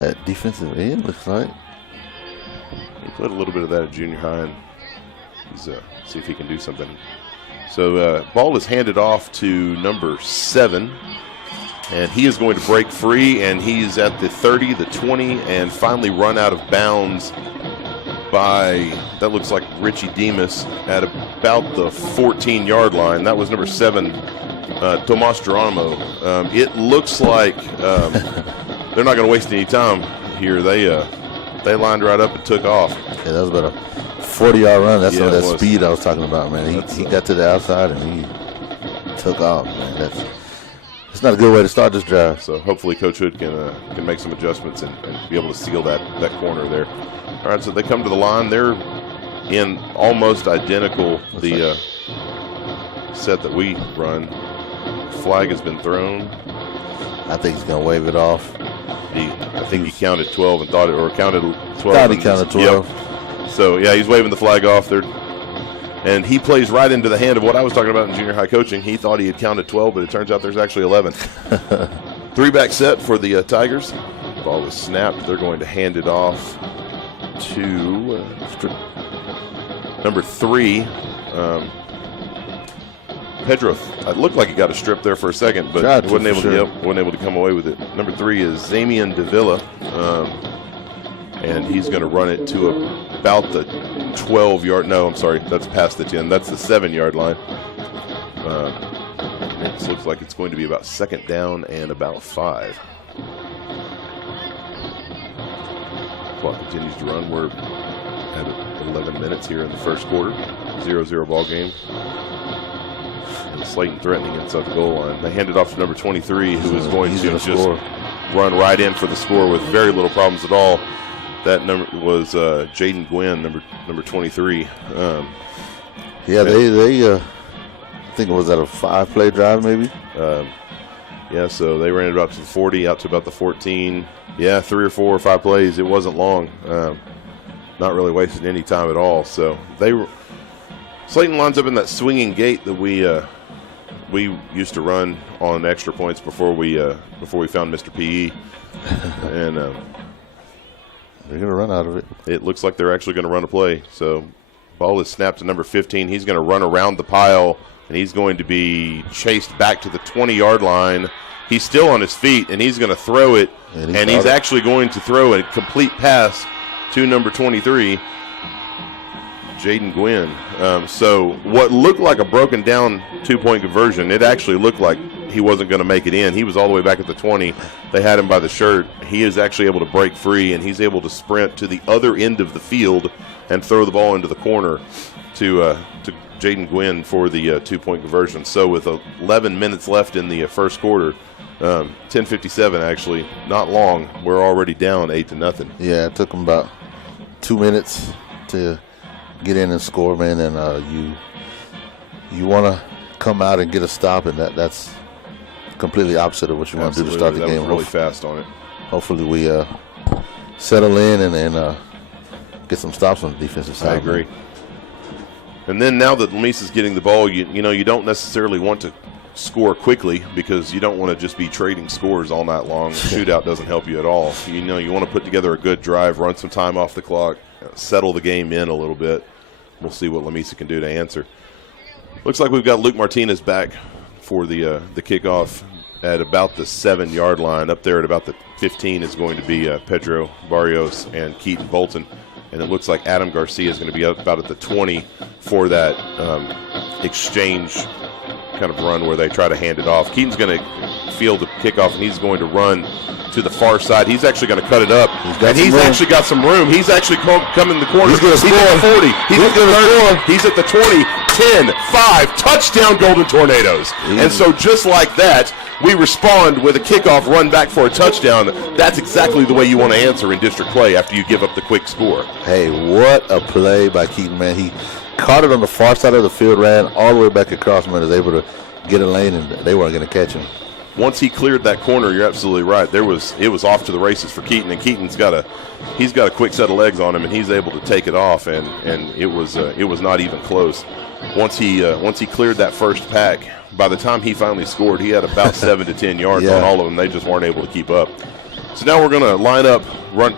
That defensive end looks like. He played a little bit of that at junior high, and he's see if he can do something. So ball is handed off to number 7, and he is going to break free, and he's at the 30, the 20, and finally run out of bounds by, that looks like Richie Demas, at about the 14-yard line. That was number 7, Tomas Geronimo. It looks like they're not going to waste any time here. They lined right up and took off. Yeah, that was about a 40-yard run. That's some of that speed I was talking about, man. He got to the outside and he took off, man. It's not a good way to start this drive. So hopefully Coach Hood can make some adjustments and be able to seal that corner there. All right, so they come to the line. They're in almost identical the set that we run. Flag has been thrown. I think he's going to wave it off. I think he counted 12 and thought it, or counted 12. Thought he counted 12. Yep. So, yeah, he's waving the flag off there. And he plays right into the hand of what I was talking about in junior high coaching. He thought he had counted 12, but it turns out there's actually 11. 3-back set for the Tigers. Ball was snapped. They're going to hand it off to number 3. Pedro, it looked like he got a strip there for a second, but wasn't able to come away with it. Number 3 is Zamian Davila, and he's going to run it to about the 12-yard. No, I'm sorry, that's past the 10. That's the 7-yard line. It looks like it's going to be about 2nd down and about 5. Clock continues to run. We're at 11 minutes here in the first quarter. 0-0 ball game. And Slaton threatening inside the goal line. They hand it off to number 23, who is going to just run right in for the score with very little problems at all. That number was Jaden Gwynn, number 23. They I think it was at a 5-play drive maybe. So they ran it up to the 40, out to about the 14. Yeah, 3 or 4 or 5 plays. It wasn't long. Not really wasting any time at all. So Slaton lines up in that swinging gate that we used to run on extra points before we found Mr. PE, and they're going to run out of it. It looks like they're actually going to run a play. So ball is snapped to number 15. He's going to run around the pile, and he's going to be chased back to the 20-yard line. He's still on his feet, and he's going to throw it, and he's actually going to throw a complete pass to number 23, Jaden Gwynn. So what looked like a broken down 2-point conversion, it actually looked like he wasn't going to make it in. He was all the way back at the 20. They had him by the shirt. He is actually able to break free, and he's able to sprint to the other end of the field and throw the ball into the corner to Jaden Gwynn for the 2-point conversion. So with 11 minutes left in the first quarter, 10:57 actually, not long. We're already down 8-0. Yeah, it took them about 2 minutes to get in and score, man, and you want to come out and get a stop, and that's completely opposite of what you want to do to start the game. Was really fast on it. Hopefully we settle in and get some stops on the defensive side. I agree. And then now that Lamesa's getting the ball, you don't necessarily want to score quickly because you don't want to just be trading scores all night long. The shootout doesn't help you at all. You want to put together a good drive, run some time off the clock, settle the game in a little bit. We'll see what Lamesa can do to answer. Looks like we've got Luke Martinez back for the kickoff at about the 7-yard line. Up there at about the 15 is going to be Pedro Barrios and Keaton Bolton. And it looks like Adam Garcia is going to be up about at the 20 for that exchange kind of run where they try to hand it off. Keaton's going to field the kickoff, and he's going to run to the far side. He's actually going to cut it up, and he's actually got some room. He's actually coming the corner. He's at the 40. He's at the 30. He's at the 20. 10, 5, touchdown Golden Tornadoes. And so just like that, we respond with a kickoff run back for a touchdown. That's exactly the way you want to answer in district play after you give up the quick score. Hey, what a play by Keaton, man. He caught it on the far side of the field, ran all the way back across, man, was able to get a lane, and they weren't going to catch him. Once he cleared that corner, you're absolutely right. It was off to the races for Keaton, and Keaton's got a quick set of legs on him, and he's able to take it off, and it was not even close. Once he cleared that first pack, by the time he finally scored, he had about 7 to 10 yards on all of them. They just weren't able to keep up. So now we're going to line up,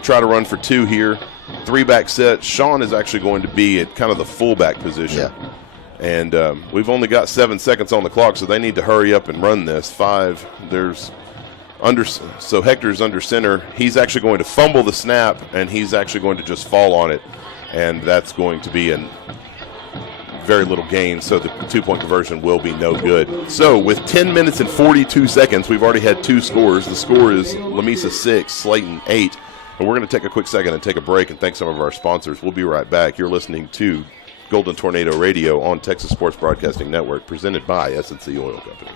try to run for 2 here. 3-back set. Sean is actually going to be at kind of the fullback position. Yeah. And we've only got 7 seconds on the clock, so they need to hurry up and run this. 5. So Hector's under center. He's actually going to fumble the snap, and he's actually going to just fall on it. And that's going to be a very little gain, so the 2-point conversion will be no good. So with 10 minutes and 42 seconds, we've already had 2 scores. The score is Lamesa 6, Slaton 8. And we're going to take a quick second and take a break and thank some of our sponsors. We'll be right back. You're listening to Golden Tornado Radio on Texas Sports Broadcasting Network, presented by S&C Oil Company.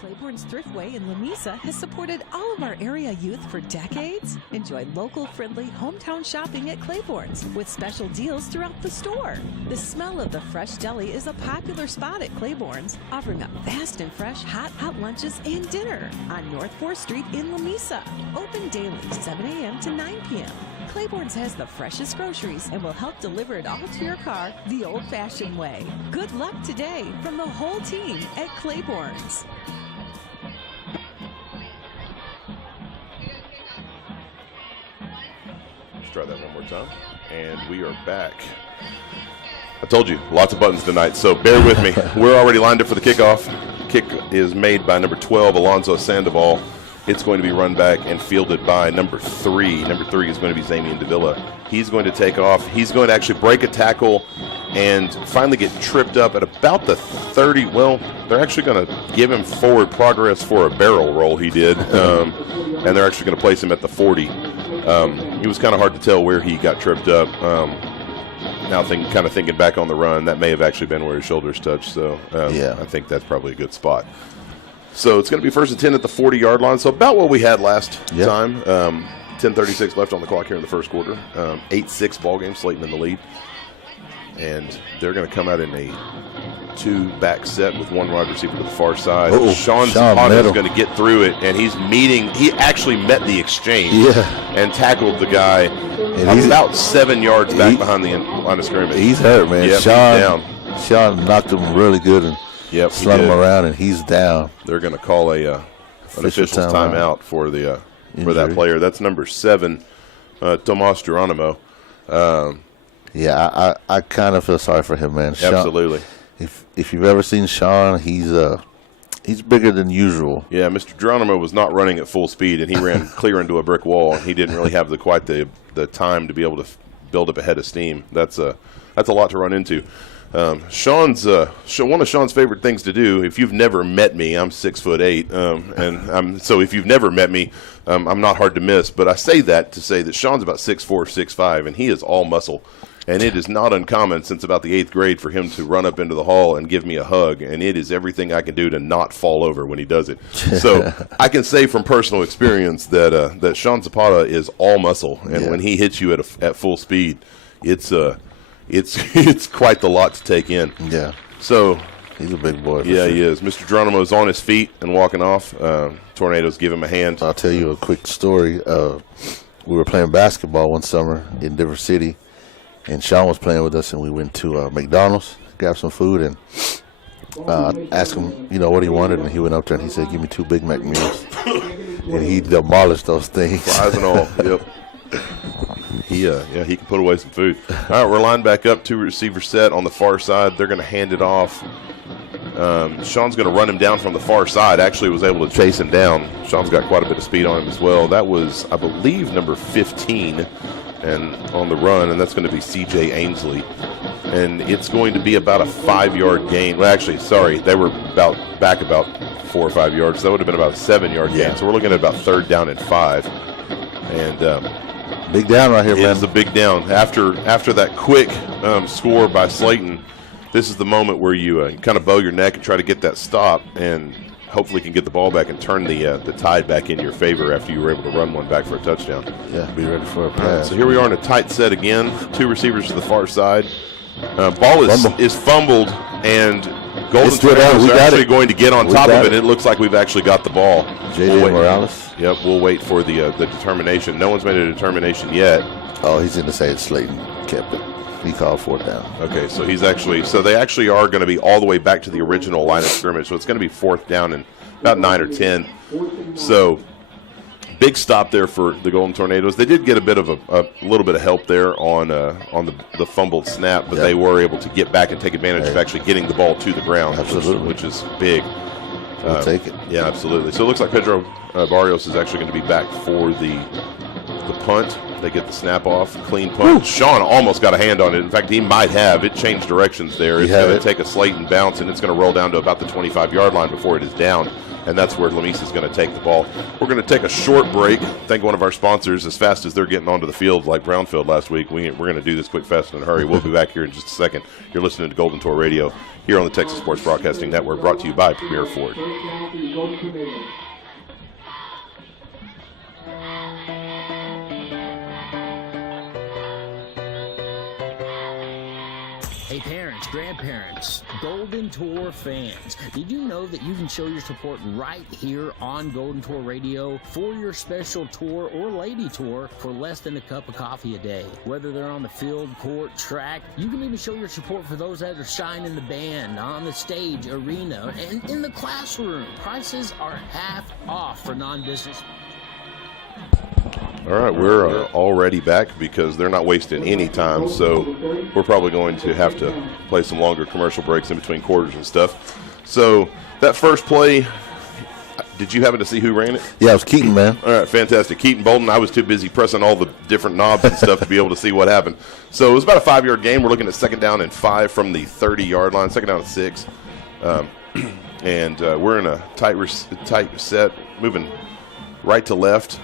Claiborne's Thriftway in Lamesa has supported all of our area youth for decades. Enjoy local, friendly, hometown shopping at Claiborne's with special deals throughout the store. The smell of the fresh deli is a popular spot at Claiborne's, offering up fast and fresh hot lunches and dinner on North 4th Street in Lamesa. Open daily, 7 a.m. to 9 p.m. Claiborne's has the freshest groceries and will help deliver it all to your car the old-fashioned way. Good luck today from the whole team at Claiborne's. Try that one more time, and we are back. I told you, lots of buttons tonight, so bear with me. We're already lined up for the kickoff. Kick is made by number 12, Alonzo Sandoval. It's going to be run back and fielded by number 3. Number 3 is going to be Zamian Davila. He's going to take off. He's going to actually break a tackle and finally get tripped up at about the 30. Well, they're actually going to give him forward progress for a barrel roll he did, and they're actually going to place him at the 40. It was kind of hard to tell where he got tripped up. Now kind of thinking back on the run, that may have actually been where his shoulders touched. So yeah. I think that's probably a good spot. So it's going to be 1st and 10 at the 40-yard line. So about what we had last time. 10:36 left on the clock here in the first quarter. 8-6 ball game, Slaton in the lead. And they're going to come out in a 2-back set with 1 wide receiver to the far side. Sean Zapata is going to get through it, and he actually met the exchange and tackled the guy about 7 yards back behind the line of scrimmage. He's hurt, man. Yep, Sean knocked him really good and slung him around, and he's down. They're going to call an official timeout for that player. That's number 7, Tomas Geronimo. Yeah, I kind of feel sorry for him, man. Absolutely. Sean, if you've ever seen Sean, he's bigger than usual. Yeah, Mr. Geronimo was not running at full speed, and he ran clear into a brick wall. He didn't really have quite the time to be able to build up a head of steam. That's a lot to run into. One of Sean's favorite things to do. If you've never met me, I'm 6'8", so if you've never met me, I'm not hard to miss. But I say that to say that Sean's about 6'4", 6'5", and he is all muscle. And it is not uncommon since about the 8th grade for him to run up into the hall and give me a hug, and it is everything I can do to not fall over when he does it. So I can say from personal experience that Sean Zapata is all muscle, and when he hits you at full speed, it's quite the lot to take in. Yeah. So he's a big boy. Yeah, he is. Mr. Geronimo's on his feet and walking off. Tornadoes give him a hand. I'll tell you a quick story. We were playing basketball one summer in River City, and Sean was playing with us, and we went to McDonald's, grabbed some food, and asked him, what he wanted, and he went up there and he said, "Give me 2 Big Mac meals," and he demolished those things. Fries and all. Yep. He can put away some food. All right, we're lined back up, 2 receiver set on the far side. They're going to hand it off. Sean's going to run him down from the far side. Actually was able to chase him down. Sean's got quite a bit of speed on him as well. That was, I believe, number 15 and on the run, and that's going to be C.J. Ainsley. And it's going to be about a 5-yard gain. Well, actually, sorry, they were back about 4 or 5 yards. So that would have been about a 7-yard gain. So we're looking at about 3rd down and 5. And big down right here, man. It is a big down. After that quick score by Slaton, this is the moment where you kind of bow your neck and try to get that stop, and hopefully can get the ball back and turn the tide back in your favor after you were able to run one back for a touchdown. Yeah, be ready for a pass. So here we are in a tight set again. 2 receivers to the far side. Ball is fumbled, and Golden Tornadoes are actually going to get on top of it. It looks like we've actually got the ball. J.J. Morales? Yep, we'll wait for the determination. No one's made a determination yet. Oh, he's going to say it's Slaton. Kept it. He called fourth down. Okay, so they actually are going to be all the way back to the original line of scrimmage. So it's going to be fourth down and about 9 or 10. So big stop there for the Golden Tornadoes. They did get a little bit of help there on the fumbled snap, but they were able to get back and take advantage of actually getting the ball to the ground, which is big. We'll take it. Yeah, absolutely. So it looks like Pedro Barrios is actually going to be back for the punt. They get the snap off, clean punt. Ooh. Sean almost got a hand on it. In fact, he might have. It changed directions there. It's going to take a Slaton bounce, and it's going to roll down to about the 25-yard line before it is down, and that's where Lamesa is going to take the ball. We're going to take a short break. Thank one of our sponsors. As fast as they're getting onto the field, like Brownfield last week, we're going to do this quick, fast, and in a hurry. We'll be back here in just a second. You're listening to Golden Tour Radio here on the Texas Sports Broadcasting Network, brought to you by Premier Ford. Hey parents, grandparents, Golden Tour fans, did you know that you can show your support right here on Golden Tour Radio for your special tour or lady tour for less than a cup of coffee a day? Whether they're on the field, court, track, you can even show your support for those that are shining the band, on the stage, arena, and in the classroom. Prices are half off for non-business. All right, we're already back because they're not wasting any time, so we're probably going to have to play some longer commercial breaks in between quarters and stuff. So that first play, did you happen to see who ran it? Yeah, it was Keaton, man. All right, fantastic. Keaton Bolden. I was too busy pressing all the different knobs and stuff to be able to see what happened. So it was about a 5-yard gain. We're looking at 2nd down and 5 from the 30-yard line, 2nd down and 6. And we're in a tight set, moving right to left.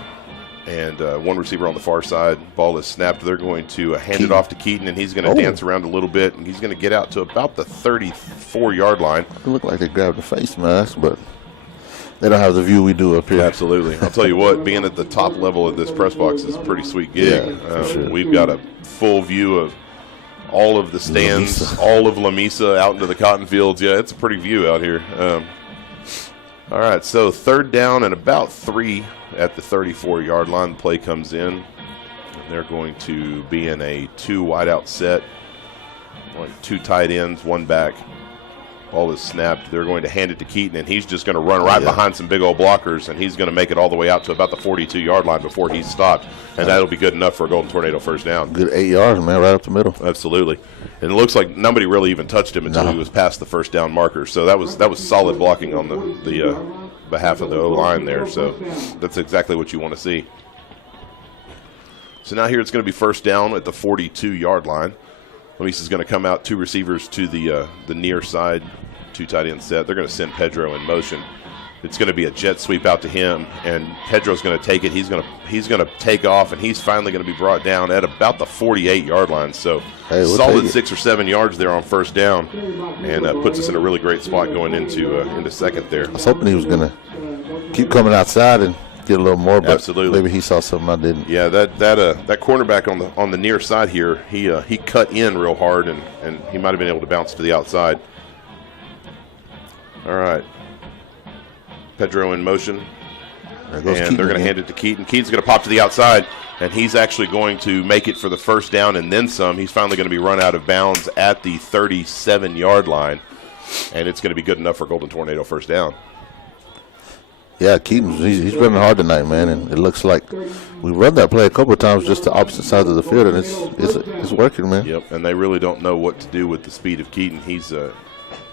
And one receiver on the far side. Ball is snapped. They're going to hand it off to Keaton, and he's going to dance around a little bit, and he's going to get out to about the 34-yard line. It looked like they grabbed a face mask, but they don't have the view we do up here. Absolutely. I'll tell you what, being at the top level of this press box is a pretty sweet gig. Yeah, sure. We've got a full view of all of the stands, all of Lamesa out into the cotton fields. Yeah, it's a pretty view out here. All right, so 3rd down and about 3 at the 34-yard line. The play comes in, and they're going to be in a 2 wideout set, like 2 tight ends, 1 back. Ball is snapped. They're going to hand it to Keaton, and he's just going to run right behind some big old blockers, and he's going to make it all the way out to about the 42-yard line before he's stopped, and that'll be good enough for a Golden Tornado first down. Good 8 yards, man, right up the middle. Absolutely. And it looks like nobody really even touched him until he was past the first down marker. So that was solid blocking on the behalf of the O-line there. So that's exactly what you want to see. So now here it's going to be first down at the 42-yard line. Lamesa is going to come out, 2 receivers to the near side, 2 tight end set. They're going to send Pedro in motion. It's going to be a jet sweep out to him, and Pedro's going to take it. He's going to take off, and he's finally going to be brought down at about the 48-yard line. So solid 6 or 7 yards there on first down, and puts us in a really great spot going into second there. I was hoping he was going to keep coming outside and get a little more, but absolutely, maybe he saw something I didn't. Yeah, that cornerback on the near side here, he cut in real hard, and he might have been able to bounce to the outside. All right. Pedro in motion, and they're going to hand it to Keaton. Keaton's going to pop to the outside, and he's actually going to make it for the first down and then some. He's finally going to be run out of bounds at the 37-yard line, and it's going to be good enough for Golden Tornado first down. Yeah, Keaton, he's running hard tonight, man, and it looks like we run that play a couple of times just the opposite side of the field, and it's working, man. Yep, and they really don't know what to do with the speed of Keaton.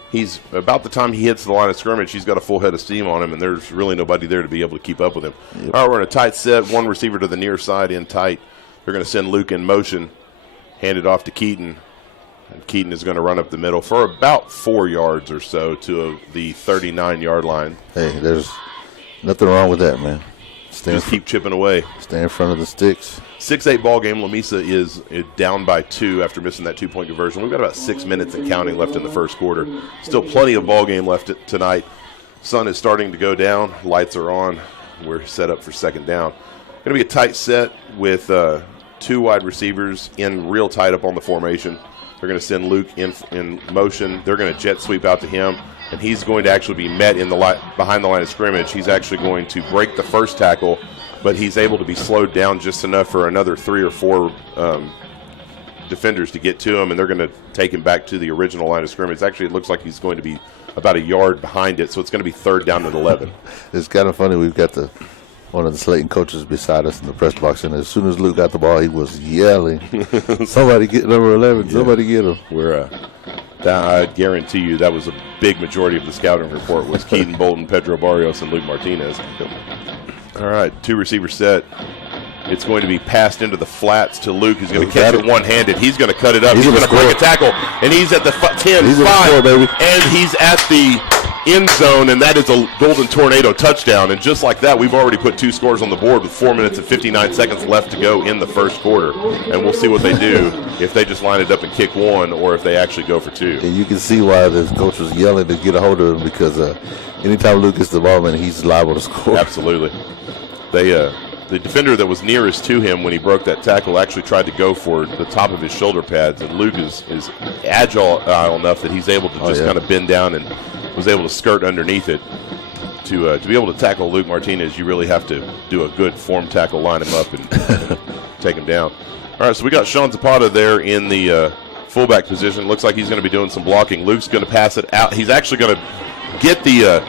He's about the time he hits the line of scrimmage, he's got a full head of steam on him, and there's really nobody there to be able to keep up with him. Yep. All right, we're in a tight set, 1 receiver to the near side in tight. They're going to send Luke in motion, hand it off to Keaton, and Keaton is going to run up the middle for about 4 yards or so to the 39-yard line. Hey, there's nothing wrong with that, man. Just keep chipping away. Stay in front of the sticks. 6-8 ball game. Lamesa is down by 2 after missing that 2-point conversion. We've got about 6 minutes and counting left in the first quarter. Still plenty of ball game left tonight. Sun is starting to go down. Lights are on. We're set up for second down. Going to be a tight set with 2 wide receivers in real tight up on the formation. They're going to send Luke in motion. They're going to jet sweep out to him, and he's going to actually be met in behind the line of scrimmage. He's actually going to break the first tackle, but he's able to be slowed down just enough for another 3 or 4 defenders to get to him, and they're going to take him back to the original line of scrimmage. Actually, it looks like he's going to be about a yard behind it, so it's going to be 3rd down and 11. It's kind of funny. We've got one of the Slaton coaches beside us in the press box, and as soon as Luke got the ball, he was yelling, "Somebody get number 11! Somebody get him!" I guarantee you that was a big majority of the scouting report was Keaton Bolton, Pedro Barrios, and Luke Martinez. All right, 2 receiver set. It's going to be passed into the flats to Luke, who's going to catch it one-handed. He's going to cut it up. He's going to break a tackle, and he's at the 10-5, and he's at the end zone, and that is a Golden Tornado touchdown. And just like that, we've already put 2 scores on the board with 4 minutes and 59 seconds left to go in the first quarter. And we'll see what they do, if they just line it up and kick 1 or if they actually go for 2. And you can see why the coach was yelling to get a hold of him, because anytime Luke gets the ball, man, he's liable to score. Absolutely. The defender that was nearest to him when he broke that tackle actually tried to go for the top of his shoulder pads, and Luke is agile enough that he's able to just kind of bend down and was able to skirt underneath it. To be able to tackle Luke Martinez, you really have to do a good form tackle, line him up, and take him down. All right, so we got Sean Zapata there in the fullback position. Looks like he's going to be doing some blocking. Luke's going to pass it out. He's actually going to get the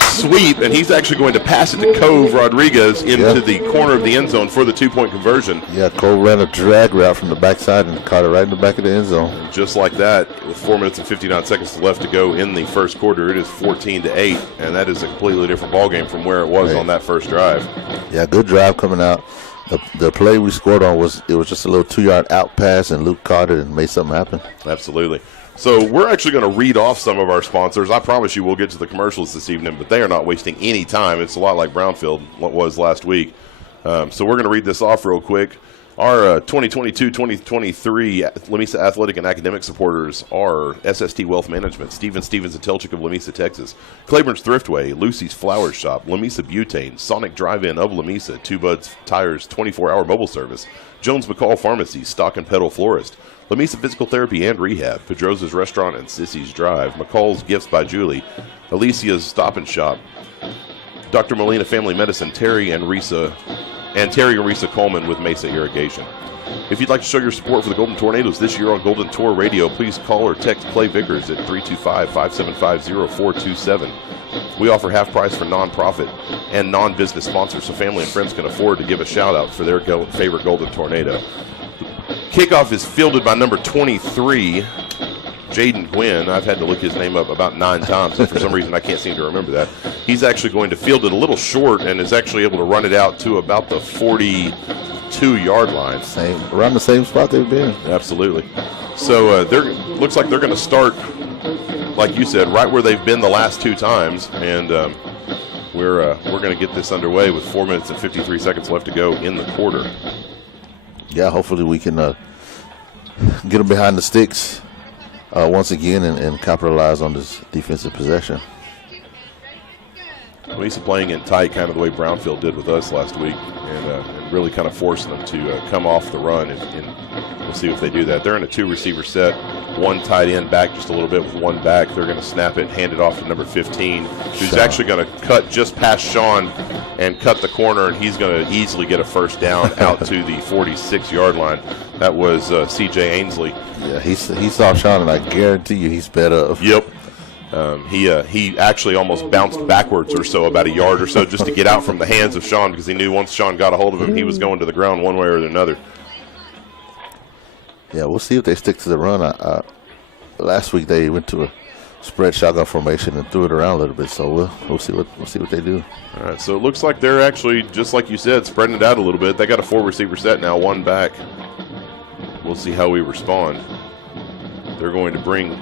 sweep, and he's actually going to pass it to Cove Rodriguez into the corner of the end zone for the 2-point conversion. Yeah, Cove ran a drag route from the backside and caught it right in the back of the end zone. And just like that, with 4 minutes and 59 seconds left to go in the first quarter, it is 14-8, and that is a completely different ballgame from where it was on that first drive. Yeah, good drive coming out. The play we scored on was just a little 2-yard out pass, and Luke caught it and made something happen. Absolutely. So we're actually going to read off some of our sponsors. I promise you we'll get to the commercials this evening, but they are not wasting any time. It's a lot like Brownfield was last week. So we're going to read this off real quick. Our 2022-2023 Lamesa Athletic and Academic supporters are SST Wealth Management, Stevens and Telchik of Lamesa, Texas, Claiborne's Thriftway, Lucy's Flower Shop, Lamesa Butane, Sonic Drive-In of Lamesa, Two Buds Tires 24-hour mobile service, Jones McCall Pharmacy, Stock and Pedal Florist, Lamesa Physical Therapy and Rehab, Pedrosa's Restaurant and Sissy's Drive, McCall's Gifts by Julie, Alicia's Stop and Shop, Dr. Molina Family Medicine, Terry and Risa Coleman with Mesa Irrigation. If you'd like to show your support for the Golden Tornadoes this year on Golden Tour Radio, please call or text Clay Vickers at 325-575-0427. We offer half price for nonprofit and non-business sponsors, so family and friends can afford to give a shout out for their favorite Golden Tornado. Kickoff is fielded by number 23, Jaden Gwynn. I've had to look his name up about 9 times, and for some reason I can't seem to remember that. He's actually going to field it a little short and is actually able to run it out to about the 42-yard line. Around the same spot they've been. Absolutely. So looks like they're going to start, like you said, right where they've been the last 2 times, and we're going to get this underway with 4 minutes and 53 seconds left to go in the quarter. Yeah, hopefully we can get them behind the sticks once again and capitalize on this defensive possession. Lisa playing in tight, kind of the way Brownfield did with us last week, and really kind of forcing them to come off the run, and we'll see if they do that. They're in a 2-receiver set, 1 tight end back just a little bit with 1 back. They're going to snap it, hand it off to number 15, who's actually going to cut just past Sean and cut the corner, and he's going to easily get a first down out to the 46-yard line. That was C.J. Ainsley. Yeah, he saw Sean, and I guarantee you he sped up. Yep. He actually almost bounced backwards or so, about a yard or so, just to get out from the hands of Sean, because he knew once Sean got a hold of him, he was going to the ground one way or another. Yeah, we'll see if they stick to the run. Last week they went to a spread shotgun formation and threw it around a little bit, so we'll see what they do. All right, so it looks like they're actually, just like you said, spreading it out a little bit. They got a 4-receiver set now, 1 back. We'll see how we respond. They're going to bring.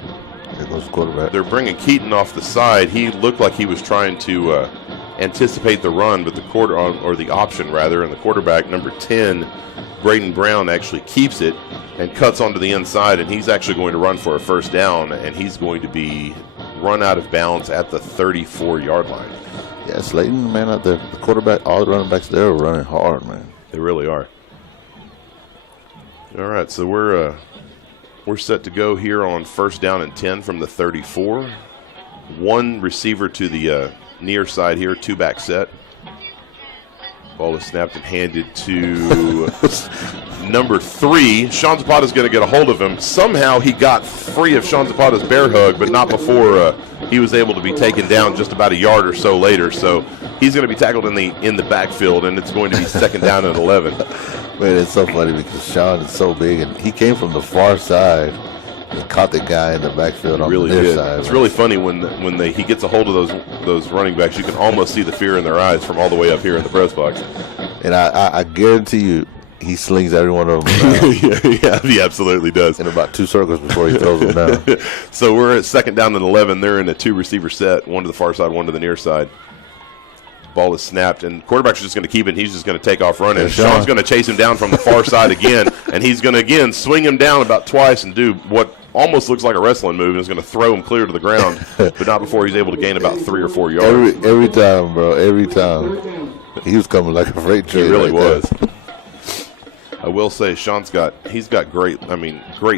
There goes the quarterback. They're bringing Keaton off the side. He looked like he was trying to anticipate the run, but the option rather, and the quarterback, number 10, Braden Brown, actually keeps it and cuts onto the inside, and he's actually going to run for a first down, and he's going to be run out of bounds at the 34-yard line. Yeah, Slaton, man, the quarterback, all the running backs there are running hard, man. They really are. All right, so we're set to go here on first down and 10 from the 34. 1 receiver to the near side here, 2-back set. Ball is snapped and handed to number 3. Sean Zapata's going to get a hold of him. Somehow he got free of Sean Zapata's bear hug, but not before he was able to be taken down just about a yard or so later. So he's going to be tackled in the backfield, and it's going to be second down and 11. Man, it's so funny because Sean is so big, and he came from the far side and caught the guy in the backfield on really their did. side. It's really funny when he gets a hold of those running backs. You can almost see the fear in their eyes from all the way up here in the press box. And I guarantee you, he slings every one of them down. yeah, he absolutely does. In about 2 circles before he throws them down. So we're at second down and 11. They're in a 2-receiver set, one to the far side, one to the near side. Ball is snapped, and quarterback's just going to keep it, and he's just going to take off running. Sean's going to chase him down from the far side again, and he's going to, again, swing him down about twice and do what almost looks like a wrestling move, and is going to throw him clear to the ground, but not before he's able to gain about 3 or 4 yards. Every time, bro, every time. He was coming like a freight train. He really like was. I will say Sean's got great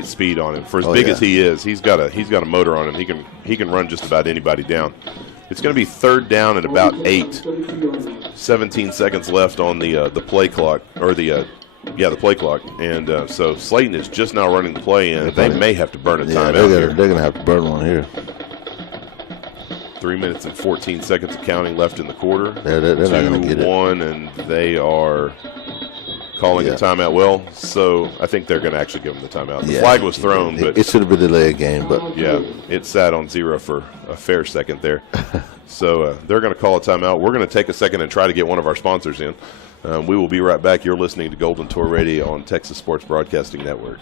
speed on him. For as big as he is, he's got a motor on him. He can run just about anybody down. It's going to be third down and about 8. 17 seconds left on the play clock, or the play clock. And so Slaton is just now running the play in. They may have to burn a timeout here. They're going to have to burn one here. 3 minutes and 14 seconds of counting left in the quarter. They're not going to get it. 2-1, and they are calling a timeout. Well, so I think they're going to actually give them the timeout. The flag was thrown, but it should have been a delayed game. But yeah, it sat on 0 for a fair second there. So they're going to call a timeout. We're going to take a second and try to get one of our sponsors in. We will be right back. You're listening to Golden Tour Radio on Texas Sports Broadcasting Network.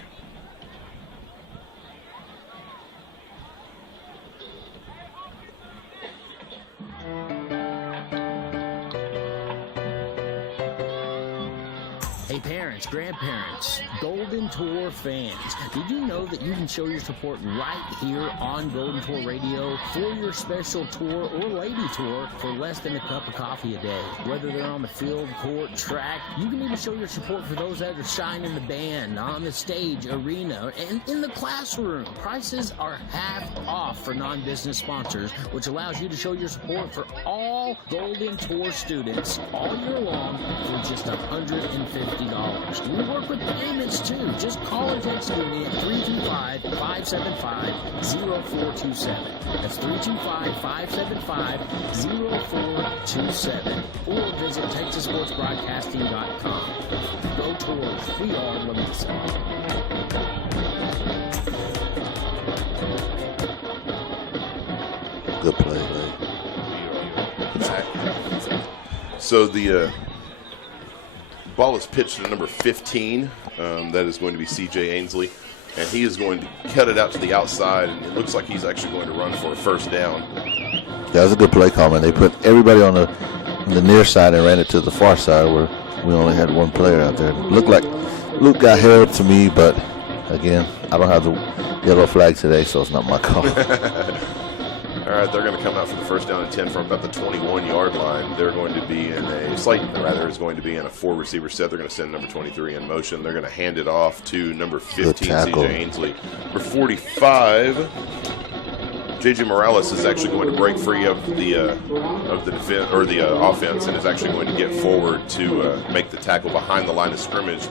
Hey parents, grandparents, Golden Tour fans, did you know that you can show your support right here on Golden Tour Radio for your special tour or lady tour for less than a cup of coffee a day? Whether they're on the field, court, track, you can even show your support for those that are shining the band, on the stage, arena, and in the classroom. Prices are half off for non-business sponsors, which allows you to show your support for all Golden Tour students all year long for just $150. We work with payments too. Just call or text me at 325-575-0427. That's 325-575-0427. Or visit TexasSportsBroadcasting.com. Go Tours. We are Lamesa. good play. So the ball is pitched to number 15. That is going to be C.J. Ainsley. And he is going to cut it out to the outside, and it looks like he's actually going to run for a first down. Yeah, that was a good play call, man. They put everybody on the near side and ran it to the far side where we only had one player out there. Looked like Luke got held to me, but, again, I don't have the yellow flag today, so it's not my call. All right, they're going to come out for the first down and 10 from about the 21-yard line. They're going to be in Slaton is going to be in a 4-receiver set. They're going to send number 23 in motion. They're going to hand it off to number 15, C.J. Ainsley. Number 45, J.J. Morales is actually going to break free of the defense or the offense and is actually going to get forward to make the tackle behind the line of scrimmage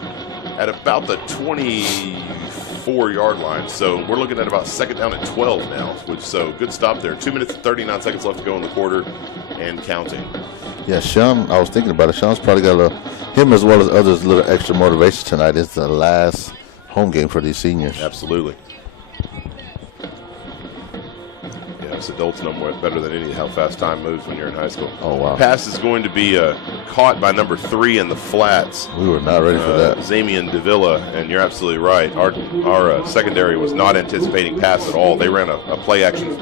at about the 24-yard line. So we're looking at about second down at 12 now. So good stop there. 2 minutes and 39 seconds left to go in the quarter and counting. Yeah, Sean, I was thinking about it. Sean's probably got him as well as others, a little extra motivation tonight. It's the last home game for these seniors. Absolutely. Yes, adults know more better than any how fast time moves when you're in high school. Oh, wow. Pass is going to be caught by number 3 in the flats. We were not ready for that. Zamian Davila, and you're absolutely right. Our secondary was not anticipating pass at all. They ran a play action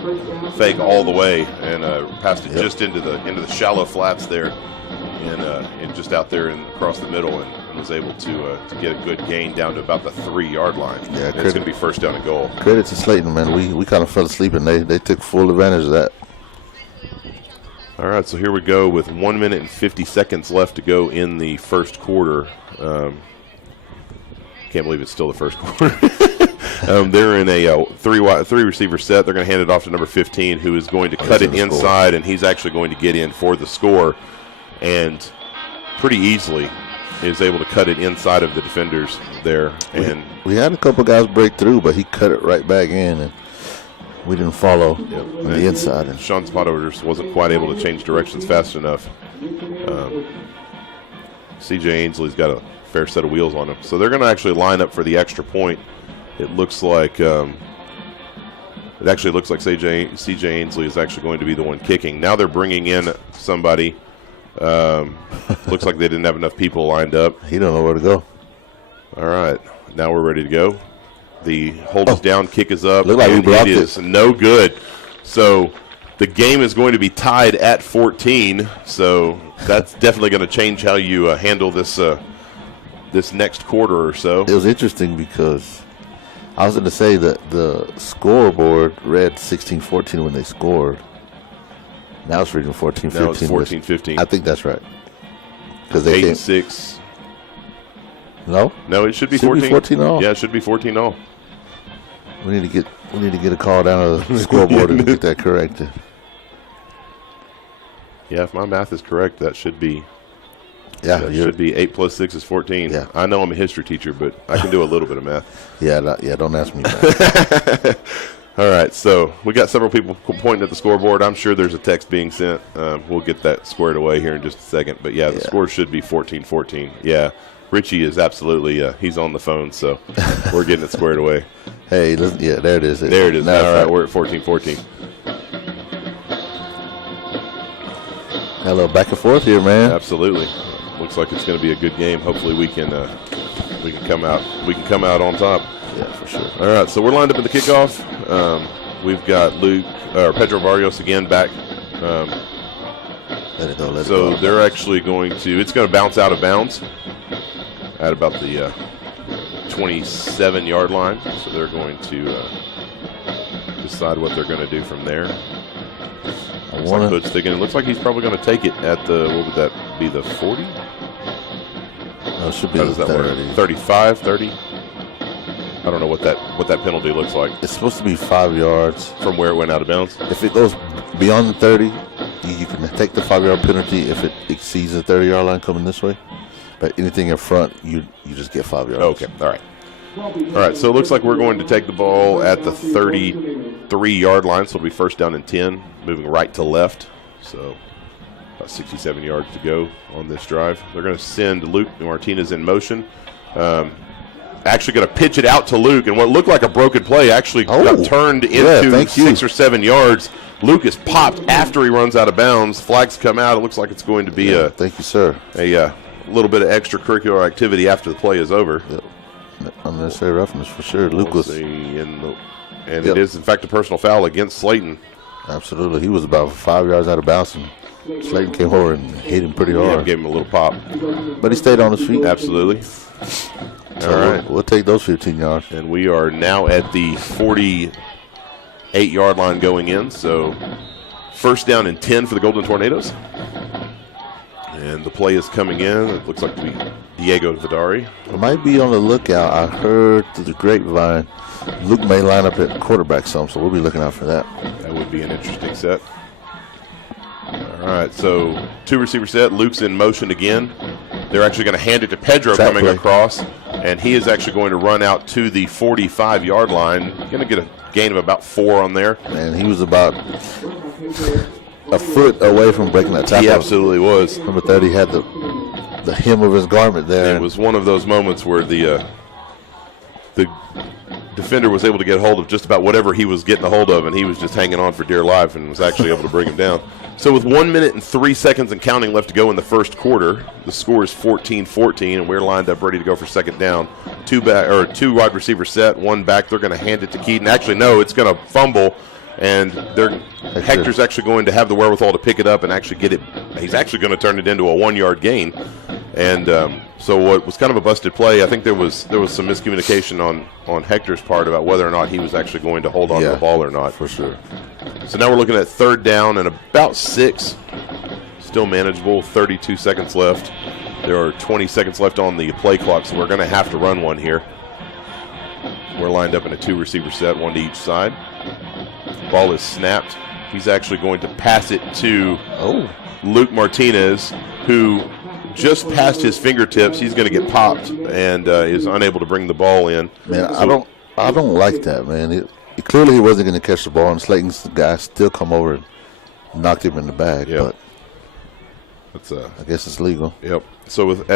fake all the way and passed it just into the shallow flats there, and just out there and across the middle, and was able to get a good gain down to about the 3-yard line. Yeah, it's going to be first down and goal. Credit to Slaton, man. We kind of fell asleep, and they took full advantage of that. All right, so here we go with 1 minute and 50 seconds left to go in the first quarter. Can't believe it's still the first quarter. They're in a three-receiver set. They're going to hand it off to number 15, who is going to cut it inside, and he's actually going to get in for the score. And pretty easily is able to cut it inside of the defenders there. And we had a couple guys break through, but he cut it right back in, and we didn't follow on the inside. And Sean Spotto just wasn't quite able to change directions fast enough. C.J. Ainsley's got a fair set of wheels on him. So they're going to actually line up for the extra point. It looks like C.J. Ainsley is actually going to be the one kicking. Now they're bringing in somebody. Looks like they didn't have enough people lined up. He don't know where to go. All right, now we're ready to go. The hold is down, kick is up, look like and we blocked it is no good. So the game is going to be tied at 14. So that's definitely going to change how you handle this this next quarter or so. It was interesting because I was going to say that the scoreboard read 16-14 when they scored. Now it's reading 14-15. Now it's 14-15. I think that's right. Because they 8-6. No, it should be should 14. Be 14 all. Yeah, it should be 14 all. We need to get a call down to the scoreboard and get that corrected. Yeah, if my math is correct, that should be. Yeah, that should be 8 plus 6 is 14. Yeah. I know I'm a history teacher, but I can do a little bit of math. Yeah, don't ask me that. All right, so we got several people pointing at the scoreboard. I'm sure there's a text being sent. We'll get that squared away here in just a second. But, yeah, the score should be 14-14. Yeah, Richie is absolutely he's on the phone, so we're getting it squared away. Hey, there it is. There it is. All right, we're at 14-14. Hello, back and forth here, man. Absolutely. Looks like it's going to be a good game. Hopefully we can come out on top. Yeah, for sure. All right, so we're lined up in the kickoff. We've got Pedro Barrios again back. Let it go. So they're actually it's going to bounce out of bounds at about the 27-yard line. So they're going to decide what they're going to do from there. It looks like he's probably going to take it at the, what would that be, the 40? No, it should be the 30. 35, 30? I don't know what that penalty looks like. It's supposed to be 5 yards. From where it went out of bounds? If it goes beyond the 30, you can take the 5-yard penalty if it exceeds the 30-yard line coming this way. But anything in front, you just get 5 yards. Okay, all right. All right, so it looks like we're going to take the ball at the 33-yard line, so it'll be first down and 10, moving right to left. So about 67 yards to go on this drive. They're going to send Luke Martinez in motion. Actually going to pitch it out to Luke, and what looked like a broken play actually got turned into 6 or 7 yards. Luke is popped after he runs out of bounds. Flags come out. It looks like it's going to be thank you, sir. A little bit of extracurricular activity after the play is over. Yep. Unnecessary roughness for sure. Luke was, it is in fact a personal foul against Slaton. Absolutely, he was about 5 yards out of bounds, and Slaton came over and hit him pretty hard. Yeah, gave him a little pop, but he stayed on his feet. Absolutely. So all right, we'll take those 15 yards. And we are now at the 48-yard line going in. So first down and 10 for the Golden Tornadoes. And the play is coming in. It looks like to be Diego Vidari. I might be on the lookout. I heard through the grapevine Luke may line up at quarterback some, so we'll be looking out for that. That would be an interesting set. All right, so 2 receiver set. Luke's in motion again. They're actually going to hand it to Pedro coming across, and he is actually going to run out to the 45-yard line. Going to get a gain of about 4 on there. And he was about a foot away from breaking that tackle. He absolutely was. Number 30 had the hem of his garment there. It was one of those moments where the defender was able to get hold of just about whatever he was getting a hold of, and he was just hanging on for dear life and was actually able to bring him down. So with 1 minute and 3 seconds and counting left to go in the first quarter, the score is 14-14, and we're lined up ready to go for second down. 2 wide receiver set, 1 back. They're going to hand it to Keaton. Actually, no, it's going to fumble, and Hector's actually going to have the wherewithal to pick it up and actually get it. He's actually going to turn it into a 1-yard gain. And so what was kind of a busted play, I think there was some miscommunication on Hector's part about whether or not he was actually going to hold on to the ball or not. For sure. So now we're looking at third down and about 6. Still manageable, 32 seconds left. There are 20 seconds left on the play clock, so we're going to have to run one here. We're lined up in a 2 receiver set, 1 to each side. Ball is snapped. He's actually going to pass it to Luke Martinez, who just past his fingertips. He's going to get popped and is unable to bring the ball in. Man, I don't like that, man. Clearly he wasn't going to catch the ball, and Slaton's guy still come over and knocked him in the bag. Yep. But I guess it's legal. Yep. So with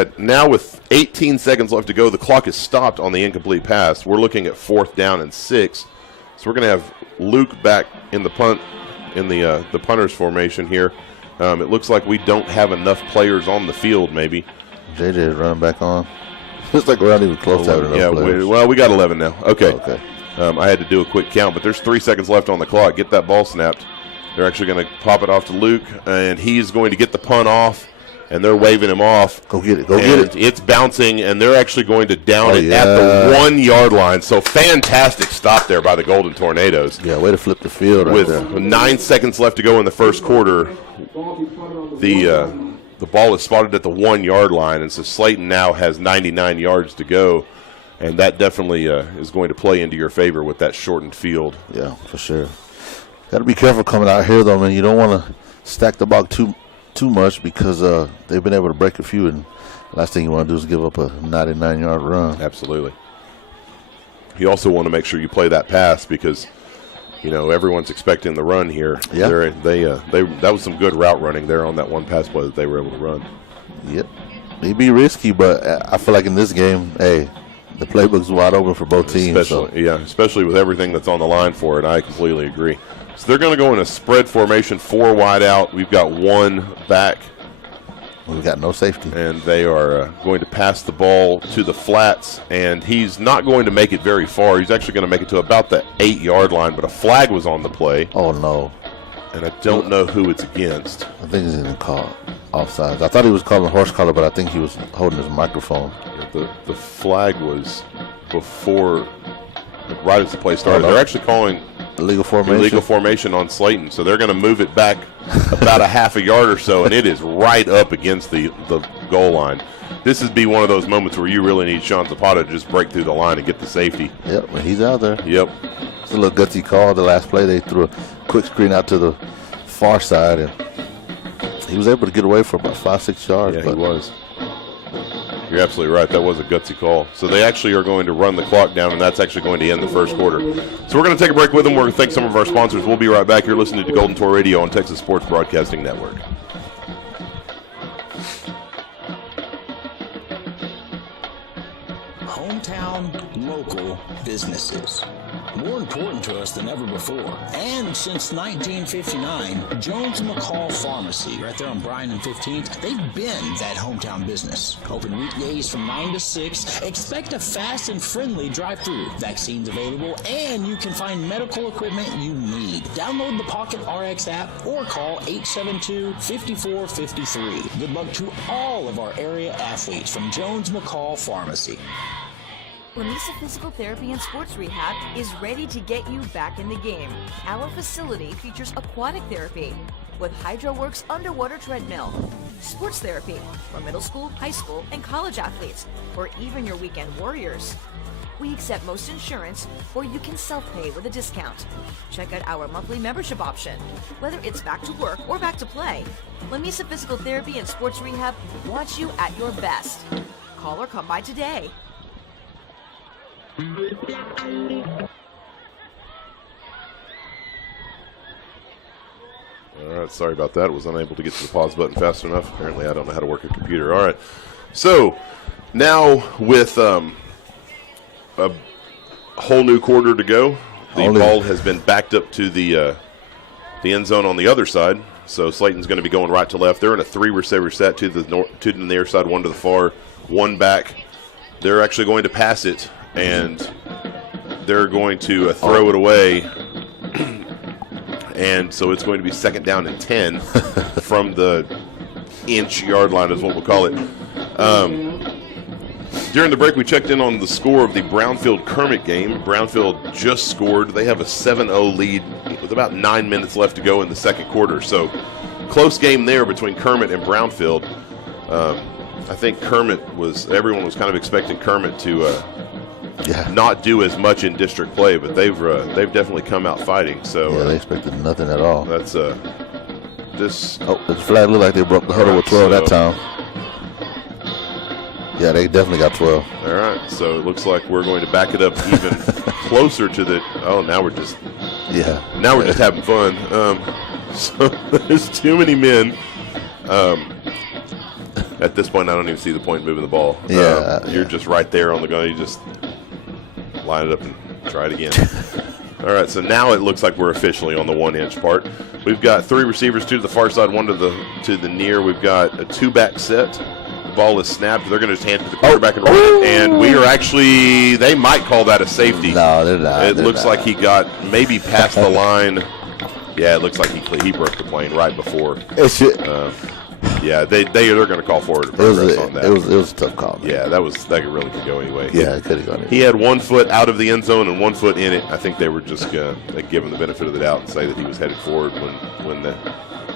18 seconds left to go, the clock is stopped on the incomplete pass. We're looking at 4th down and 6. So we're going to have Luke back in the punt in the punter's formation here. It looks like we don't have enough players on the field. Maybe JJ is running back on. It's like we're not even close to having enough players. We got 11 now. Okay. Okay. I had to do a quick count, but there's 3 seconds left on the clock. Get that ball snapped. They're actually going to pop it off to Luke, and he's going to get the punt off, and they're waving him off. Go get it. Go get it. It's bouncing, and they're actually going to down it at the 1-yard line. So fantastic stop there by the Golden Tornadoes. Yeah, way to flip the field right there. With 9 seconds left to go in the first quarter, the ball is spotted at the 1-yard line, and so Slaton now has 99 yards to go. And that definitely is going to play into your favor with that shortened field. Yeah, for sure. Got to be careful coming out here, though, man. You don't want to stack the box too much because they've been able to break a few, and last thing you want to do is give up a 99-yard run. Absolutely. You also want to make sure you play that pass because, everyone's expecting the run here. Yeah. That was some good route running there on that one pass play that they were able to run. Yep. It'd be risky, but I feel like in this game, hey, the playbook's wide open for both teams. Especially with everything that's on the line for it. I completely agree. So they're going to go in a spread formation, 4 wide out. We've got 1 back. We've got no safety. And they are going to pass the ball to the flats, and he's not going to make it very far. He's actually going to make it to about the 8-yard line, but a flag was on the play. Oh, no. And I don't know who it's against. I think he's going to call offsides. I thought he was calling horse collar, but I think he was holding his microphone. The flag was before, right as the play started. They're actually calling illegal formation on Slaton, so they're going to move it back about a half a yard or so, and it is right up against the goal line. This would be one of those moments where you really need Sean Zapata to just break through the line and get the safety. Yep, well, he's out there. Yep. It's a little gutsy call. The last play, they threw a quick screen out to the far side, and he was able to get away for about 5-6 yards. Yeah, he was. You're absolutely right. That was a gutsy call. So they actually are going to run the clock down, and that's actually going to end the first quarter. So we're going to take a break with them. We're going to thank some of our sponsors. We'll be right back. You're listening to Golden Tour Radio on Texas Sports Broadcasting Network. Hometown, local businesses. More important to us than ever before. And since 1959, Jones & McCall Pharmacy, right there on Bryan and 15th, they've been that hometown business. Open weekdays from 9 to 6. Expect a fast and friendly drive-thru. Vaccines available, and you can find medical equipment you need. Download the Pocket RX app or call 872-5453. Good luck to all of our area athletes from Jones & McCall Pharmacy. Lamesa Physical Therapy and Sports Rehab is ready to get you back in the game. Our facility features aquatic therapy with HydroWorks underwater treadmill, sports therapy for middle school, high school, and college athletes, or even your weekend warriors. We accept most insurance, or you can self-pay with a discount. Check out our monthly membership option. Whether it's back to work or back to play, Lamesa Physical Therapy and Sports Rehab wants you at your best. Call or come by today. All right, sorry about that. I was unable to get to the pause button fast enough. Apparently, I don't know how to work a computer. All right, so now with a whole new quarter to go, the ball has been backed up to the end zone on the other side. So Slaton's going to be going right to left. They're in a 3-receiver set to the near side, 1 to the far, 1 back. They're actually going to pass it, and they're going to throw it away. And so it's going to be 2nd down and 10 from the inch-yard line is what we'll call it. During the break, we checked in on the score of the Brownfield-Kermit game. Brownfield just scored. They have a 7-0 lead with about 9 minutes left to go in the second quarter. Close game there between Kermit and Brownfield. I think everyone was kind of expecting Kermit to not do as much in district play, but they've definitely come out fighting. So they expected nothing at all. That's this. Oh, the flag looked like they broke the huddle with 12 that time. Yeah, they definitely got 12. All right, so it looks like we're going to back it up even closer to the. Oh, now we're just having fun. So there's too many men. At this point, I don't even see the point in moving the ball. You're just right there on the gun. You just line it up and try it again. All right, so now it looks like we're officially on the 1-inch part. We've got 3 receivers, 2 to the far side, 1 to the near. We've got a 2-back set. The ball is snapped. They're going to just hand it to the quarterback and run it. And we are actually, they might call that a safety. No, they're not. It looks like he got maybe past the line. Yeah, it looks like he broke the plane right before. Yeah, they're going to call forward progress on that. It was a tough call. Man. Yeah, that really could go anyway. Yeah, it could have gone anyway. He had 1 foot out of the end zone and 1 foot in it. I think they were just going to give him the benefit of the doubt and say that he was headed forward when the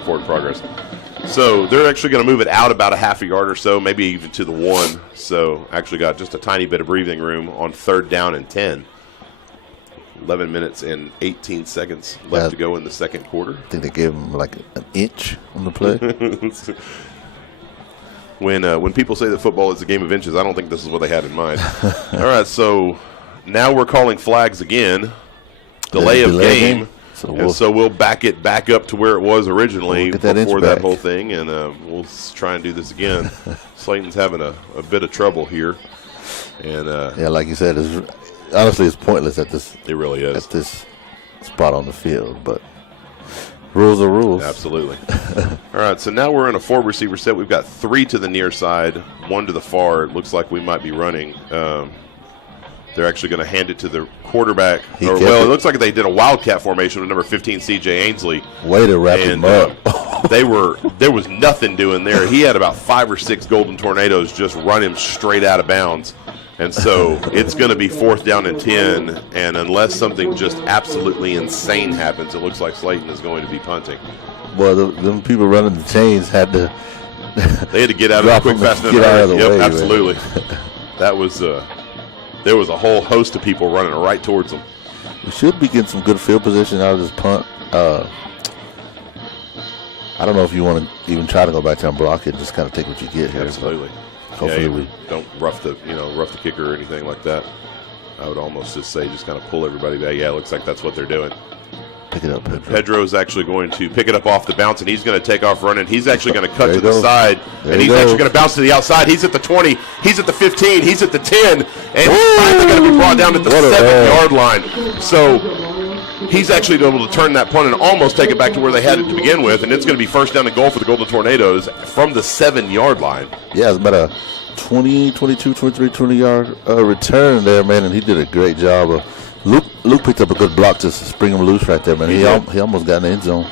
forward progress. So they're actually going to move it out about a half a yard or so, maybe even to the 1. So actually got just a tiny bit of breathing room on 3rd down and 10. 11 minutes and 18 seconds left to go in the second quarter. I think they gave him like an inch on the play. When people say that football is a game of inches, I don't think this is what they had in mind. All right, so now we're calling flags again. Delay of game. So we'll back it back up to where it was originally before that whole thing, and we'll try and do this again. Slaton's having a bit of trouble here. And like you said, honestly, it's pointless at this. It really is. At this spot on the field, but rules are rules. Absolutely. All right, so now we're in a 4-receiver set. We've got 3 to the near side, 1 to the far. It looks like we might be running. They're actually going to hand it to the quarterback. It looks like they did a wildcat formation with number 15, C.J. Ainsley. Way to wrap him up. There was nothing doing there. He had about 5 or 6 Golden Tornadoes just run him straight out of bounds. And so it's going to be 4th down and 10, and unless something just absolutely insane happens, it looks like Slaton is going to be punting. Well, them people running the chains had to. They had to get out of it quick, fast, and hurry. Yep, absolutely. That was there was a whole host of people running right towards them. We should be getting some good field position out of this punt. I don't know if you want to even try to go back there and block it, just kind of take what you get here. Absolutely. Hopefully we don't rough the kicker or anything like that. I would almost just say just kind of pull everybody back. Yeah, it looks like that's what they're doing. Pick it up, Pedro. Pedro's actually going to pick it up off the bounce, and he's going to take off running. He's actually going to cut to the side, and he's actually going to bounce to the outside. He's at the 20. He's at the 15. He's at the 10. And he's finally going to be brought down at the 7-yard line. So he's actually able to turn that punt and almost take it back to where they had it to begin with, and it's going to be 1st down and goal for the Golden Tornadoes from the 7-yard line. Yeah, it's about a 20, 22, 23, 20-yard return there, man, and he did a great job. Luke picked up a good block to spring him loose right there, man. He almost got in the end zone.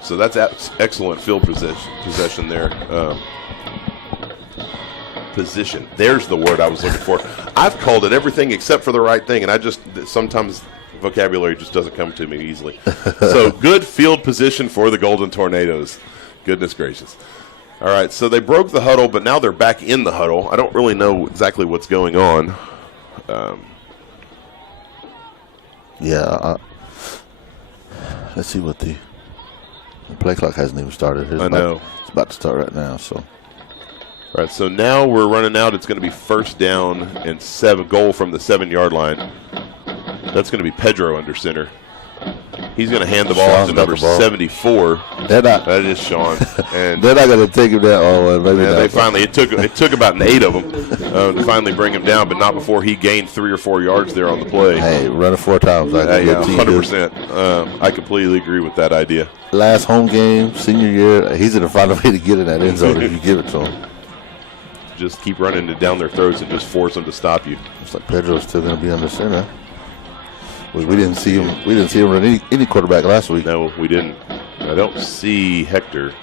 So that's excellent field possession there. Position. There's the word I was looking for. I've called it everything except for the right thing, and I just sometimes vocabulary just doesn't come to me easily. So good field position for the Golden Tornadoes. Goodness gracious. All right, so they broke the huddle, but now they're back in the huddle. I don't really know exactly what's going on. Let's see what the play clock hasn't even started. I know. It's about to start right now. So, all right, so now we're running out. It's going to be 1st down and 7 goal from the 7-yard line. That's going to be Pedro under center. He's going to hand the ball off to number 74. That is Sean. And they're not going to take him down. They finally. It took about an 8 of them to finally bring him down, but not before he gained 3 or 4 yards there on the play. Hey, run it 4 times. 100%. I completely agree with that idea. Last home game, senior year, he's going to find a way to get in that end zone if you give it to him. Just keep running it down their throats and just force them to stop you. Looks like Pedro's still going to be under center. We didn't see him. We didn't see him run any quarterback last week. No, we didn't. I don't see Hector.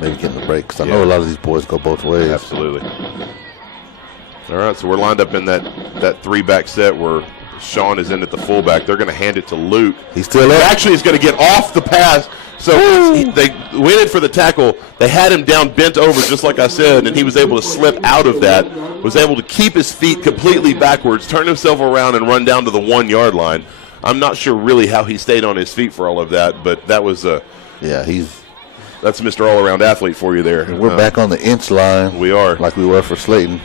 Maybe getting the break because I know a lot of these boys go both ways. Absolutely. All right, so we're lined up in that 3-back set where Sean is in at the fullback. They're going to hand it to Luke. He's still in. Actually, he's going to get off the pass. So they went in for the tackle. They had him down, bent over, just like I said, and he was able to slip out of that, was able to keep his feet completely backwards, turn himself around, and run down to the 1-yard line. I'm not sure really how he stayed on his feet for all of that, but that was yeah, he's That's Mr. All-Around Athlete for you there. And we're back on the inch line. We are. Like we were for Slaton.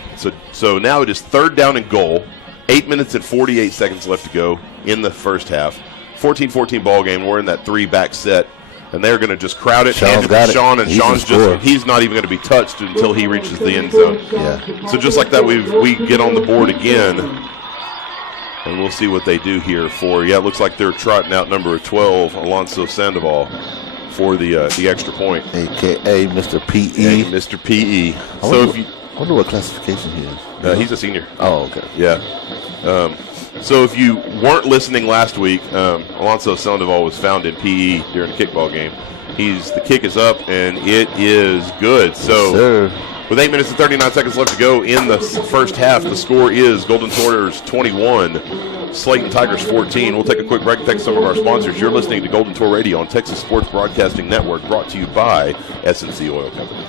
So now it is 3rd down and goal. 8 minutes and 48 seconds left to go in the first half. 14-14 ball game. We're in that 3-back set. And they're going to just crowd it. Sean's got it. Sean, and Sean's he's not even going to be touched until he reaches the end zone. Yeah. So just like that, we get on the board again. And we'll see what they do here for, it looks like they're trotting out number 12, Alonso Sandoval, for the extra point. A.K.A. Mr. P.E. Hey, Mr. P.E. I wonder what classification he is. He's a senior. Oh, okay. Yeah. So if you weren't listening last week, Alonso Sandoval was found in PE during the kickball game. The kick is up, and it is good. So with 8 minutes and 39 seconds left to go in the first half, the score is Golden Tours 21, Slaton Tigers 14. We'll take a quick break and thank some of our sponsors. You're listening to Golden Tour Radio on Texas Sports Broadcasting Network, brought to you by S&C Oil Company.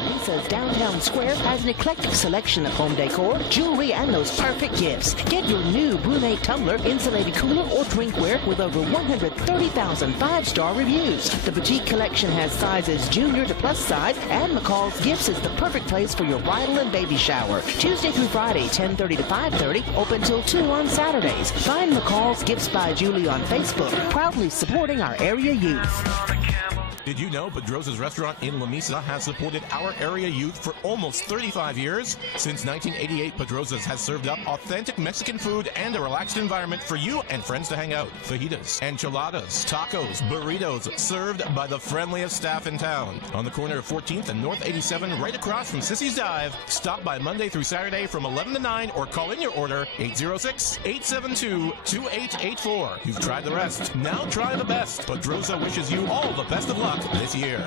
Lisa's Downtown Square has an eclectic selection of home decor, jewelry, and those perfect gifts. Get your new Brunei tumbler, insulated cooler, or drinkware with over 130,000 five-star reviews. The boutique collection has sizes junior to plus size, and McCall's Gifts is the perfect place for your bridal and baby shower. Tuesday through Friday, 10:30 to 5:30, open till 2 on Saturdays. Find McCall's Gifts by Julie on Facebook, proudly supporting our area youth. Did you know Pedrosa's restaurant in Lamesa has supported our area youth for almost 35 years? Since 1988, Pedrosa's has served up authentic Mexican food and a relaxed environment for you and friends to hang out. Fajitas, enchiladas, tacos, burritos, served by the friendliest staff in town. On the corner of 14th and North 87, right across from Sissy's Dive. Stop by Monday through Saturday from 11 to 9 or call in your order 806-872-2884. You've tried the rest. Now try the best. Pedrosa wishes you all the best of luck this year.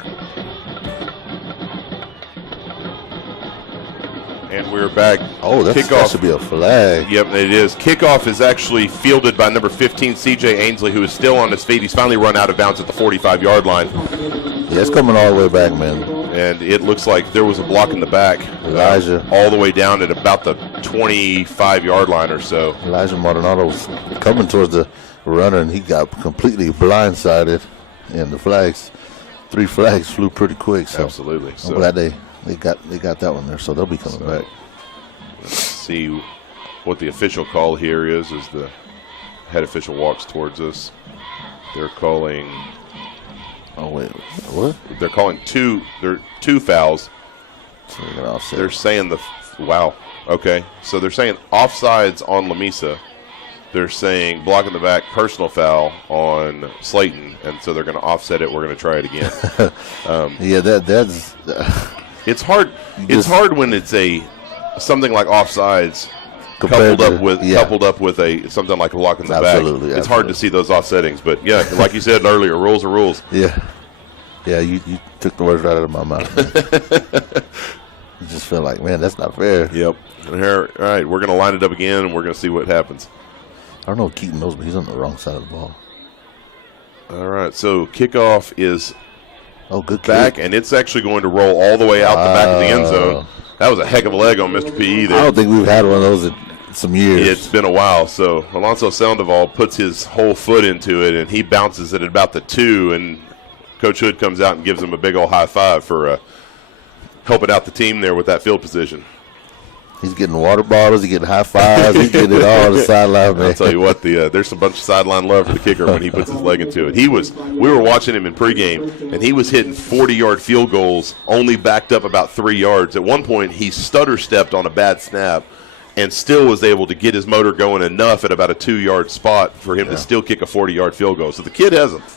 And we're back. Oh, that should be a flag. Yep, it is. Kickoff is actually fielded by number 15, C.J. Ainsley, who is still on his feet. He's finally run out of bounds at the 45-yard line. Yeah, it's coming all the way back, man. And it looks like there was a block in the back. Elijah. All the way down at about the 25-yard line or so. Elijah Maldonado was coming towards the runner, and he got completely blindsided. And the 3 flags flew pretty quick. So absolutely. I'm glad they got that one there, so they'll be coming back. Let's see what the official call here is as the head official walks towards us. They're calling. Oh wait, what? They're calling two fouls. So they're saying wow. Okay, so they're saying offsides on Lamesa. They're saying block in the back, personal foul on Slaton, and so they're going to offset it. We're going to try it again. Yeah, that's. It's hard. It's hard when it's something like offsides coupled up with something like a block in the back. It's hard to see those offsettings, but yeah, like you said earlier, rules are rules. Yeah, you took the words right out of my mouth. You just feel like, man, that's not fair. Yep. All right, we're going to line it up again, and we're going to see what happens. I don't know what Keaton knows, but he's on the wrong side of the ball. All right, so kickoff is good back, kick. And it's actually going to roll all the way out the back of the end zone. That was a heck of a leg on Mr. P.E. there. I don't think we've had one of those in some years. It's been a while. So Alonso Sandoval puts his whole foot into it, and he bounces it at about the 2, and Coach Hood comes out and gives him a big old high five for helping out the team there with that field position. He's getting water bottles. He's getting high fives. He's getting it all on the sideline, man. I'll tell you what, there's a bunch of sideline love for the kicker when he puts his leg into it. We were watching him in pregame, and he was hitting 40-yard field goals, only backed up about 3 yards. At one point, he stutter-stepped on a bad snap and still was able to get his motor going enough at about a 2-yard spot for him to still kick a 40-yard field goal. So the kid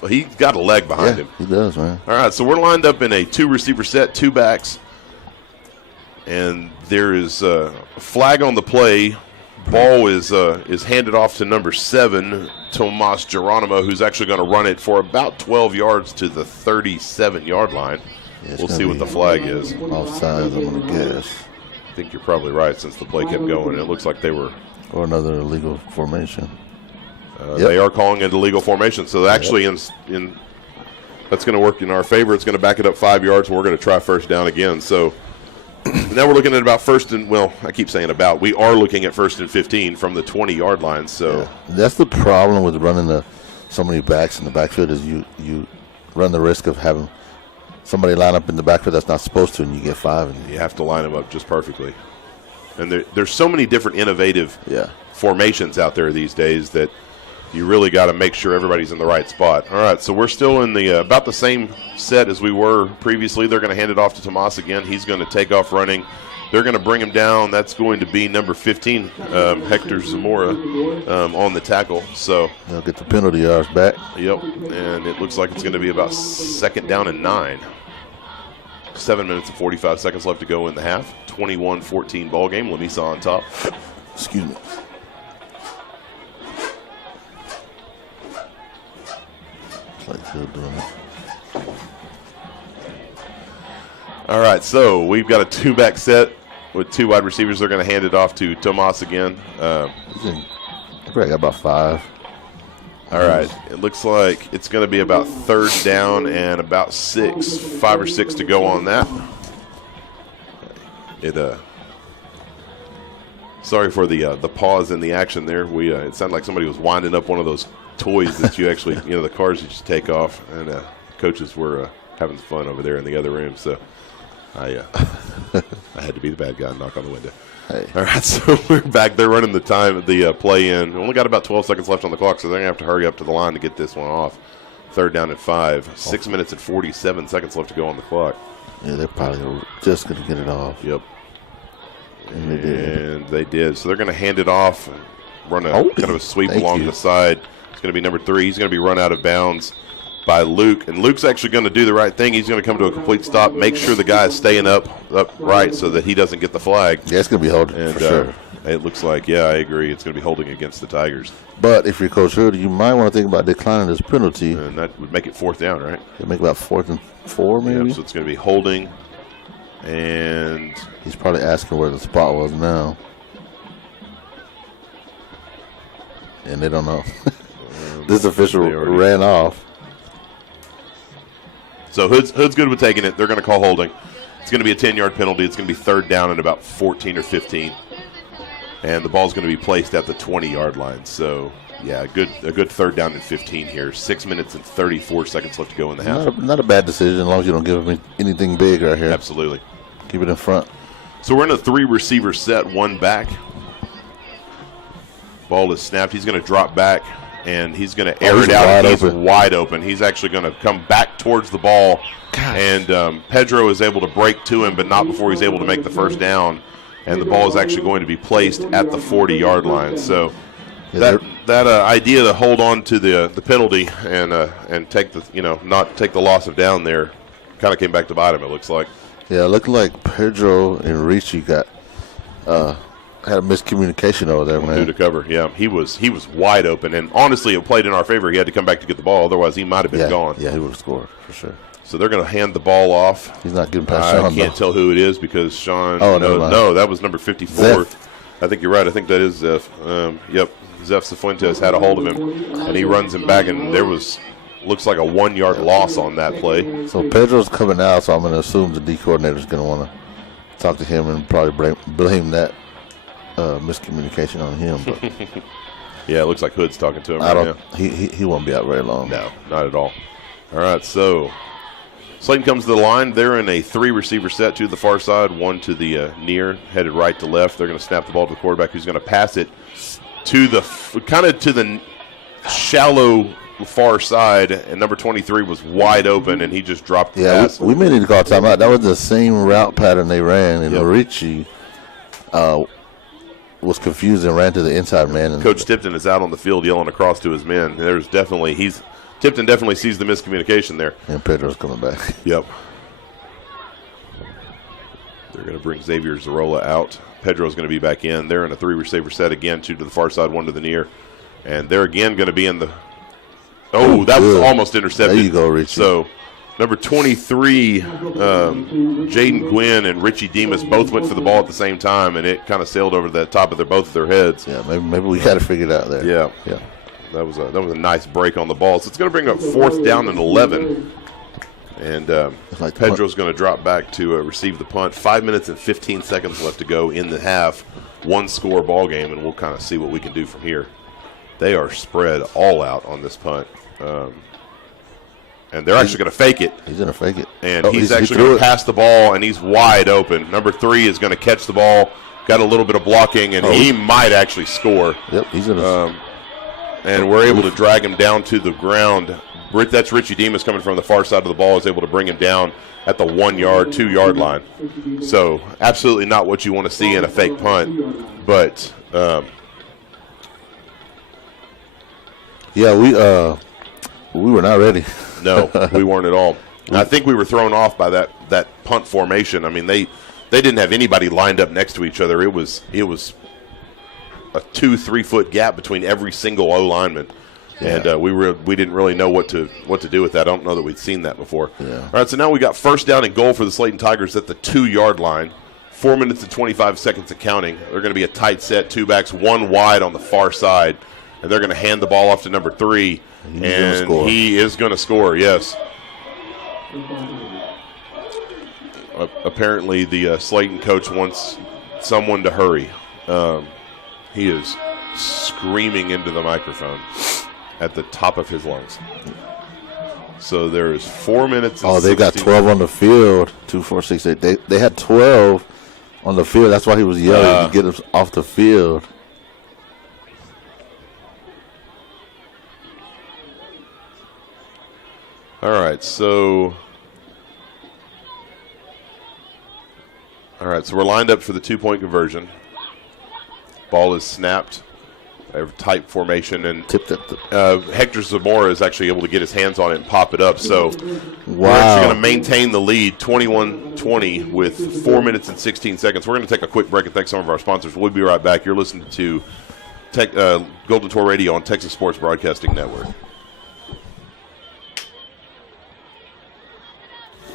he's got a leg behind him. He does, man. All right, so we're lined up in a 2-receiver set, 2 backs. And there is a flag on the play. Ball is handed off to number 7, Tomas Geronimo, who's actually going to run it for about 12 yards to the 37-yard line. Yeah, we'll see what the flag is. Offsides, I'm going to guess. I think you're probably right since the play kept going. It looks like they were. Or another illegal formation. They are calling it illegal formation. So actually, that's going to work in our favor. It's going to back it up 5 yards, and we're going to try first down again. So now we're looking at about I keep saying about. We are looking at 1st and 15 from the 20-yard line. So that's the problem with running the so many backs in the backfield is you run the risk of having somebody line up in the backfield that's not supposed to, and you get 5. And you have to line them up just perfectly. And there's so many different innovative formations out there these days that you really got to make sure everybody's in the right spot. All right, so we're still in the about the same set as we were previously. They're going to hand it off to Tomas again. He's going to take off running. They're going to bring him down. That's going to be number 15, Hector Zamora, on the tackle. So they'll get the penalty yards back. Yep, and it looks like it's going to be about 2nd down and 9. 7 minutes and 45 seconds left to go in the half. 21-14 ball game. Lamesa on top. Excuse me. Like still doing it. All right, so we've got a 2-back set with 2 wide receivers. They're going to hand it off to Tomas again. I got about 5. All right, it looks like it's going to be about 3rd down and about 5 or 6 to go on that. Sorry for the pause in the action there. It sounded like somebody was winding up one of those toys that you actually, the cars that you take off, and coaches were having fun over there in the other room. So I had to be the bad guy and knock on the window. Hey. All right, so we're back. They're running the play in. We only got about 12 seconds left on the clock, so they're going to have to hurry up to the line to get this one off. 3rd down and 5. 6 minutes and 47 seconds left to go on the clock. Yeah, they're probably just going to get it off. Yep. And they did. So they're going to hand it off and run kind of a sweep along the side. It's going to be number 3. He's going to be run out of bounds by Luke. And Luke's actually going to do the right thing. He's going to come to a complete stop, make sure the guy is staying upright so that he doesn't get the flag. Yeah, it's going to be holding for sure. It looks like, I agree. It's going to be holding against the Tigers. But if you're Coach Hood, you might want to think about declining this penalty. And that would make it 4th down, right? It'd make about 4th and 4 maybe. Yep, so it's going to be holding. And he's probably asking where the spot was now. And they don't know. This official ran off. So Hood's good with taking it. They're going to call holding. It's going to be a 10-yard penalty. It's going to be 3rd down and about 14 or 15. And the ball's going to be placed at the 20-yard line. So, a good 3rd down and 15 here. 6 minutes and 34 seconds left to go in the half. Not a bad decision as long as you don't give them anything big right here. Absolutely. Keep it in front. So we're in a 3-receiver set, 1 back. Ball is snapped. He's going to drop back, and he's going to air it out. He's wide open. He's actually going to come back towards the ball. Gosh. And Pedro is able to break to him, but not before he's able to make the 1st down. And the ball is actually going to be placed at the 40-yard line. So that idea to hold on to the penalty and take the not take the loss of down there kind of came back to bite him. It looks like. Yeah, it looked like Pedro and Ricci had a miscommunication over there, man. Due to cover, yeah, he was wide open, and honestly, it played in our favor. He had to come back to get the ball, otherwise he might have been gone. Yeah, he would have scored for sure. So they're going to hand the ball off. He's not getting past Sean. I can't tell who it is because Sean. Oh, no, that was number 54. Zeph. I think you're right. I think that is Zeph. Yep, Zeph Cifuentes had a hold of him, and he runs him back, and looks like a 1-yard loss on that play. So Pedro's coming out, so I'm going to assume the D coordinator is going to want to talk to him and probably blame that miscommunication on him. But yeah, it looks like Hood's talking to him right now. He won't be out very long. No, not at all. All right, so Slaton comes to the line. They're in a 3-receiver set, 2 to the far side, 1 to the near, headed right to left. They're going to snap the ball to the quarterback, who's going to pass it to the shallow far side, and number 23 was wide open, and he just dropped the pass. We may need to call timeout. That was the same route pattern they ran, and Ricci was confused and ran to the inside man. And Coach Tipton is out on the field yelling across to his men. Tipton definitely sees the miscommunication there. And Pedro's coming back. Yep. They're going to bring Xavier Zarola out. Pedro's going to be back in. They're in a 3-receiver set again, 2 to the far side, 1 to the near. And they're again going to be in the – that was almost intercepted. There you go, Ricci. So number 23, Jaden Gwynn and Richie Demas both went for the ball at the same time, and it kind of sailed over the top of both of their heads. Yeah, maybe we got to figure it out there. Yeah. That was a nice break on the ball. So it's going to bring up 4th down and 11. And Pedro's going to drop back to receive the punt. 5 minutes and 15 seconds left to go in the half. 1-score ball game, and we'll kind of see what we can do from here. They are spread all out on this punt. And they're actually going to fake it. He's going to fake it. And he's actually going to pass the ball, and he's wide open. Number 3 is going to catch the ball, got a little bit of blocking, and he might actually score. Yep, he's going to. And we're able to drag him down to the ground. That's Richie Demas coming from the far side of the ball, is able to bring him down at the 1 yard, 2 yard line. So absolutely not what you want to see in a fake punt. But, yeah, we were not ready. No, we weren't at all. And I think we were thrown off by that punt formation. I mean, they didn't have anybody lined up next to each other. It was a 2-3 foot gap between every single O lineman, and we didn't really know what to do with that. I don't know that we'd seen that before. Yeah. All right, so now we got first down and goal for the Slaton Tigers at the 2 yard line. 4 minutes and 25 seconds of counting. They're going to be a tight set, 2 backs, 1 wide on the far side, and they're going to hand the ball off to number 3. And he is going to score, yes. Apparently the Slaton coach wants someone to hurry. He is screaming into the microphone at the top of his lungs. So there is 4 minutes and they got 12 on the field. 2, 4, 6, 8. They had 12 on the field. That's why he was yelling to get us off the field. All right, so we're lined up for the 2-point conversion. Ball is snapped. Tight formation, and Hector Zamora is actually able to get his hands on it and pop it up. So we're actually going to maintain the lead, 21-20, with 4 minutes and 16 seconds. We're going to take a quick break and thank some of our sponsors. We'll be right back. You're listening to Golden Tour Radio on Texas Sports Broadcasting Network.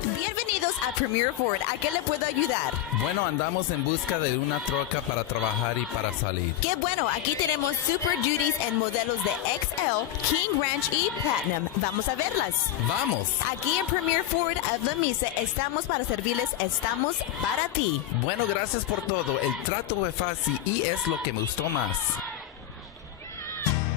Bienvenidos a Premier Ford. ¿A qué le puedo ayudar? Bueno, andamos en busca de una troca para trabajar y para salir. Qué bueno, aquí tenemos Super Duties en modelos de XL, King Ranch y Platinum. Vamos a verlas. Vamos. Aquí en Premier Ford of Lamesa estamos para servirles, estamos para ti. Bueno, gracias por todo. El trato fue fácil y es lo que me gustó más.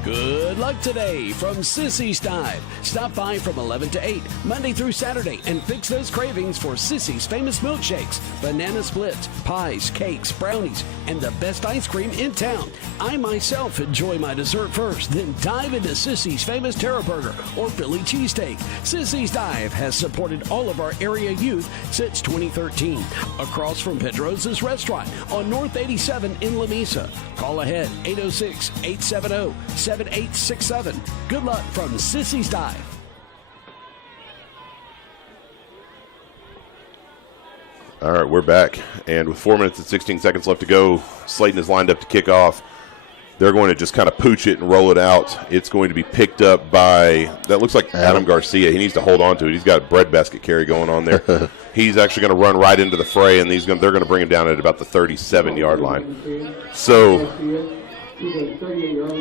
Good luck today from Sissy's Dive. Stop by from 11 to 8, Monday through Saturday, and fix those cravings for Sissy's famous milkshakes, banana splits, pies, cakes, brownies, and the best ice cream in town. I myself enjoy my dessert first, then dive into Sissy's famous Terra Burger or Philly cheesesteak. Sissy's Dive has supported all of our area youth since 2013. Across from Pedrosa's Restaurant on North 87 in Lamesa. Call ahead, 806-870-7867. Good luck from Sissy's Dive. All right, we're back. And with 4 minutes and 16 seconds left to go, Slaton is lined up to kick off. They're going to just kind of pooch it and roll it out. It's going to be picked up by, that looks like Adam Garcia. He needs to hold on to it. He's got a breadbasket carry going on there. He's actually going to run right into the fray, and they're going to bring him down at about the 37-yard line. So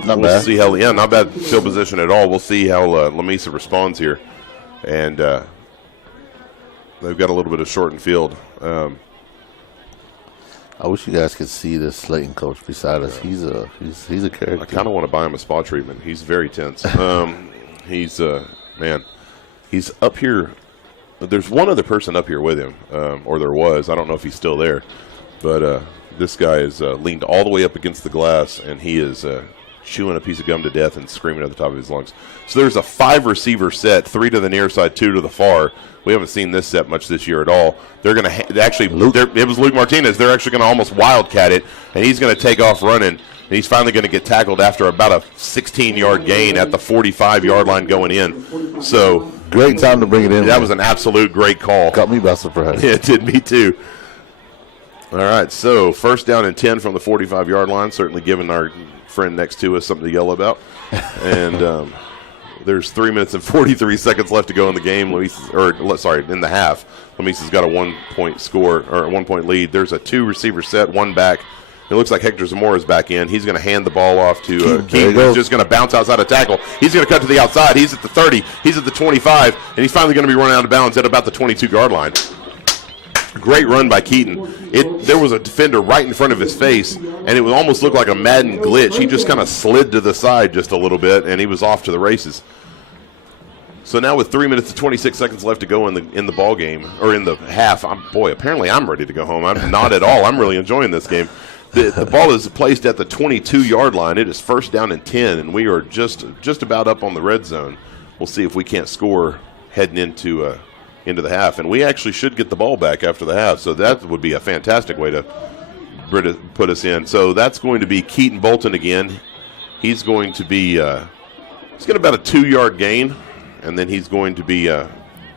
not we'll bad. see how, not bad field position at all. We'll see how Lamesa responds here. And they've got a little bit of shortened field. I wish you guys could see this Slaton coach beside us. He's a character. I kind of want to buy him a spa treatment. He's very tense. He's he's up here. There's one other person up here with him, or there was. I don't know if he's still there, but this guy is leaned all the way up against the glass, and he is chewing a piece of gum to death and screaming at the top of his lungs. So there's a 5-receiver set, 3 to the near side, 2 to the far. We haven't seen this set much this year at all. They're going to it was Luke Martinez. They're actually going to almost wildcat it, and he's going to take off running, and he's finally going to get tackled after about a 16-yard gain at the 45-yard line going in. So great time to bring it in. That was an absolute great call. Caught me by surprise. Yeah, it did me too. All right, so first down and 10 from the 45-yard line, certainly giving our friend next to us something to yell about. And there's 3 minutes and 43 seconds left to go in the game. In the half. Lamesa's got a 1-point score, or a 1-point lead. There's a 2-receiver set, 1 back. It looks like Hector Zamora is back in. He's going to hand the ball off to Keith. He's just going to bounce outside a tackle. He's going to cut to the outside. He's at the 30. He's at the 25. And he's finally going to be running out of bounds at about the 22-yard line. Great run by Keaton. There was a defender right in front of his face, and it would almost look like a Madden glitch. He just kind of slid to the side just a little bit, and he was off to the races. So now with 3 minutes and 26 seconds left to go in the ball game, or in the half, apparently I'm ready to go home. I'm not at all. I'm really enjoying this game. The ball is placed at the 22-yard line. It is first down and 10, and we are just about up on the red zone. We'll see if we can't score heading into the half, and we actually should get the ball back after the half. So that would be a fantastic way to put us in. So that's going to be Keaton Bolton again. He's going to be he's got about a 2-yard gain. And then he's going to be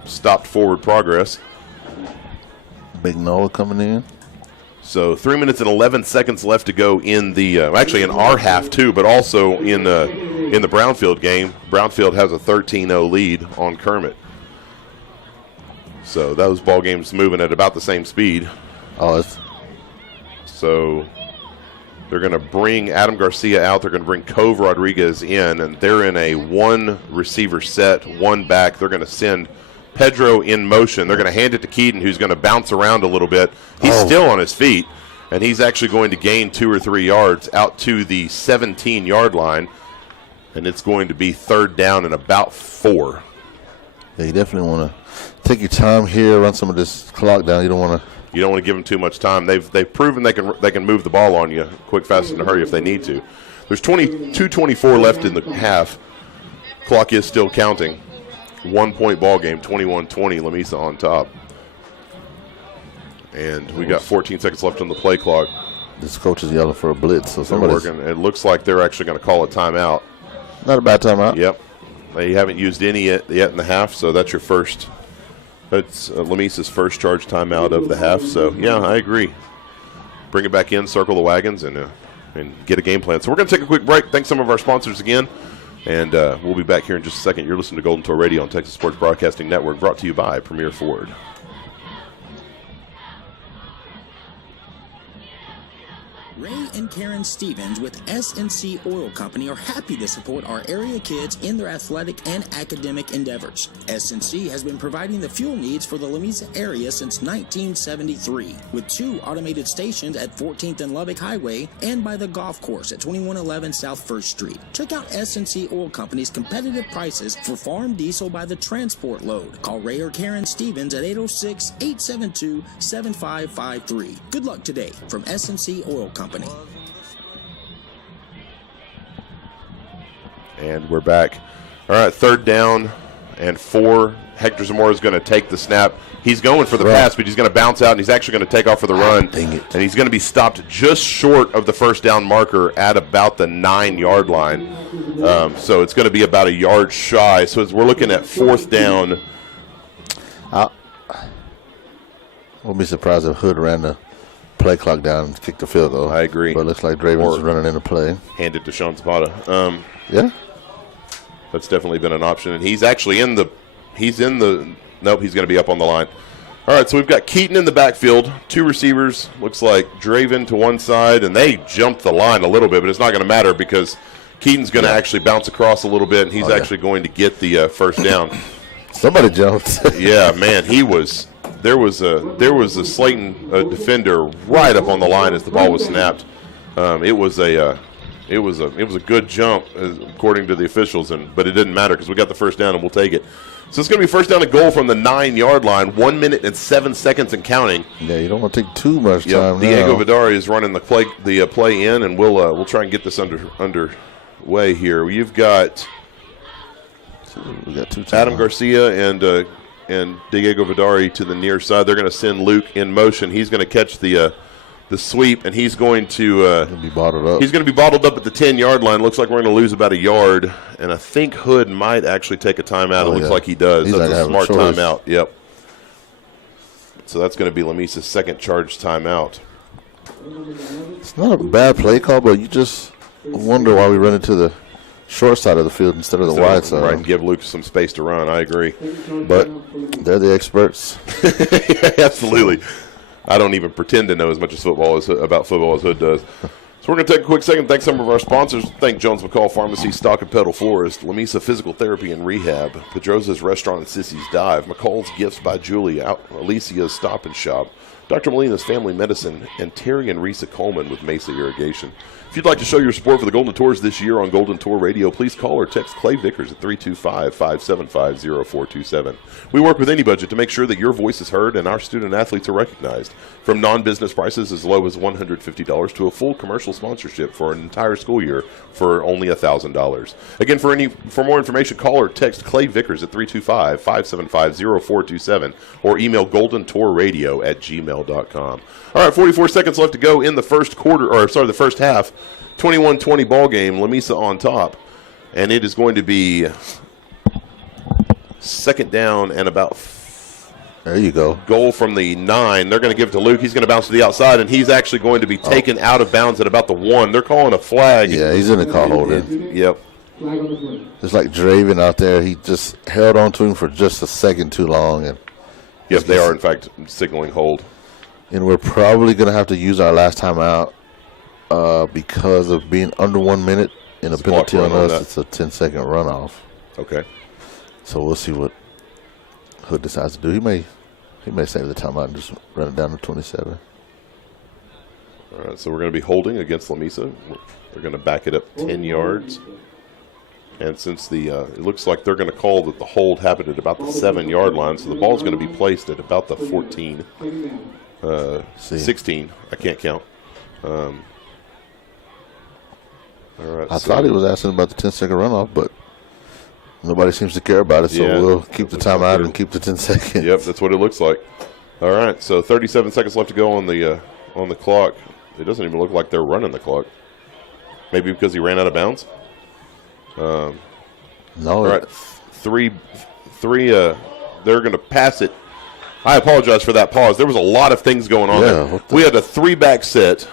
stopped forward progress. Big Noah coming in. So 3 minutes and 11 seconds left to go in the actually in our half too, but also in the Brownfield game. Brownfield has a 13-0 lead on Kermit. So those ball games moving at about the same speed. So they're going to bring Adam Garcia out. They're going to bring Cove Rodriguez in, and they're in a one-receiver set, one back. They're going to send Pedro in motion. They're going to hand it to Keaton, who's going to bounce around a little bit. He's still on his feet, and he's actually going to gain 2 or 3 yards out to the 17-yard line, and it's going to be third down and about 4. Yeah, you definitely want to take your time here, run some of this clock down. You don't want to give them too much time. They've proven they can move the ball on you quick, fast, and in a hurry if they need to. There's 2:24 left in the half. Clock is still counting. 1-point ball game, 21-20. Lamesa on top. And we got 14 seconds left on the play clock. This coach is yelling for a blitz. So somebody's working. It looks like they're actually going to call a timeout. Not a bad timeout. Yep. They haven't used any yet in the half, so that's your first. That's Lamesa's first charge timeout of the half. So, yeah, I agree. Bring it back in, circle the wagons, and get a game plan. So we're going to take a quick break. Thanks some of our sponsors again. And we'll be back here in just a second. You're listening to Golden Tour Radio on Texas Sports Broadcasting Network, brought to you by Premier Ford. Ray and Karen Stevens with S&C Oil Company are happy to support our area kids in their athletic and academic endeavors. S&C has been providing the fuel needs for the Lamesa area since 1973, with 2 automated stations at 14th and Lubbock Highway and by the golf course at 2111 South 1st Street. Check out S&C Oil Company's competitive prices for farm diesel by the transport load. Call Ray or Karen Stevens at 806-872-7553. Good luck today from S&C Oil Company. And we're back. All right, third down and 4. Hector Zamora is going to take the snap. He's going for the pass, but he's going to bounce out, and he's actually going to take off for the run. Dang it. And he's going to be stopped just short of the first down marker at about the 9-yard line. So it's going to be about a yard shy. So we're looking at fourth down. I won't be surprised if Hood ran the play clock down and kicked the field goal. I agree. But it looks like Draven's running into play. Hand it to Sean Zapata. Yeah. That's definitely been an option. And he's actually nope, he's going to be up on the line. All right, so we've got Keaton in the backfield, 2 receivers. Looks like Draven to one side, and they jumped the line a little bit, but it's not going to matter because Keaton's going to actually bounce across a little bit, and he's actually going to get the first down. Somebody jumped. Yeah, man, he was. There was a Slaton defender right up on the line as the ball was snapped. It was a good jump according to the officials, but it didn't matter because we got the first down and we'll take it. So it's going to be first down and goal from the 9-yard line, 1 minute and 7 seconds and counting. Yeah, you don't want to take too much time. Diego Vidari is running the play in, and we'll try and get this underway here. We got 2 Adam Garcia and Diego Vidari to the near side. They're going to send Luke in motion. He's going to catch the sweep, and he's going to be bottled up. He's going to be bottled up at the 10-yard line. Looks like we're going to lose about a yard, and I think Hood might actually take a timeout. It looks like he does. That's a smart timeout. Yep. So that's going to be Lamesa's second charge timeout. It's not a bad play call, but you just wonder why we run into the short side of the field instead of the wide side. Right, and give Luke some space to run. I agree. But they're the experts. Yeah, absolutely. I don't even pretend to know as much about football as Hood does. So we're going to take a quick second. Thank some of our sponsors. Thank Jones McCall Pharmacy, Stock and Pedal Forest, Lamesa Physical Therapy and Rehab, Pedrosa's Restaurant and Sissy's Dive, McCall's Gifts by Julie, Alicia's Stop and Shop, Dr. Molina's Family Medicine, and Terry and Risa Coleman with Mesa Irrigation. If you'd like to show your support for the Golden Tours this year on Golden Tour Radio, please call or text Clay Vickers at 325-575-0427. We work with any budget to make sure that your voice is heard and our student athletes are recognized. From non-business prices as low as $150 to a full commercial sponsorship for an entire school year for only $1,000. Again, for more information, call or text Clay Vickers at 325-575-0427 or email goldentourradio@gmail.com. All right, 44 seconds left to go in the first half. 21-20 ball game, Lamesa on top, and it is going to be second down and about there you go. Goal from the 9. They're going to give it to Luke. He's going to bounce to the outside, and he's actually going to be taken out of bounds at about the 1. They're calling a flag. Yeah, he's in the car holding. Yep. It's like Draven out there. He just held on to him for just a second too long. And yes, they are, in fact, signaling hold. And we're probably going to have to use our last time out because of being under 1 minute and a penalty on us. It's a 10-second runoff. Okay. So we'll see what Hood decides to do. He may save the timeout and just run it down to 27. All right, so we're going to be holding against Lamesa. They're going to back it up 10 yards. And since it looks like they're going to call that the hold happened at about the 7-yard line, so the ball's going to be placed at about the 14, 16. I can't count. All right. I thought he was asking about the 10-second runoff, but nobody seems to care about it, so we'll keep the timeout and keep the 10 seconds. Yep, that's what it looks like. All right, so 37 seconds left to go on the clock. It doesn't even look like they're running the clock. Maybe because he ran out of bounds. No. All right, three. They're going to pass it. I apologize for that pause. There was a lot of things going on there. We had a 3-back set.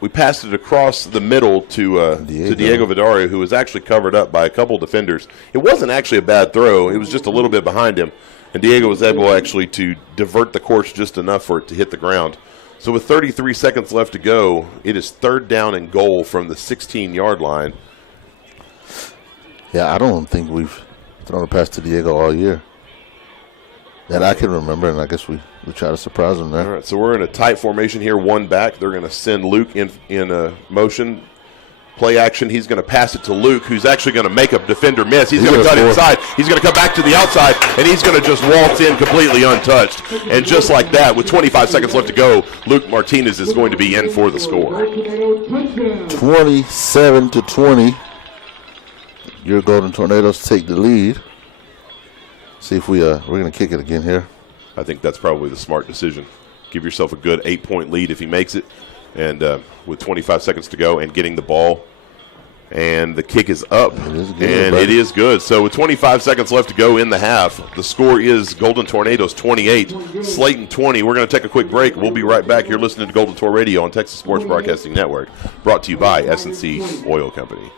We passed it across the middle to Diego Vidario, who was actually covered up by a couple defenders. It wasn't actually a bad throw. It was just a little bit behind him. And Diego was able actually to divert the course just enough for it to hit the ground. So with 33 seconds left to go, it is 3rd down and goal from the 16-yard line. Yeah, I don't think we've thrown a pass to Diego all year that I can remember, and I guess we try to surprise him there. All right, so we're in a tight formation here, 1 back. They're going to send Luke in motion. Play action. He's going to pass it to Luke, who's actually going to make a defender miss. He's going to cut inside. He's going to come back to the outside, and he's going to just waltz in completely untouched. And just like that, with 25 seconds left to go, Luke Martinez is going to be in for the score. 27-20. Your Golden Tornadoes take the lead. See if we're going to kick it again here. I think that's probably the smart decision. Give yourself a good 8-point lead if he makes it. And with 25 seconds to go and getting the ball. And the kick is up. It is good. So with 25 seconds left to go in the half, the score is Golden Tornadoes 28, Slaton 20. We're going to take a quick break. We'll be right back. You're listening to Golden Tour Radio on Texas Sports Broadcasting Network, brought to you by S&C Oil Company.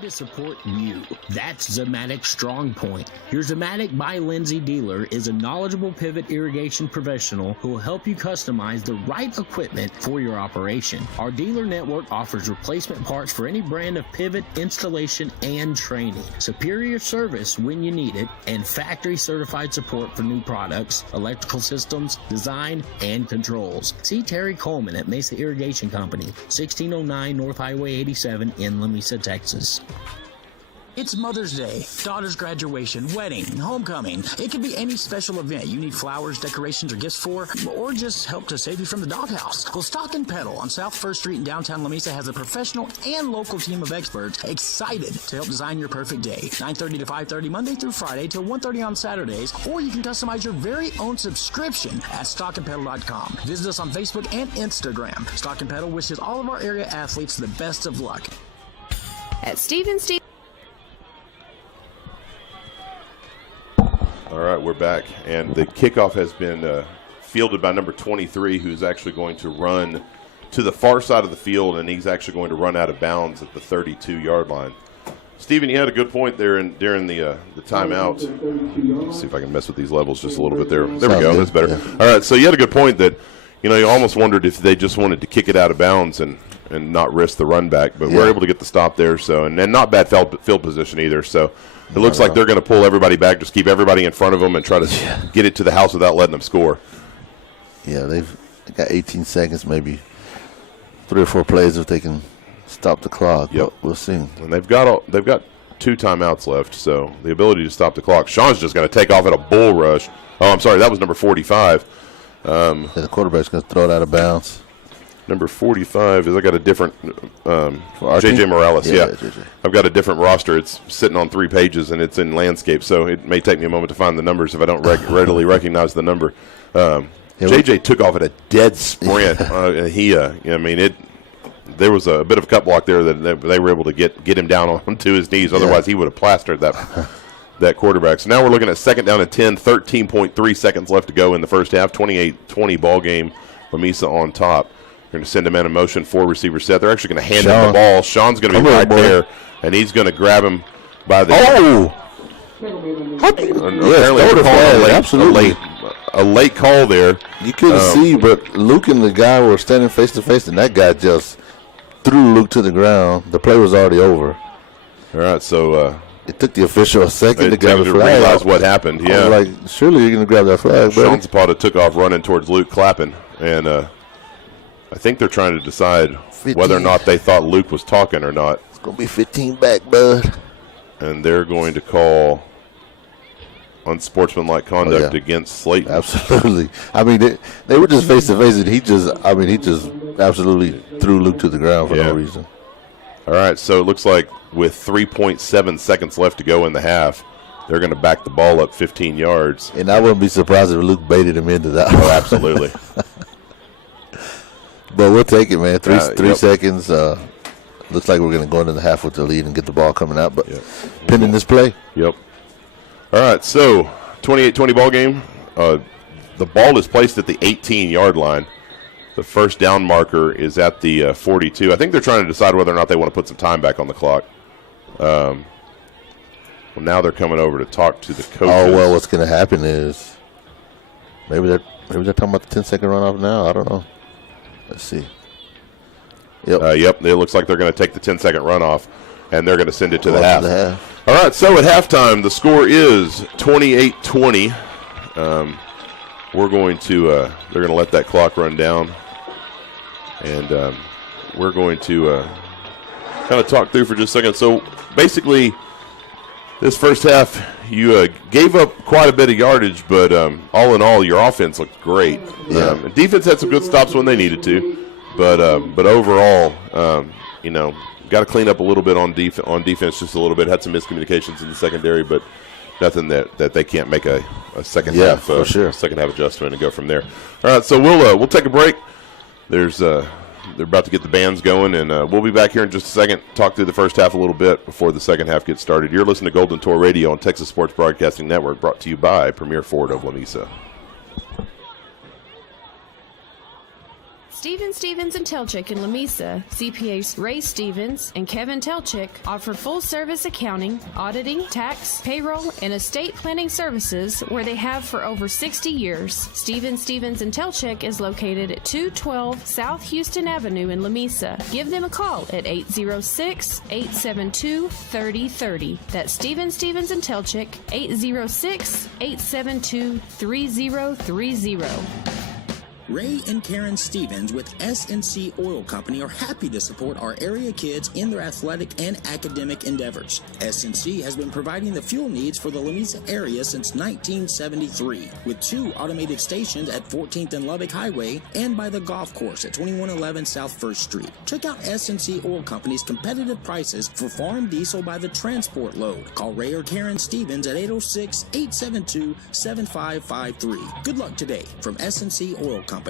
To support you. That's Zematic Strong Point. Your Zematic by Lindsay dealer is a knowledgeable pivot irrigation professional who will help you customize the right equipment for your operation. Our dealer network offers replacement parts for any brand of pivot, installation, and training. Superior service when you need it, and factory certified support for new products, electrical systems, design, and controls. See Terry Coleman at Mesa Irrigation Company, 1609 North Highway 87 in Lamesa, Texas. It's Mother's Day, daughter's graduation, wedding, homecoming. It could be any special event you need flowers, decorations, or gifts for, or just help to save you from the doghouse. Well, Stock and Pedal on South 1st Street in downtown Lamesa has a professional and local team of experts excited to help design your perfect day. 9:30 to 5:30 Monday through Friday till 1:30 on Saturdays, or you can customize your very own subscription at stockandpedal.com. Visit us on Facebook and Instagram. Stock and Pedal wishes all of our area athletes the best of luck. At Steve. All right, we're back, and the kickoff has been fielded by number 23, who's actually going to run to the far side of the field, and he's actually going to run out of bounds at the 32-yard line. Stephen, you had a good point there during the timeout. Let's see if I can mess with these levels just a little bit there. There we go. That's better. Yeah. All right, so you had a good point that, you almost wondered if they just wanted to kick it out of bounds and not risk the run back, but we're able to get the stop there. So and not bad field position either. So It looks like they're going to pull everybody back, just keep everybody in front of them and try to get it to the house without letting them score. Yeah, they've got 18 seconds, maybe 3 or 4 plays if they can stop the clock. Yep. We'll see. And they've got 2 timeouts left, so the ability to stop the clock. Sean's just going to take off at a bull rush. Oh, I'm sorry, that was number 45. The quarterback's going to throw it out of bounds. Number 45 is I got a different J.J. Morales. Yeah, JJ. I've got a different roster. It's sitting on 3 pages and it's in landscape, so it may take me a moment to find the numbers if I don't readily recognize the number. J.J. took off at a dead sprint. There was a bit of a cut block there that they were able to get him down onto his knees. Otherwise, he would have plastered that quarterback. So now we're looking at 2nd down and 10, 13.3 seconds left to go in the first half. 28-20 ball game. Lamesa on top. They're going to send him in a motion, 4-receiver set. They're actually going to hand him the ball. Sean's going to be right there, and he's going to grab him by the. Absolutely. A late call there. You couldn't see, but Luke and the guy were standing face to face, and that guy just threw Luke to the ground. The play was already over. All right, so it took the official a second to grab the to flag. Realize what happened. Yeah, I was like, surely you're going to grab that flag. Sean Zapata took off running towards Luke clapping, and I think they're trying to decide 15. whether or not they thought Luke was talking or not. It's going to be 15 back, bud. And they're going to call unsportsmanlike conduct against Slaton. Absolutely. I mean, they were just face to face, and he just absolutely threw Luke to the ground for no reason. All right, so it looks like with 3.7 seconds left to go in the half, they're going to back the ball up 15 yards. And I wouldn't be surprised if Luke baited him into that. Oh, absolutely. But we'll take it, man. Three seconds. Looks like we're going to go into the half with the lead and get the ball coming out. But pending this play. Yep. All right, so 28-20 ball game. The ball is placed at the 18-yard line. The first down marker is at the 42. I think they're trying to decide whether or not they want to put some time back on the clock. Well, now they're coming over to talk to the coaches. Oh, well, what's going to happen is maybe they're talking about the 10-second runoff now. I don't know. Let's see. Yep. It looks like they're going to take the 10-second runoff, and they're going to send it to the half. All right, so at halftime, the score is 28-20. We're going to they're going to let that clock run down, and we're going to kind of talk through for just a second. So basically, this first half, you gave up quite a bit of yardage, but all in all, your offense looked great. Defense had some good stops when they needed to, but overall, got to clean up a little bit on defense, just a little bit. Had some miscommunications in the secondary, but nothing that they can't make a second half for sure. Second half adjustment and go from there. All right, so we'll take a break. They're about to get the bands going, and we'll be back here in just a second, talk through the first half a little bit before the second half gets started. You're listening to Golden Tour Radio on Texas Sports Broadcasting Network, brought to you by Premier Ford of Lamesa. Stevens and Telchick in Lamesa, CPAs Ray Stevens and Kevin Telchick offer full-service accounting, auditing, tax, payroll, and estate planning services where they have for over 60 years. Stevens and Telchick is located at 212 South Houston Avenue in Lamesa. Give them a call at 806-872-3030. That's Stevens and Telchick, 806-872-3030. Ray and Karen Stevens with S&C Oil Company are happy to support our area kids in their athletic and academic endeavors. S&C has been providing the fuel needs for the Lamesa area since 1973, with 2 automated stations at 14th and Lubbock Highway and by the golf course at 2111 South 1st Street. Check out S&C Oil Company's competitive prices for farm diesel by the transport load. Call Ray or Karen Stevens at 806-872-7553. Good luck today from S&C Oil Company.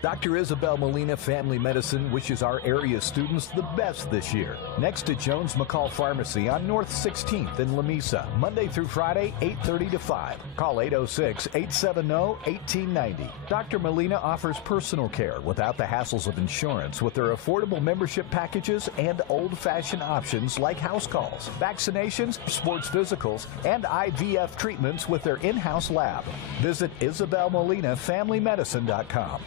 Dr. Isabel Molina Family Medicine wishes our area students the best this year. Next to Jones McCall Pharmacy on North 16th in Lamesa, Monday through Friday, 8:30 to 5. Call 806-870-1890. Dr. Molina offers personal care without the hassles of insurance with their affordable membership packages and old-fashioned options like house calls, vaccinations, sports physicals, and IVF treatments with their in-house lab. Visit IsabelMolinaFamilyMedicine.com.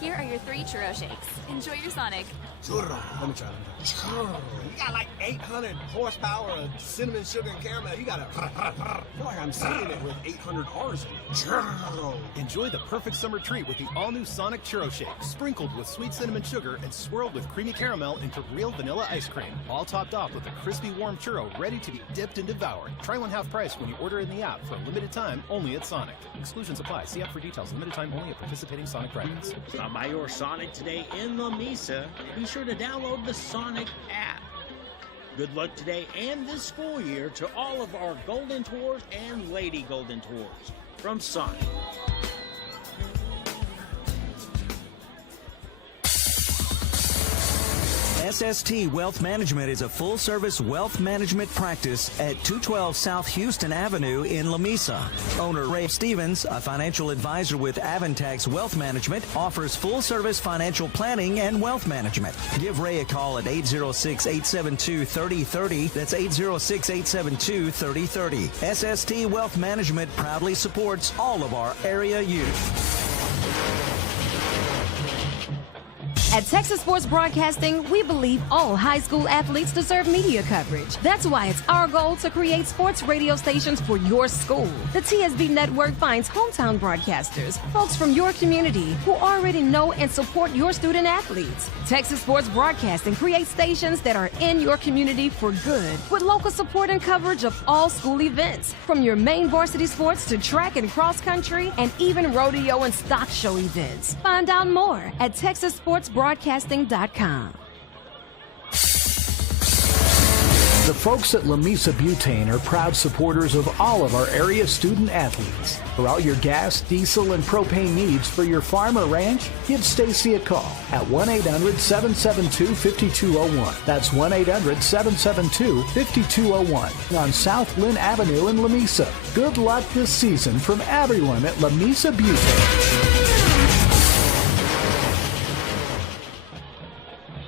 Here are your 3 churro shakes. Enjoy your Sonic. Churro. Let me try. Churro. You got like 800 horsepower of cinnamon, sugar, and caramel. You got to feel like I'm saying it with 800 R's in it. Churro. Enjoy the perfect summer treat with the all-new Sonic Churro Shake, sprinkled with sweet cinnamon sugar and swirled with creamy caramel into real vanilla ice cream. All topped off with a crispy, warm churro ready to be dipped and devoured. Try one half price when you order in the app for a limited time only at Sonic. Exclusions apply. See app for details. Limited time only at participating Sonic brands. Stop by your Sonic today in Lamesa. Be sure to download the Sonic app. Good luck today and this school year to all of our Golden Tours and Lady Golden Tours from Sonic. SST Wealth Management is a full-service wealth management practice at 212 South Houston Avenue in Lamesa. Owner Ray Stevens, a financial advisor with Avantax Wealth Management, offers full-service financial planning and wealth management. Give Ray a call at 806-872-3030. That's 806-872-3030. SST Wealth Management proudly supports all of our area youth. At Texas Sports Broadcasting, we believe all high school athletes deserve media coverage. That's why it's our goal to create sports radio stations for your school. The TSB network finds hometown broadcasters, folks from your community who already know and support your student athletes. Texas Sports Broadcasting creates stations that are in your community for good, with local support and coverage of all school events, from your main varsity sports to track and cross country, and even rodeo and stock show events. Find out more at TexasSportsBroadcasting.com. The folks at Lamesa Butane are proud supporters of all of our area student athletes. For all your gas, diesel, and propane needs for your farm or ranch, give Stacy a call at 1-800-772-5201. That's 1-800-772-5201 on South Lynn Avenue in Lamesa. Good luck this season from everyone at Lamesa Butane.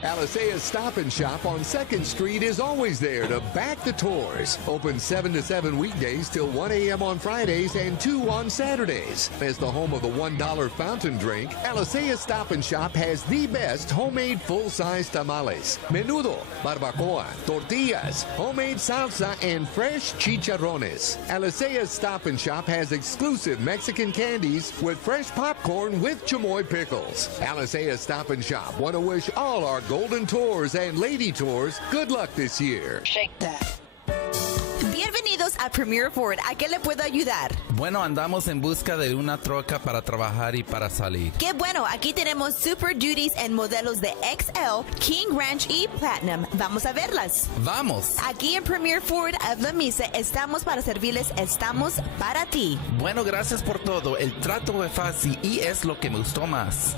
Alicea's Stop and Shop on 2nd Street is always there to back the tours. Open 7 to 7 weekdays till 1 a.m. on Fridays and 2 on Saturdays. As the home of the $1 fountain drink, Alicea's Stop and Shop has the best homemade full-size tamales, menudo, barbacoa, tortillas, homemade salsa, and fresh chicharrones. Alicea's Stop and Shop has exclusive Mexican candies with fresh popcorn with chamoy pickles. Alicea's Stop and Shop want to wish all our Golden Tours and Lady Tours good luck this year. Shake that. Bienvenidos a Premier Ford. ¿A qué le puedo ayudar? Bueno, andamos en busca de una troca para trabajar y para salir. Qué bueno, aquí tenemos Super Duties en modelos de XL, King Ranch y Platinum. Vamos a verlas. ¡Vamos! Aquí en Premier Ford of Lamesa estamos para servirles, estamos para ti. Bueno, gracias por todo. El trato fue fácil y es lo que me gustó más.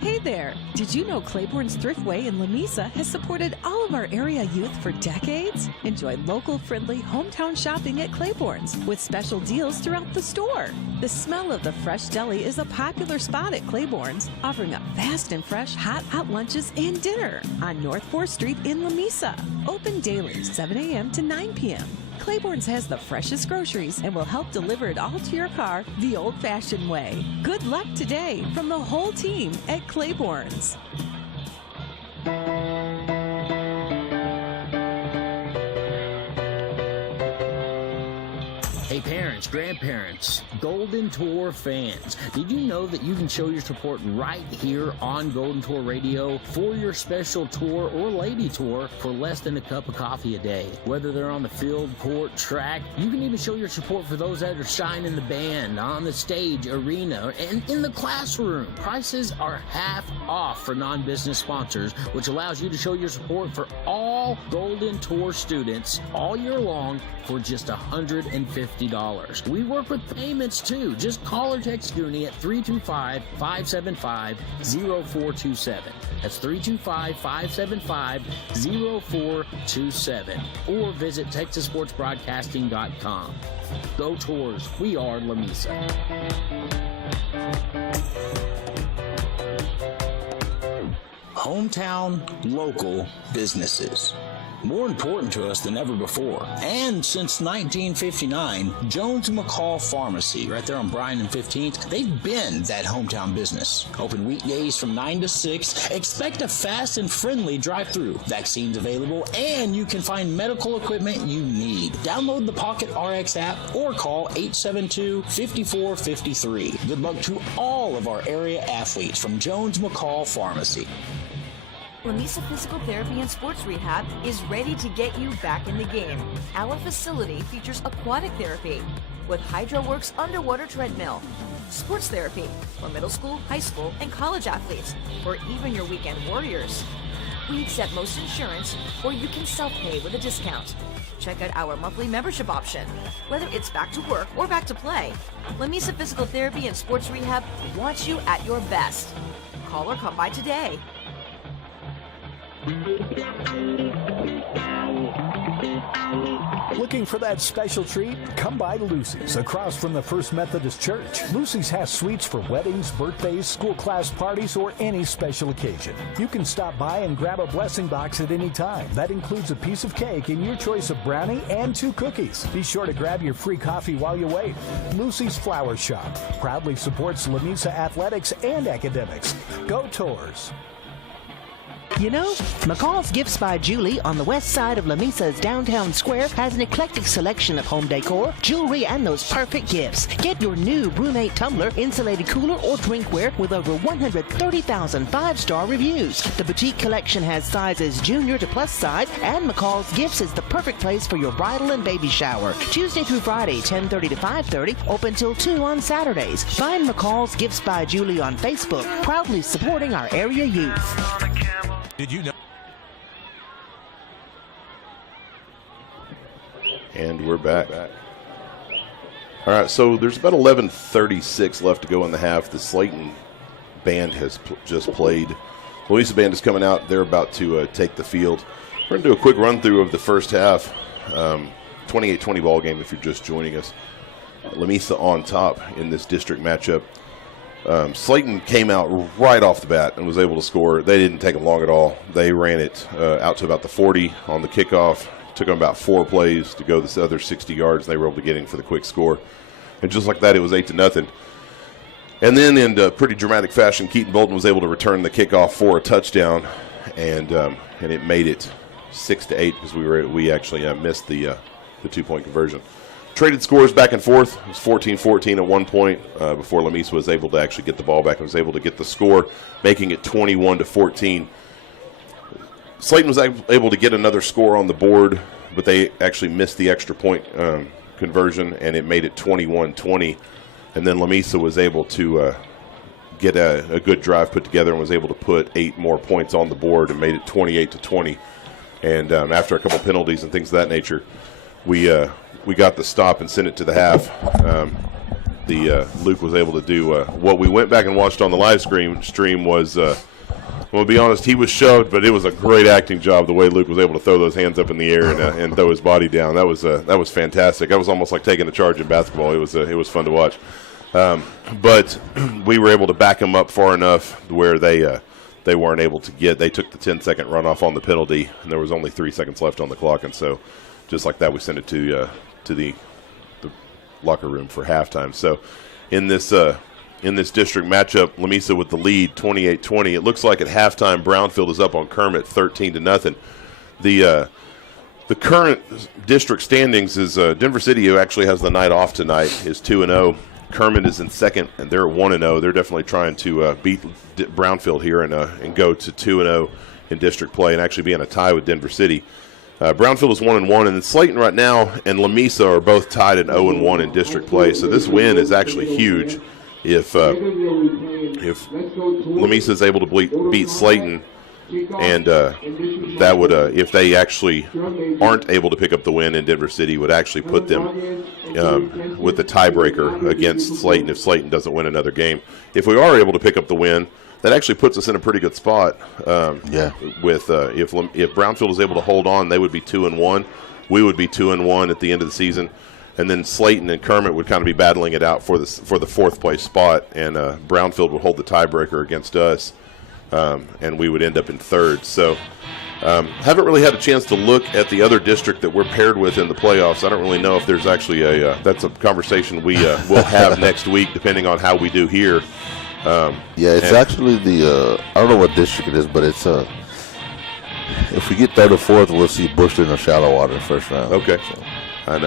Hey there! Did you know Claiborne's Thriftway in Lamesa has supported all of our area youth for decades? Enjoy local, friendly, hometown shopping at Claiborne's with special deals throughout the store. The smell of the fresh deli is a popular spot at Claiborne's, offering up fast and fresh hot lunches and dinner on North 4th Street in Lamesa. Open daily, 7 a.m. to 9 p.m. Claiborne's has the freshest groceries and will help deliver it all to your car the old-fashioned way. Good luck today from the whole team at Claiborne's. Hey parents, grandparents, Golden Tour fans, did you know that you can show your support right here on Golden Tour Radio for your special tour or lady tour for less than a cup of coffee a day? Whether they're on the field, court, track, you can even show your support for those that are shining the band, on the stage, arena, and in the classroom. Prices are half off for non-business sponsors, which allows you to show your support for all Golden Tour students all year long for just $150. We work with payments too. Just call or text Goonie at 325-575-0427. That's 325-575-0427. Or visit TexasSportsBroadcasting.com. Go Tours. We are Lamesa. Hometown local businesses. more important to us than ever before. And since 1959, Jones McCall Pharmacy, right there on Bryan and 15th, they've been that hometown business. Open weekdays from 9 to 6. Expect a fast and friendly drive-through. Vaccines available, and you can find medical equipment you need. Download the Pocket RX app or call 872-5453. Good luck to all of our area athletes from Jones McCall Pharmacy. Lamesa Physical Therapy and Sports Rehab is ready to get you back in the game. Our facility features aquatic therapy with HydroWorks underwater treadmill, sports therapy for middle school, high school, and college athletes, or even your weekend warriors. We accept most insurance, or you can self-pay with a discount. Check out our monthly membership option. Whether it's back to work or back to play, Lamesa Physical Therapy and Sports Rehab wants you at your best. Call or come by today. Looking for that special treat? Come by Lucy's across from the First Methodist Church. Lucy's has sweets for weddings, birthdays, school class parties, or any special occasion. You can stop by and grab a blessing box at any time. That includes a piece of cake and your choice of brownie and 2 cookies. Be sure to grab your free coffee while you wait. Lucy's Flower Shop proudly supports Lamesa athletics and academics. Go Tours! You know, McCall's Gifts by Julie on the west side of Lamesa's downtown square has an eclectic selection of home decor, jewelry, and those perfect gifts. Get your new brunette tumbler, insulated cooler, or drinkware with over 130,000 5-star reviews. The boutique collection has sizes junior to plus size, and McCall's Gifts is the perfect place for your bridal and baby shower. Tuesday through Friday, 10:30 to 5:30, open till 2 on Saturdays. Find McCall's Gifts by Julie on Facebook, proudly supporting our area youth. Did you know? And we're back. All right, so there's about 11:36 left to go in the half. The Slaton band has just played. Lamesa band is coming out. They're about to take the field. We're going to do a quick run-through of the first half. 28-20 ball game if you're just joining us. Lamesa on top in this district matchup. Slaton came out right off the bat and was able to score. They didn't take them long at all. They ran it out to about the 40 on the kickoff. Took them about 4 plays to go the other 60 yards. And they were able to get in for the quick score. And just like that, it was 8-0. And then in pretty dramatic fashion, Keaton Bolton was able to return the kickoff for a touchdown. And it made it 6-8 because we actually missed the 2-point conversion. Traded scores back and forth. It was 14-14 at one point before Lamesa was able to actually get the ball back and was able to get the score, making it 21-14. Slaton was able to get another score on the board, but they actually missed the extra point conversion, and it made it 21-20. And then Lamesa was able to get a good drive put together and was able to put 8 more points on the board and made it 28-20. And after a couple penalties and things of that nature, we got the stop and sent it to the half. Luke was able to do what we went back and watched on the live stream was, I'm going to be honest, he was shoved, but it was a great acting job the way Luke was able to throw those hands up in the air and throw his body down. That was fantastic. That was almost like taking a charge in basketball. It was fun to watch. But we were able to back him up far enough where they weren't able to get. They took the 10-second runoff on the penalty, and there was only 3 seconds left on the clock, and so just like that, we sent it to the locker room for halftime. So in this district matchup, Lamesa with the lead 28-20. It looks like at halftime Brownfield is up on Kermit 13-0. The current district standings is Denver City, who actually has the night off tonight, is 2-0. Kermit is in second, and they're 1-0. They're definitely trying to beat Brownfield here and go to 2-0 in district play and actually be in a tie with Denver City. Brownfield is 1-1, and then Slaton right now and Lamesa are both tied at 0-1 in district play. So this win is actually huge. If Lamesa is able to beat Slaton, and that would, if they actually aren't able to pick up the win in Denver City, would actually put them with the tiebreaker against Slaton if Slaton doesn't win another game. If we are able to pick up the win, that actually puts us in a pretty good spot. With if Brownfield is able to hold on, they would be 2-1. We would be 2-1 at the end of the season, and then Slaton and Kermit would kind of be battling it out for the 4th place spot, and Brownfield would hold the tiebreaker against us, and we would end up in 3rd. So Haven't really had a chance to look at the other district that we're paired with in the playoffs. I don't really know if there's actually that's a conversation we will have next week, depending on how we do here. It's actually I don't know what district it is, but it's if we get third or fourth, we'll see Bushton or Shallow Water first round. Okay. So. And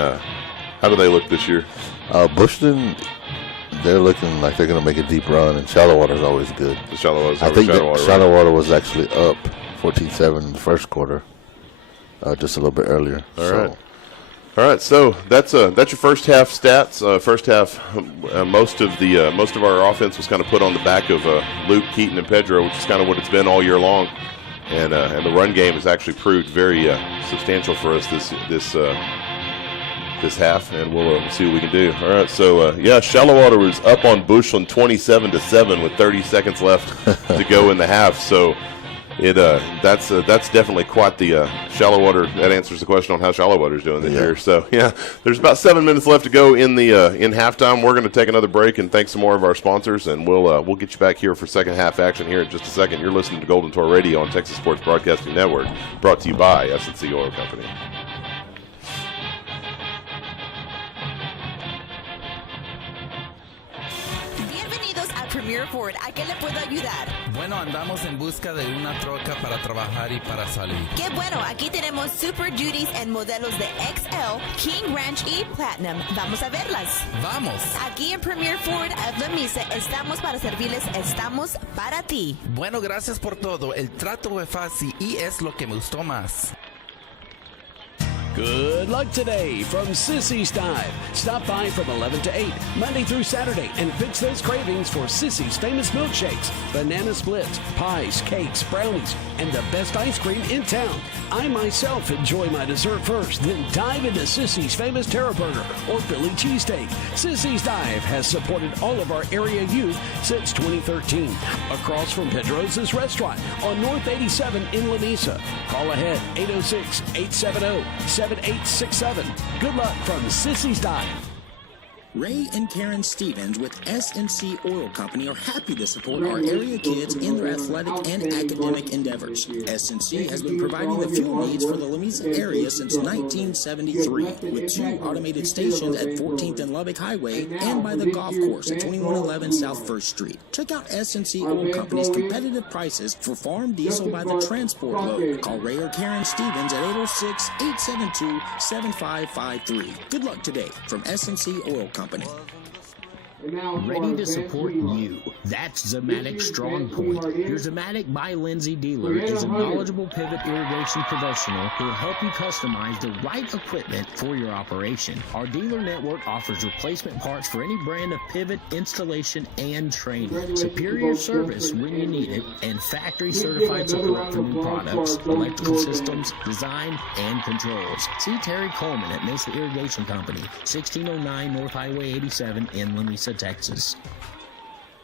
how do they look this year? Bushton, they're looking like they're going to make a deep run, and Shallow Water is always good. The Shallow Water. I think Shallow Water was actually up 14-7 in the first quarter, just a little bit earlier. All right. So that's your first half stats. First half, most of our offense was kind of put on the back of Luke, Keaton, and Pedro, which is kind of what it's been all year long. And the run game has actually proved very substantial for us this half, and we'll see what we can do. All right, so Shallow Water was up on Bushland 27-7 with 30 seconds left to go in the half. So that's definitely quite the Shallow Water. That answers the question on how Shallow Water is doing this year. So there's about 7 minutes left to go in the in halftime. We're going to take another break and thank some more of our sponsors, and we'll get you back here for second half action here in just a second. You're listening to Golden Tour Radio on Texas Sports Broadcasting Network, brought to you by S&C Oil Company. Premier Ford, ¿a qué le puedo ayudar? Bueno, andamos en busca de una troca para trabajar y para salir. Qué bueno, aquí tenemos Super Duties en modelos de XL, King Ranch y Platinum. Vamos a verlas. Vamos. Aquí en Premier Ford of Lamesa estamos para servirles, estamos para ti. Bueno, gracias por todo. El trato fue fácil y es lo que me gustó más. Good luck today from Sissy's Dive. Stop by from 11 to 8, Monday through Saturday, and fix those cravings for Sissy's famous milkshakes, banana splits, pies, cakes, brownies, and the best ice cream in town. I myself enjoy my dessert first, then dive into Sissy's famous Terra Burger or Philly cheesesteak. Sissy's Dive has supported all of our area youth since 2013. Across from Pedrosa's Restaurant on North 87 in Lamesa. Call ahead 806-870-7867. Good luck from Sissy's Dive. Ray and Karen Stevens with S&C Oil Company are happy to support our area kids in their athletic and academic endeavors. S&C has been providing the fuel needs for the Lamesa area since 1973, with 2 automated stations at 14th and Lubbock Highway and by the golf course at 2111 South 1st Street. Check out S&C Oil Company's competitive prices for farm diesel by the transport load. Call Ray or Karen Stevens at 806-872-7553. Good luck today from S&C Oil Company. Ready to support you. That's Zematic Strong Point. Your Zematic by Lindsay dealer is a knowledgeable pivot irrigation professional who will help you customize the right equipment for your operation. Our dealer network offers replacement parts for any brand of pivot, installation, and training. Superior service when you need it, and factory certified support for new products, electrical systems, design, and controls. See Terry Coleman at Mesa Irrigation Company, 1609 North Highway 87 in Lamesa, Texas.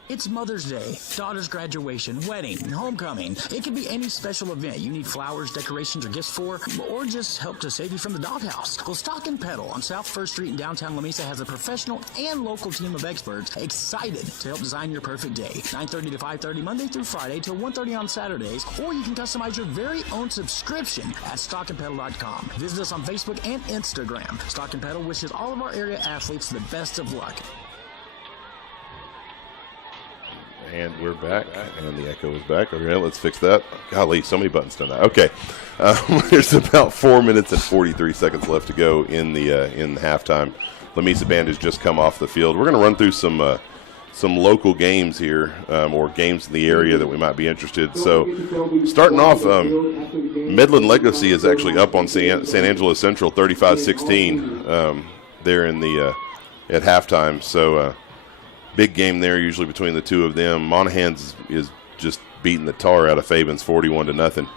It's Mother's Day, daughter's graduation, wedding, homecoming. It could be any special event you need flowers, decorations, or gifts for, or just help to save you from the doghouse. Well, Stock and Pedal on South 1st Street in downtown Lamesa has a professional and local team of experts excited to help design your perfect day. 9:30 to 5:30 Monday through Friday till 1:30 on Saturdays, or you can customize your very own subscription at stockandpedal.com. Visit us on Facebook and Instagram. Stock and Pedal wishes all of our area athletes the best of luck. And we're back, and the echo is back. Okay, let's fix that. Golly, so many buttons done that. Okay, there's about 4 minutes and 43 seconds left to go in the halftime. Lamesa Band has just come off the field. We're going to run through some local games here, or games in the area that we might be interested. So, starting off, Midland Legacy is actually up on San Angelo Central, 35-16. There in the at halftime. So. Big game there, usually between the two of them. Monahan's is just beating the tar out of Fabens, 41-0.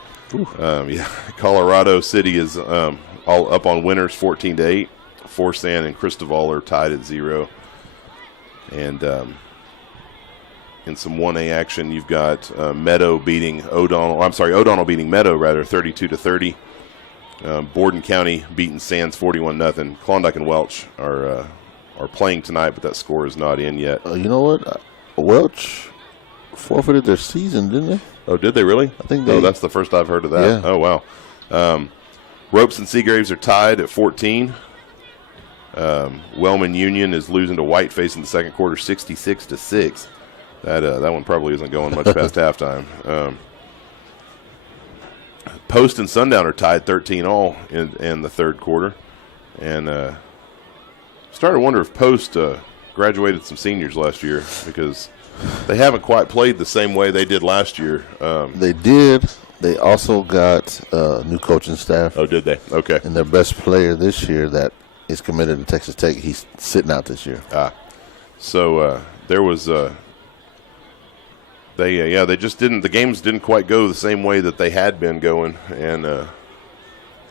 Colorado City is all up on winners, 14-8. Forsan and Cristoval are tied at 0. And in some 1A action, you've got O'Donnell beating Meadow, 32-30. Borden County beating Sands 41-0. Klondike and Welch are playing tonight, but that score is not in yet. You know what? Welch forfeited their season, didn't they? Oh, did they really? I think they. Oh, that's the first I've heard of that. Yeah. Oh, wow. Ropes and Seagraves are tied at 14. Wellman Union is losing to Whiteface in the second quarter, 66-6. That one probably isn't going much past halftime. Post and Sundown are tied 13-all in the third quarter. And started to wonder if Post graduated some seniors last year because they haven't quite played the same way they did last year. They did. They also got new coaching staff. Oh, did they? Okay. And their best player this year that is committed to Texas Tech, he's sitting out this year. So there was they just didn't, the games didn't quite go the same way that they had been going, and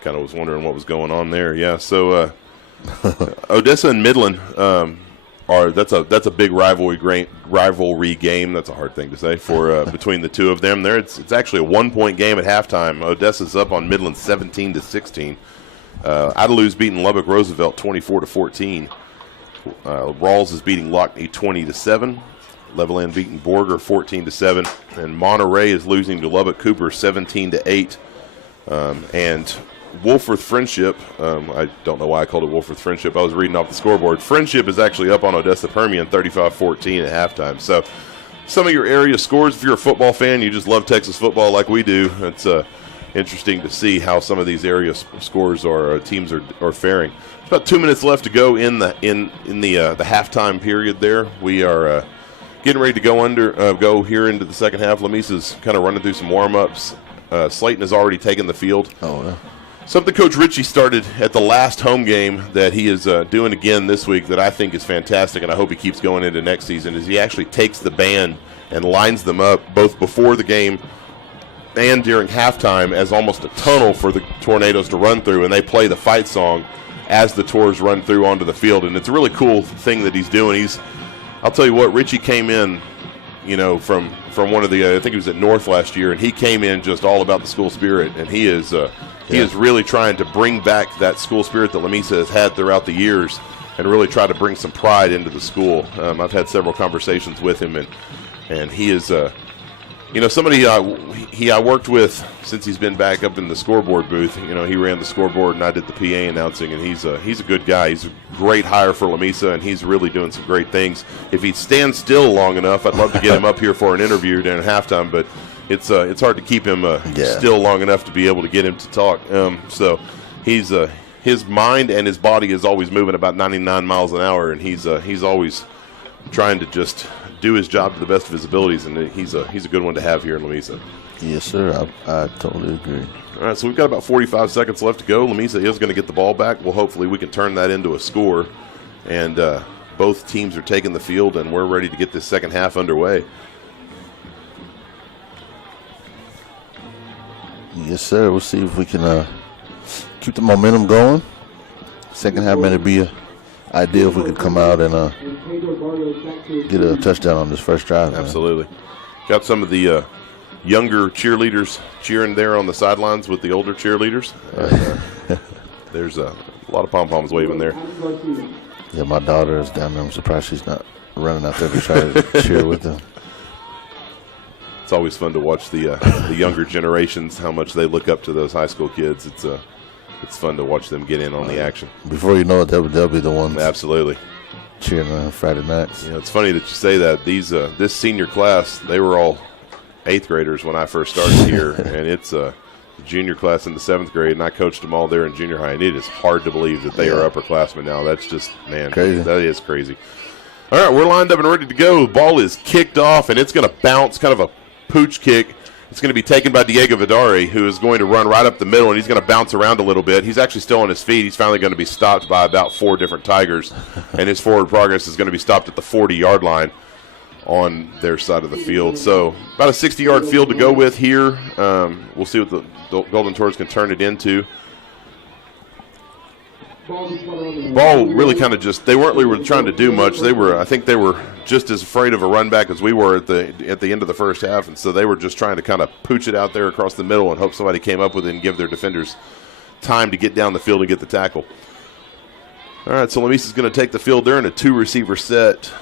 kind of was wondering what was going on there. Yeah, so Odessa and Midland that's a big rivalry game. That's a hard thing to say for between the two of them. There, it's actually a 1-point game at halftime. Odessa's up on Midland 17-16. Adeleu's beating Lubbock Roosevelt 24-14. Rawls is beating Lockney 20-7. Levelland beating Borger 14-7, and Monterey is losing to Lubbock Cooper 17-8. And Wolfforth Friendship, I don't know why I called it Wolfforth Friendship. I was reading off the scoreboard. Friendship is actually up on Odessa Permian 35-14 at halftime. So some of your area scores, if you're a football fan, you just love Texas football like we do. It's interesting to see how some of these area scores or teams are faring. There's about 2 minutes left to go in the halftime period there. We are getting ready to go here into the second half. Lamesa's kind of running through some warm-ups. Slaton has already taken the field. Oh, yeah. Something Coach Ritchie started at the last home game that he is doing again this week that I think is fantastic, and I hope he keeps going into next season, is he actually takes the band and lines them up both before the game and during halftime as almost a tunnel for the Tornadoes to run through, and they play the fight song as the Tours run through onto the field. And it's a really cool thing that he's doing. I'll tell you what, Ritchie came in, from one of the, I think he was at North last year, and he came in just all about the school spirit, and he is really trying to bring back that school spirit that Lamesa has had throughout the years and really try to bring some pride into the school. I've had several conversations with him, and he is, somebody I worked with since he's been back up in the scoreboard booth. He ran the scoreboard and I did the PA announcing, and he's a good guy. He's a great hire for Lamesa, and he's really doing some great things. If he stands still long enough, I'd love to get him up here for an interview during halftime, but it's hard to keep him still long enough to be able to get him to talk. So he's his mind and his body is always moving about 99 miles an hour, and he's always trying to just do his job to the best of his abilities, and he's a good one to have here in Lamesa. Yes, sir. I totally agree. All right, so we've got about 45 seconds left to go. Lamesa is going to get the ball back. Well, hopefully we can turn that into a score, and both teams are taking the field, and we're ready to get this second half underway. Yes, sir. We'll see if we can keep the momentum going. Second half may be ideal if we could come out and get a touchdown on this first drive. Man. Absolutely. Got some of the younger cheerleaders cheering there on the sidelines with the older cheerleaders. There's a lot of pom-poms waving there. Yeah, my daughter is down there. I'm surprised she's not running out there to try to cheer with them. It's always fun to watch the younger generations, how much they look up to those high school kids. It's fun to watch them get in on the action. Before you know it, they'll be the ones absolutely cheering on Friday nights. It's funny that you say that. This senior class, they were all 8th graders when I first started here, and it's a junior class in the 7th grade, and I coached them all there in junior high, and it is hard to believe that they are upperclassmen now. That's just, man, crazy. That is crazy. All right, we're lined up and ready to go. The ball is kicked off, and it's going to bounce, kind of a pooch kick. It's going to be taken by Diego Vidari, who is going to run right up the middle, and he's going to bounce around a little bit. He's actually still on his feet. He's finally going to be stopped by about 4 different Tigers, and his forward progress is going to be stopped at the 40-yard line on their side of the field. So about a 60-yard field to go with here. We'll see what the Golden Tours can turn it into. Ball really kind of just, they weren't really trying to do much. I think they were just as afraid of a run back as we were at the end of the first half, and so they were just trying to kind of pooch it out there across the middle and hope somebody came up with it and give their defenders time to get down the field and get the tackle. All right, so Lamesa's going to take the field there in a 2-receiver set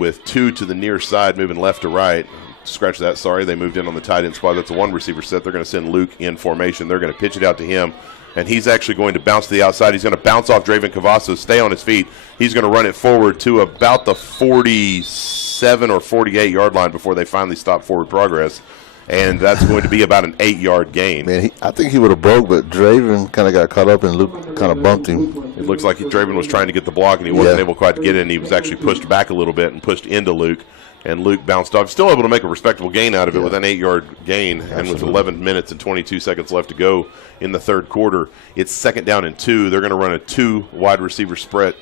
with 2 to the near side, moving left to right. Scratch that, sorry. They moved in on the tight end spot. That's a 1 receiver set. They're going to send Luke in formation. They're going to pitch it out to him, and he's actually going to bounce to the outside. He's going to bounce off Draven Cavazos, stay on his feet. He's going to run it forward to about the 47 or 48-yard line before they finally stop forward progress. And that's going to be about an 8-yard gain. Man, I think he would have broke, but Draven kind of got caught up and Luke kind of bumped him. It looks like Draven was trying to get the block, and he wasn't able quite to get it, and he was actually pushed back a little bit and pushed into Luke. And Luke bounced off. Still able to make a respectable gain out of it with an 8-yard gain. Absolutely. And with 11 minutes and 22 seconds left to go in the third quarter, it's 2nd down and 2. They're going to run a 2 wide receiver set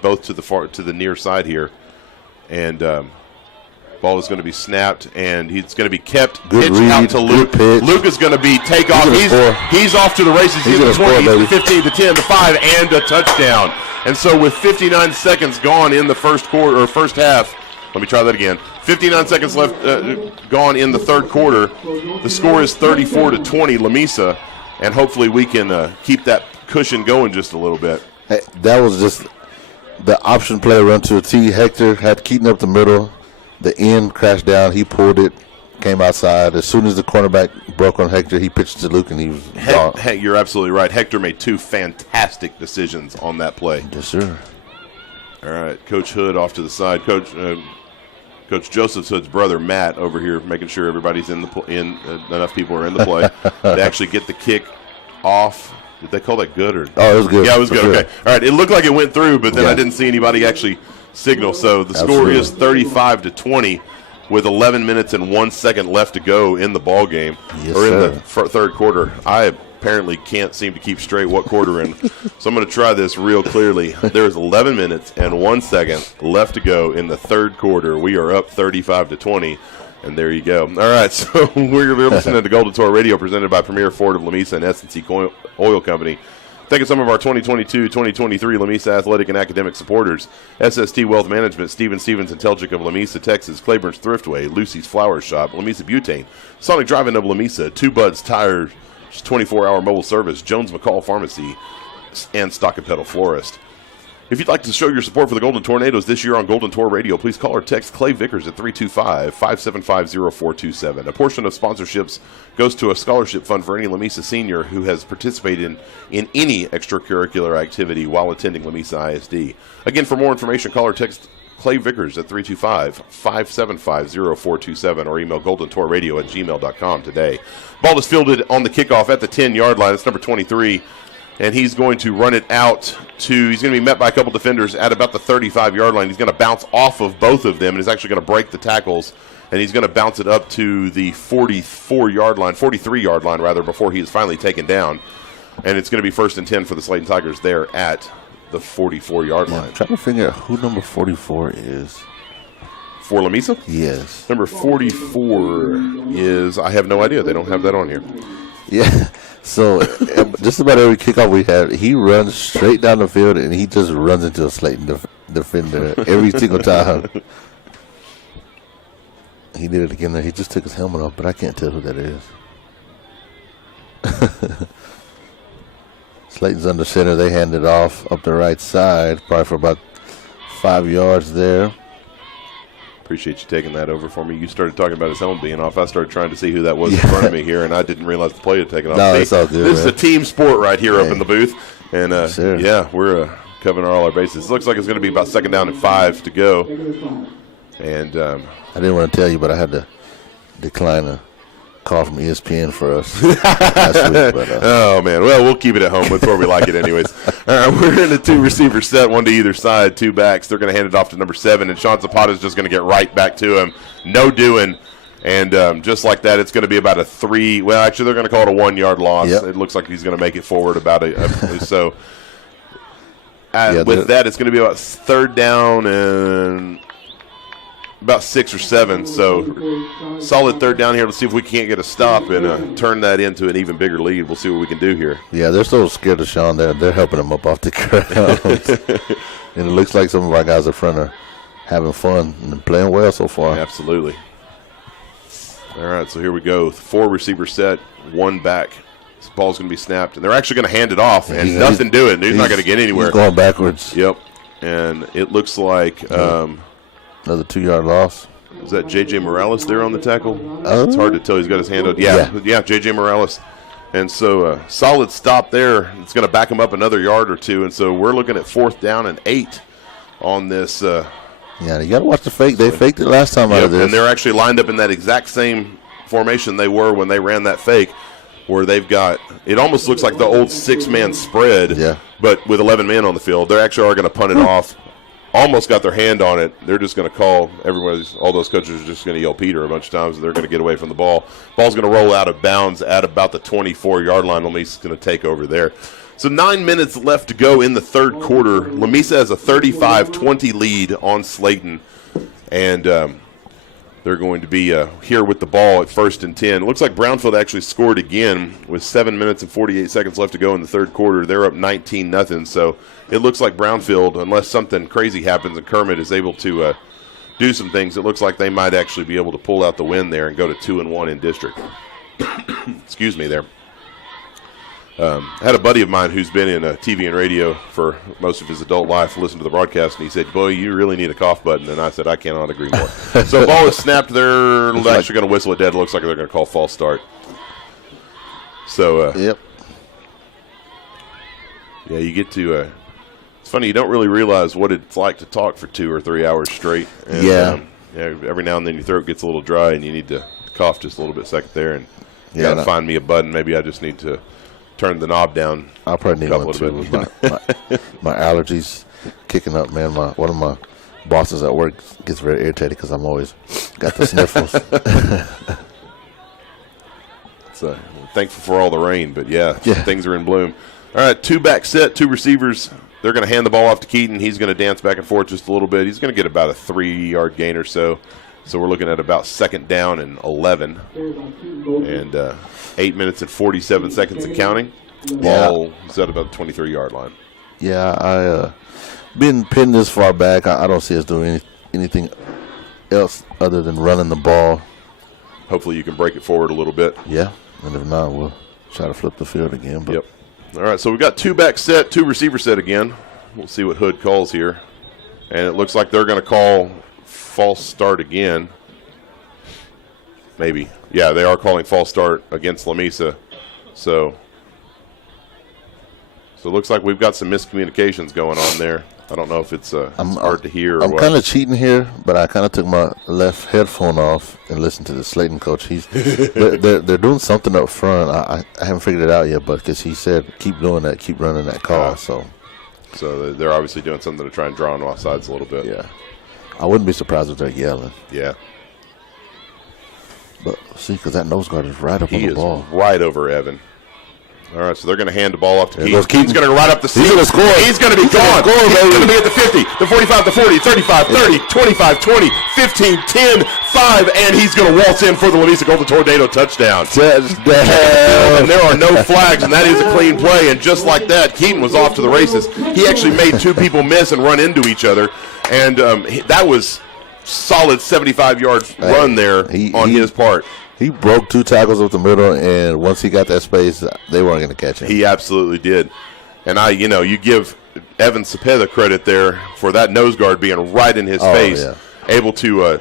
both to the near side here. And ball is going to be snapped, and he's going to be kept. Pitched out to Luke. Luke is going to be take off. He's off to the races. He's the 20, the 15, the 10, the 5, and a touchdown. And so with 59 seconds gone in the first quarter or first half, let me try that again. 59 seconds left gone in the third quarter. The score is 34-20, Lamesa, and hopefully we can keep that cushion going just a little bit. Hey, that was just the option play run to a T. Hector had Keaton up the middle. The end crashed down. He pulled it, came outside. As soon as the cornerback broke on Hector, he pitched to Luke, and he was gone. You're absolutely right. Hector made 2 fantastic decisions on that play. Yes, sir. All right, Coach Hood off to the side. Coach Joseph Hood's brother, Matt, over here making sure everybody's enough people are in the play. They actually get the kick off. Did they call that good? Or? Oh, it was good. Yeah, it was good. Okay. All right, it looked like it went through, but then I didn't see anybody actually signal. So the score is 35-20 with 11 minutes and 1 second left to go in the ball game, in the third quarter. I apparently can't seem to keep straight what quarter in, so I'm going to try this real clearly. There's 11 minutes and 1 second left to go in the third quarter. We are up 35-20, and there you go. All right, so we're listening to Golden Tour Radio presented by Premier Ford of Lamesa and S&C Oil Company. Thanking some of our 2022-2023 Lamesa athletic and academic supporters: SST Wealth Management, Stephen Stevens and Telchick of Lamesa, Texas, Claiborne's Thriftway, Lucy's Flower Shop, Lamesa Butane, Sonic Drive-In of Lamesa, Two Buds Tires, 24-hour mobile service, Jones McCall Pharmacy, and Stock and Pedal Florist. If you'd like to show your support for the Golden Tornadoes this year on Golden Tour Radio, please call or text Clay Vickers at 325-575-0427. A portion of sponsorships goes to a scholarship fund for any Lamesa senior who has participated in any extracurricular activity while attending Lamesa ISD. Again, for more information, call or text Clay Vickers at 325-575-0427 or email goldentourradio@gmail.com today. Ball is fielded on the kickoff at the 10-yard line. It's number 23. And he's going to run it out he's going to be met by a couple defenders at about the 35-yard line. He's going to bounce off of both of them and is actually going to break the tackles. And he's going to bounce it up to the 43-yard line, rather, before he is finally taken down. And it's going to be 1st and 10 for the Slaton Tigers there at the 44-yard line. I'm trying to figure out who number 44 is. For Lamesa? Yes. Number 44 is, I have no idea. They don't have that on here. Yeah. So just about every kickoff we have, he runs straight down the field, and he just runs into a Slaton defender every single time. He did it again there. He just took his helmet off, but I can't tell who that is. Slaton's under center. They hand it off up the right side, probably for about 5 yards there. Appreciate you taking that over for me. You started talking about his helmet being off. I started trying to see who that was in front of me here, and I didn't realize the play had taken off. No, it's all good. This is a team sport right here up in the booth. And, yeah, we're covering all our bases. It looks like it's going to be about 2nd down and 5 to go. And I didn't want to tell you, but I had to decline a call from ESPN for us last week. But, oh, man. Well, we'll keep it at home. That's where we like it anyways. All right, we're in a 2-receiver set, 1 to either side, 2 backs. They're going to hand it off to number 7, and Sean Zapata's just going to get right back to him. No doing. And just like that, it's going to be about a 3. Well, actually, they're going to call it a 1-yard loss. Yep. It looks like he's going to make it forward about so. With that, it's going to be about 3rd down and about 6 or 7. So solid 3rd down here. Let's see if we can't get a stop and turn that into an even bigger lead. We'll see what we can do here. Yeah, they're so scared of Sean. They're helping him up off the ground. And it looks like some of our guys up front are having fun and playing well so far. Absolutely. All right, so here we go. 4-receiver set, 1 back. This ball's going to be snapped, and they're actually going to hand it off, and nothing doing. He's not going to get anywhere. He's going backwards. Yep. And it looks like Another 2-yard loss. Is that J.J. Morales there on the tackle? Oh. It's hard to tell. He's got his hand out. Yeah, J.J. Morales. And so solid stop there. It's going to back him up another yard or two. And so we're looking at 4th down and 8 on this. Yeah, you got to watch the fake. They faked it last time out of this. And they're actually lined up in that exact same formation they were when they ran that fake, where they've got – it almost looks like the old 6-man spread, but with 11 men on the field. They actually are going to punt it off. Almost got their hand on it. They're just going to call all those coaches are just going to yell Peter a bunch of times, and they're going to get away from the ball. Ball's going to roll out of bounds at about the 24-yard line. Lamesa is going to take over there. So 9 minutes left to go in the third quarter. Lamesa has a 35-20 lead on Slaton, and they're going to be here with the ball at 1st and 10. It looks like Brownfield actually scored again with 7 minutes and 48 seconds left to go in the third quarter. They're up 19-0. So it looks like Brownfield, unless something crazy happens and Kermit is able to do some things, it looks like they might actually be able to pull out the win there and go to 2-1 in district. Excuse me there. I had a buddy of mine who's been in TV and radio for most of his adult life, listened to the broadcast, and he said, boy, you really need a cough button. And I said, I cannot agree more. So ball is snapped. They're actually going to whistle it dead. It looks like they're going to call false start. So, yep. Yeah, you get to it's funny, you don't really realize what it's like to talk for 2 or 3 hours straight. And, every now and then your throat gets a little dry, and you need to cough just a little bit second there. And you got to find me a button. Maybe I just need to turn the knob down. I'll probably need one too. My allergies kicking up, man. One of my bosses at work gets very irritated because I'm always got the sniffles. So thankful for all the rain, but things are in bloom. All right, 2-back set, 2 receivers. They're going to hand the ball off to Keaton. He's going to dance back and forth just a little bit. He's going to get about a 3-yard gain or so. So we're looking at about 2nd down and 11. And 8 minutes and 47 seconds and counting. Ball is at about the 23-yard line. Yeah, I being pinned this far back, I don't see us doing anything else other than running the ball. Hopefully you can break it forward a little bit. Yeah, and if not, we'll try to flip the field again. But. Yep. All right, so we've got 2-back set, 2 receiver set again. We'll see what Hood calls here. And it looks like they're going to call false start again. Maybe. Yeah, they are calling false start against Lamesa. So it looks like we've got some miscommunications going on there. I don't know if it's hard to hear. I'm kind of cheating here, but I kind of took my left headphone off and listened to the Slaton coach. They're doing something up front. I haven't figured it out yet, but because he said keep doing that, keep running that call. So they're obviously doing something to try and draw on off sides a little bit. Yeah, I wouldn't be surprised if they're yelling. Yeah. But see, because that nose guard is right up on the ball. He is right over Evan. All right, so they're going to hand the ball off to Keaton. Keaton's going to go right up the seam. He's going to score. He's going to be gone. He's going to be at the 50, the 45, the 40, 35, 30, 25, 20, 15, 10, 5, and he's going to waltz in for the Lamesa Golden Tornado touchdown. And there are no flags, and that is a clean play. And just like that, Keaton was off to the races. He actually made 2 people miss and run into each other, and that was solid 75-yard run there on his part. He broke 2 tackles up the middle, and once he got that space, they weren't going to catch him. He absolutely did. And you give Evan Cepeda credit there for that nose guard being right in his face, able to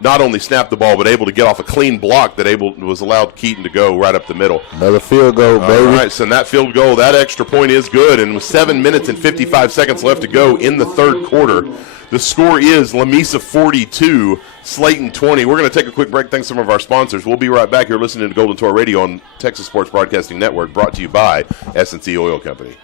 not only snap the ball, but able to get off a clean block that was allowed Keaton to go right up the middle. Another field goal, baby. All right, so that field goal, that extra point is good. And with 7 minutes and 55 seconds left to go in the third quarter, the score is Lamesa 42, Slaton 20. We're going to take a quick break. Thanks to some of our sponsors. We'll be right back here listening to Golden Tour Radio on Texas Sports Broadcasting Network, brought to you by S&C Oil Company.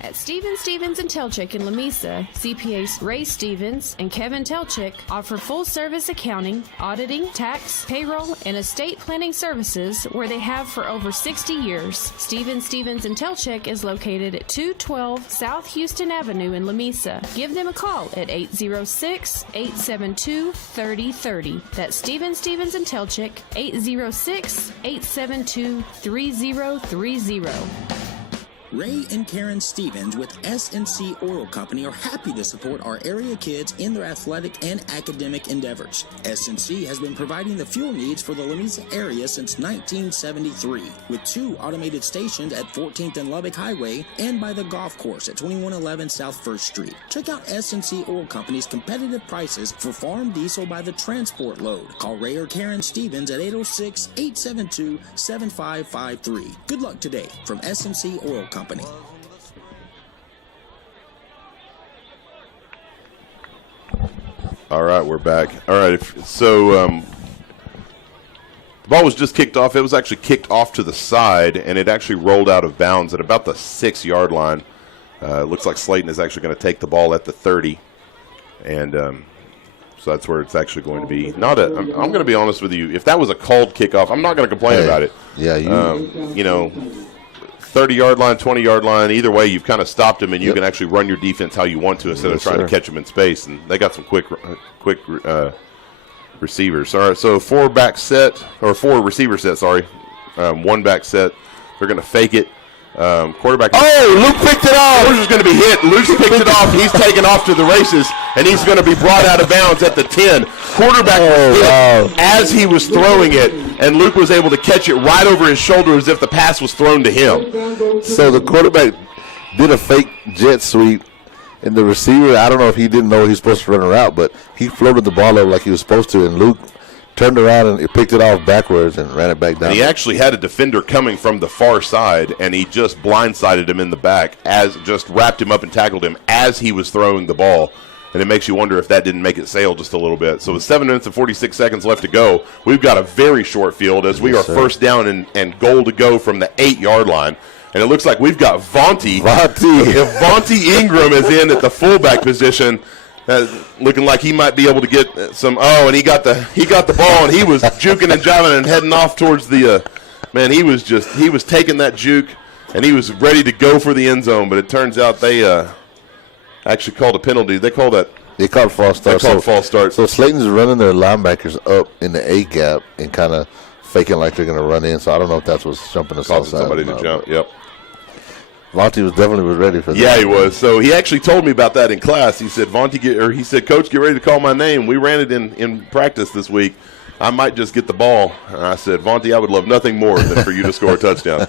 At Stevens and Telchick in Lamesa, CPAs Ray Stevens and Kevin Telchick offer full-service accounting, auditing, tax, payroll, and estate planning services where they have for over 60 years. Stevens and Telchick is located at 212 South Houston Avenue in Lamesa. Give them a call at 806-872-3030. That's Stevens and Telchick, 806-872-3030. Ray and Karen Stevens with S&C Oil Company are happy to support our area kids in their athletic and academic endeavors. S&C has been providing the fuel needs for the Lamesa area since 1973, with 2 automated stations at 14th and Lubbock Highway and by the golf course at 2111 South 1st Street. Check out S&C Oil Company's competitive prices for farm diesel by the transport load. Call Ray or Karen Stevens at 806-872-7553. Good luck today from S&C Oil Company. All right, we're back. All right, so the ball was just kicked off. It was actually kicked off to the side, and it actually rolled out of bounds at about the 6-yard line. It looks like Slaton is actually going to take the ball at the 30, and so that's where it's actually going to be. I'm going to be honest with you. If that was a called kickoff, I'm not going to complain about it. Yeah, 30-yard line, 20-yard line, either way, you've kind of stopped them, and you can actually run your defense how you want to instead of trying to catch them in space. And they got some quick receivers. All right, so 4 receiver set, sorry. 1 back set. They're going to fake it. Quarterback. Oh, Luke picked it off. Luke's going to be hit. Luke's picked it off. He's taken off to the races, and he's going to be brought out of bounds at the 10. Quarterback was hit as he was throwing it, and Luke was able to catch it right over his shoulder as if the pass was thrown to him. So the quarterback did a fake jet sweep, and the receiver, I don't know if he didn't know he was supposed to run a route, but he floated the ball up like he was supposed to, and Luke turned around and picked it off backwards and ran it back down. And he actually had a defender coming from the far side, and he just blindsided him in the back, just wrapped him up and tackled him as he was throwing the ball. And it makes you wonder if that didn't make it sail just a little bit. So with 7 minutes and 46 seconds left to go, we've got a very short field as we are first down and goal to go from the 8-yard line. And it looks like we've got Varsity Ingram is in at the fullback position. Looking like he might be able to get some. Oh, and he got the ball, and he was juking and jiving and heading off towards the. He was taking that juke, and he was ready to go for the end zone. But it turns out they actually called a penalty. They called false start. False start. So Slaton's running their linebackers up in the A gap and kind of faking like they're going to run in. So I don't know if that's what's jumping us outside. Somebody to jump. Yep. Vontae was definitely ready for that. Yeah, he was. So he actually told me about that in class. He said, he said, Coach, get ready to call my name. We ran it in practice this week. I might just get the ball. And I said, Varsity, I would love nothing more than for you to score a touchdown.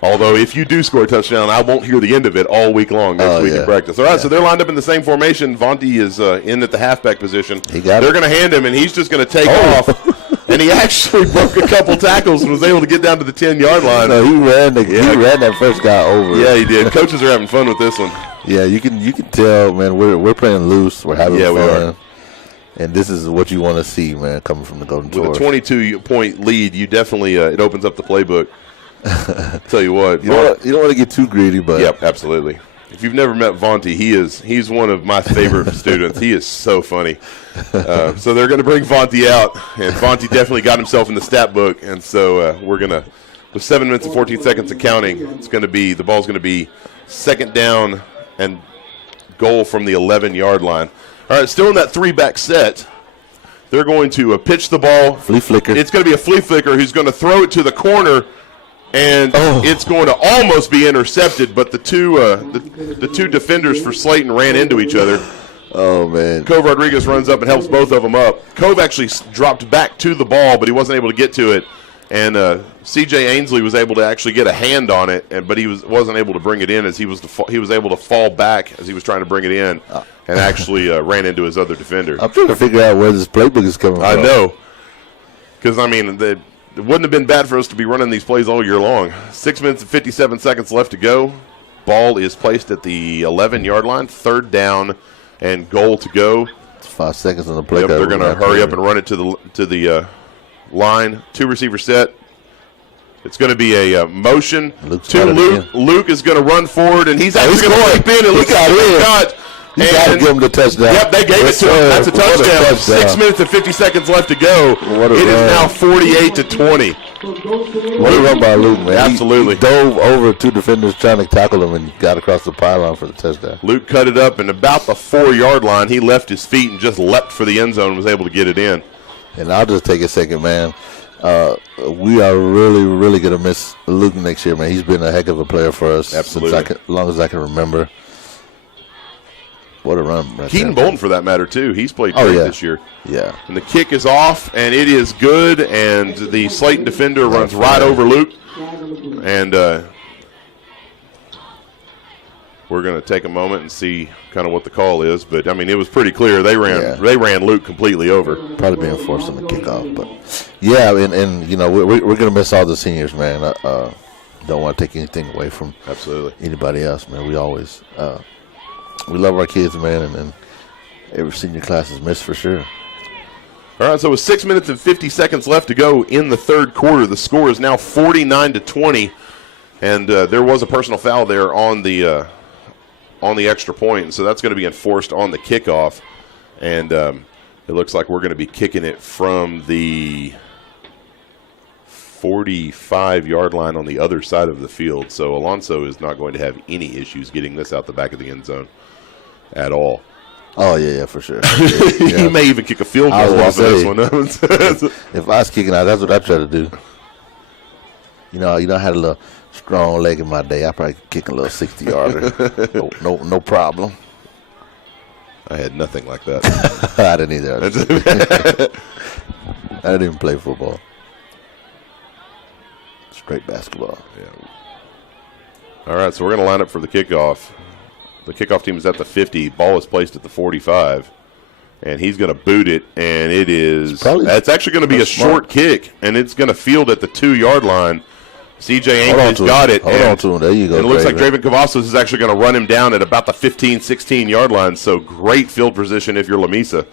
Although if you do score a touchdown, I won't hear the end of it all week long next week in practice. All right, so they're lined up in the same formation. Varsity is in at the halfback position. They're going to hand him, and he's just going to take off. And he actually broke a couple tackles and was able to get down to the 10-yard line. No, he ran that first guy over. Yeah, he did. Coaches are having fun with this one. Yeah, you can tell, man. We're playing loose. We're having fun. We are. And this is what you want to see, man, coming from the Golden Tours. With a 22-point lead, you definitely it opens up the playbook. Tell you what. You don't want to get too greedy, but yep, absolutely. If you've never met Varsity, he's one of my favorite students. He is so funny. So they're going to bring Varsity out, and Varsity definitely got himself in the stat book. And so we're going to, with 7 minutes and 14 seconds of counting, the ball's going to be second down and goal from the 11-yard line. All right, still in that 3-back set. They're going to pitch the ball. Flea flicker. It's going to be a flea flicker who's going to throw it to the corner. And it's going to almost be intercepted, but the two defenders for Slaton ran into each other. Oh, man. Cove Rodriguez runs up and helps both of them up. Cove actually dropped back to the ball, but he wasn't able to get to it. And C.J. Ainsley was able to actually get a hand on it, but he wasn't able to bring it in as he was able to fall back as he was trying to bring it in and actually ran into his other defender. I'm trying to figure out where this playbook is coming from. I know. Because, it wouldn't have been bad for us to be running these plays all year long. 6 minutes and 57 seconds left to go. Ball is placed at the 11-yard line. Third down and goal to go. It's 5 seconds on the play. They're going to hurry up and run it to the line. 2 receiver set. It's going to be a motion to Luke. Luke is going to run forward, and he's actually going to leap in. It looks like he got. You got to give him the touchdown. Yep, they gave it to him. That's a touchdown. 6 minutes and 50 seconds left to go. It is now 48-20. What a run by Luke, man. Absolutely. He dove over 2 defenders trying to tackle him and got across the pylon for the touchdown. Luke cut it up, and about the 4-yard line, he left his feet and just leapt for the end zone and was able to get it in. And I'll just take a second, man. We are really, really going to miss Luke next year, man. He's been a heck of a player for us. Absolutely. As long as I can remember. What a run. Right Keaton there. Bolton, for that matter, too. He's played great this year. Yeah. And the kick is off, and it is good, and the Slaton defender runs right over Luke. And we're going to take a moment and see kind of what the call is. But, I mean, it was pretty clear. They ran Luke completely over. Probably being forced on the kickoff. But, yeah, and you know, we're going to miss all the seniors, man. Don't want to take anything away from anybody else, man. We always we love our kids, man, and every senior class is missed for sure. All right, so with 6 minutes and 50 seconds left to go in the third quarter, the score is now 49-20, and there was a personal foul there on the extra point, and so that's going to be enforced on the kickoff, and it looks like we're going to be kicking it from the 45-yard line on the other side of the field. So Alonso is not going to have any issues getting this out the back of the end zone at all. Oh, yeah, for sure. He may even kick a field goal off of this one. If I was kicking out, that's what I try to do. You know, I had a little strong leg in my day. I probably kick a little 60-yarder. no problem. I had nothing like that. I didn't either. I didn't even play football. Straight basketball. Yeah. All right, so we're going to line up for the kickoff. The kickoff team is at the 50. Ball is placed at the 45. And he's going to boot it, and it's actually going to be a short kick, and it's going to field at the 2-yard line. C.J. Ainsley's got it. Hold on to him. There you go. And it looks like Draven Cavazos is actually going to run him down at about the 15, 16-yard line. So great field position if you're Lamesa.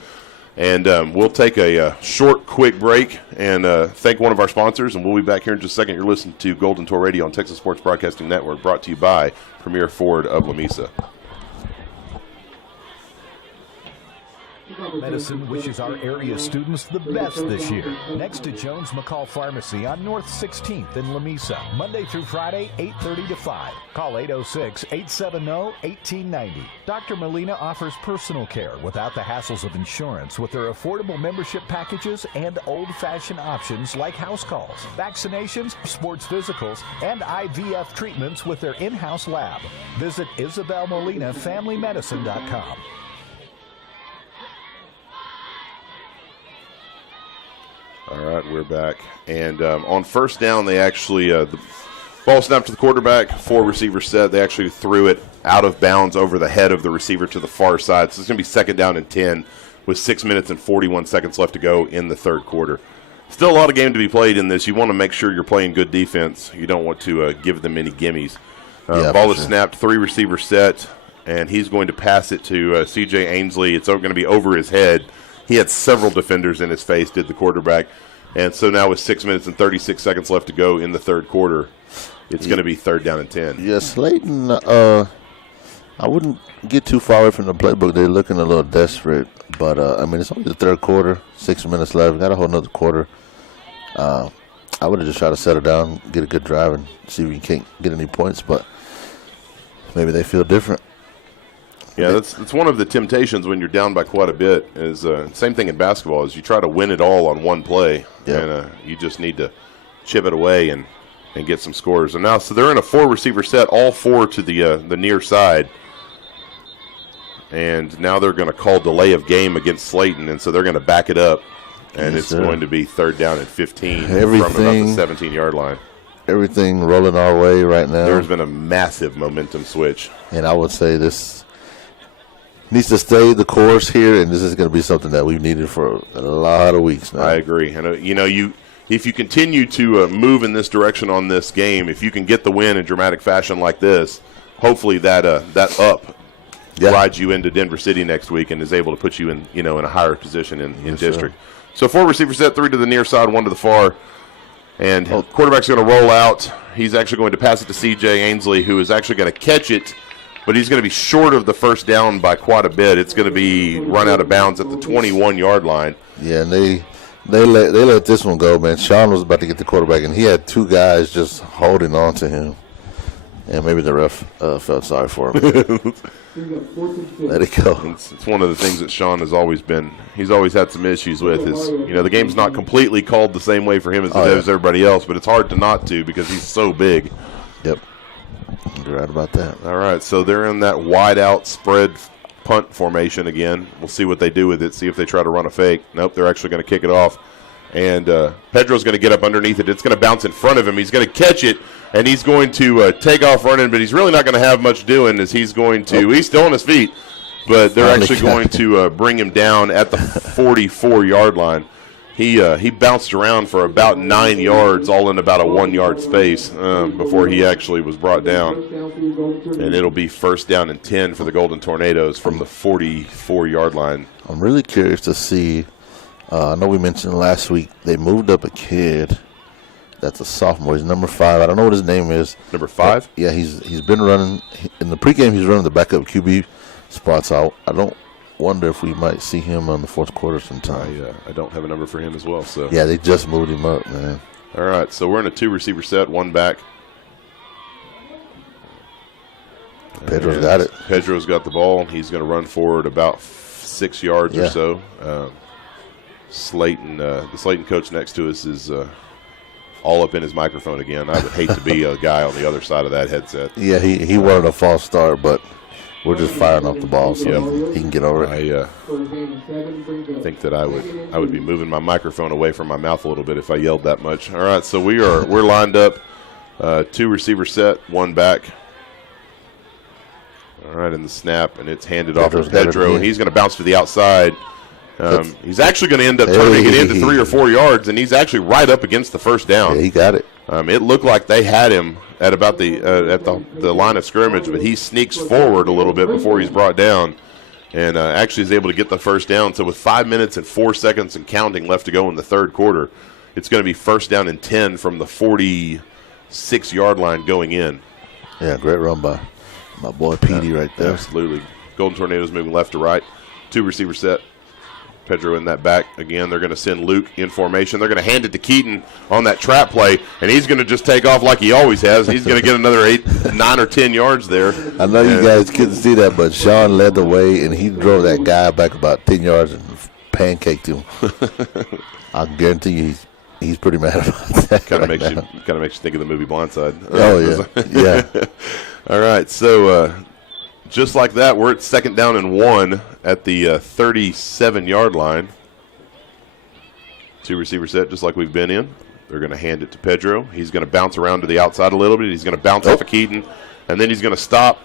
And we'll take a short, quick break and thank one of our sponsors, and we'll be back here in just a second. You're listening to Golden Tour Radio on Texas Sports Broadcasting Network, brought to you by Premier Ford of Lamesa. Medicine wishes our area students the best this year. Next to Jones McCall Pharmacy on North 16th in Lamesa, Monday through Friday, 8:30 to 5. Call 806-870-1890. Dr. Molina offers personal care without the hassles of insurance with their affordable membership packages and old-fashioned options like house calls, vaccinations, sports physicals, and IVF treatments with their in-house lab. Visit IsabelMolinaFamilyMedicine.com. All right, we're back. And on first down, they actually, the ball snapped to the quarterback, 4-receiver set. They actually threw it out of bounds over the head of the receiver to the far side. So it's going to be second down and 10 with 6 minutes and 41 seconds left to go in the third quarter. Still a lot of game to be played in this. You want to make sure you're playing good defense. You don't want to give them any gimmies. Ball is snapped, 3-receiver set, and he's going to pass it to C.J. Ainsley. It's going to be over his head. He had several defenders in his face, did the quarterback. And so now with 6 minutes and 36 seconds left to go in the third quarter, it's going to be third down and 10. Yeah, Slaton, I wouldn't get too far away from the playbook. They're looking a little desperate. But, I mean, it's only the third quarter, 6 minutes left. We got a whole nother quarter. I would have just tried to settle down, get a good drive, and see if we can't get any points. But maybe they feel different. Yeah, that's one of the temptations when you're down by quite a bit. Is same thing in basketball. Is you try to win it all on one play, and you just need to chip it away and get some scores. And now, so they're in a 4-receiver set, all 4 to the near side, and now they're going to call delay of game against Slaton, and so they're going to back it up, and it's going to be third down and 15 from about the 17-yard line. Everything rolling our way right now. There's been a massive momentum switch, and I would say this needs to stay the course here, and this is going to be something that we've needed for a lot of weeks now. I agree. And, if you continue to move in this direction on this game, if you can get the win in dramatic fashion like this, hopefully that up rides you into Denver City next week and is able to put you in a higher position in district. So 4-receiver set, 3 to the near side, 1 to the far. And quarterback's going to roll out. He's actually going to pass it to C.J. Ainsley, who is actually going to catch it, but he's going to be short of the first down by quite a bit. It's going to be run out of bounds at the 21-yard line. Yeah, and they let this one go, man. Sean was about to get the quarterback, and he had 2 guys just holding on to him. Yeah, maybe the ref felt sorry for him. Let it go. It's one of the things that Sean has always been. He's always had some issues with. Is the game's not completely called the same way for him as it is everybody else, but it's hard to not to because he's so big. Yep, you're right about that. All right, so they're in that wide out spread punt formation again. We'll see what they do with it. See if they try to run a fake. Nope, they're actually going to kick it off. And Pedro's going to get up underneath it. It's going to bounce in front of him. He's going to catch it, and he's going to take off running, but he's really not going to have much doing as he's going to he's still on his feet, but they're actually going to bring him down at the 44-yard line. He bounced around for about 9 yards, all in about a 1-yard space before he actually was brought down. And it'll be first down and 10 for the Golden Tornadoes from the 44-yard line. I'm really curious to see. I know we mentioned last week they moved up a kid that's a sophomore. He's number 5. I don't know what his name is. Number 5? Yeah, he's been running. In the pregame, he's running the backup QB spot, so I don't wonder if we might see him on the fourth quarter sometime. I don't have a number for him as well. So yeah, they just moved him up, man. All right, so we're in a 2-receiver set, 1 back. Pedro's got it. Pedro's got the ball. He's going to run forward about 6 yards or so. Slaton, the Slaton coach next to us, is all up in his microphone again. I would hate to be a guy on the other side of that headset. Yeah, he wanted a false start, but we're just firing off the ball so he can get over it. I think that I would be moving my microphone away from my mouth a little bit if I yelled that much. All right, so we're lined up, 2-receiver set, 1 back. All right, in the snap, and it's handed off to Pedro, and he's going to bounce to the outside. He's actually going to end up turning it into 3 or 4 yards, and he's actually right up against the first down. Yeah, he got it. It looked like they had him at about the line of scrimmage, but he sneaks forward a little bit before he's brought down, and actually is able to get the first down. So with 5 minutes and 4 seconds and counting left to go in the third quarter, it's going to be first down and 10 from the 46-yard line going in. Yeah, great run by my boy Petey right there. Absolutely. Golden Tornadoes moving left to right. 2-receiver set. Pedro in that back. Again, they're going to send Luke in formation. They're going to hand it to Keaton on that trap play, and he's going to just take off like he always has. He's going to get another 8, 9, or 10 yards there. I know you guys couldn't see that, but Sean led the way, and he drove that guy back about 10 yards and pancaked him. I guarantee you he's pretty mad about that. Kind of makes you think of the movie Blindside. Oh, yeah. Yeah. All right, so just like that, we're at second down and 1 at the 37-yard line. 2-receiver set, just like we've been in. They're going to hand it to Pedro. He's going to bounce around to the outside a little bit. He's going to bounce off of Keaton, and then he's going to stop.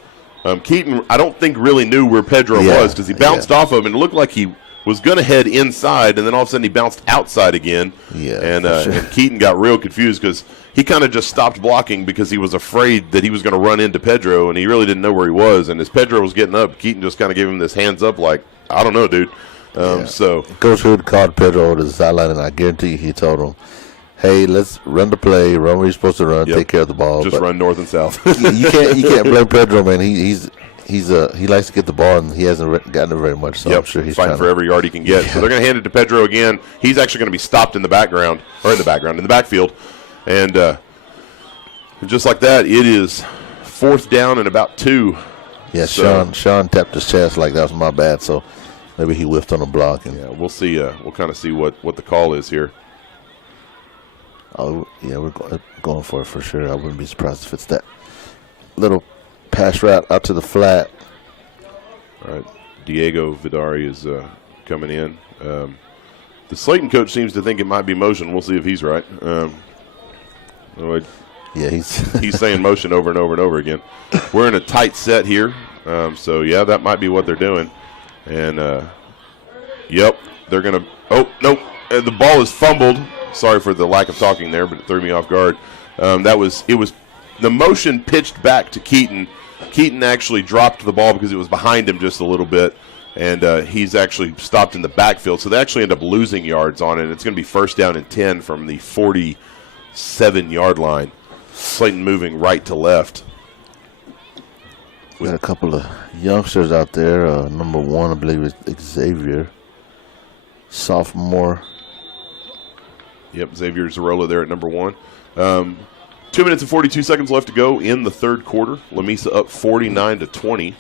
Keaton, I don't think really knew where Pedro was because he bounced off of him, and it looked like he was going to head inside, and then all of a sudden he bounced outside again. Yeah, and Keaton got real confused because he kind of just stopped blocking because he was afraid that he was going to run into Pedro, and he really didn't know where he was. And as Pedro was getting up, Keaton just kind of gave him this hands up like, I don't know, dude. So Coach Hood called Pedro over to the sideline, and I guarantee you he told him, hey, let's run the play, run where you're supposed to run, take care of the ball. Just run north and south. you can't blame Pedro, man. He likes to get the ball, and he hasn't gotten it very much. So I'm sure he's fighting for every yard he can get. So they're going to hand it to Pedro again. He's actually going to be stopped in the backfield. And just like that, it is fourth down and about 2. Yeah, so, Sean tapped his chest like that was my bad, so maybe he whiffed on the block. And we'll see. We'll kind of see what the call is here. Oh, yeah, we're going for it for sure. I wouldn't be surprised if it's that little pass route out to the flat. All right, Diego Vidari is coming in. The Slaton coach seems to think it might be motion. We'll see if he's right. Yeah, he's saying motion over and over and over again. We're in a tight set here, so yeah, that might be what they're doing. And they're gonna. Oh nope, the ball is fumbled. Sorry for the lack of talking there, but it threw me off guard. It was the motion pitched back to Keaton. Keaton actually dropped the ball because it was behind him just a little bit, and he's actually stopped in the backfield. So they actually end up losing yards on it. It's going to be first down and 10 from the 47-yard line. Slaton moving right to left. We got a couple of youngsters out there. Number 1, I believe, is Xavier, sophomore. Yep, Xavier Zarola there at number 1. 2 minutes and 42 seconds left to go in the third quarter. Lamesa up 49-20.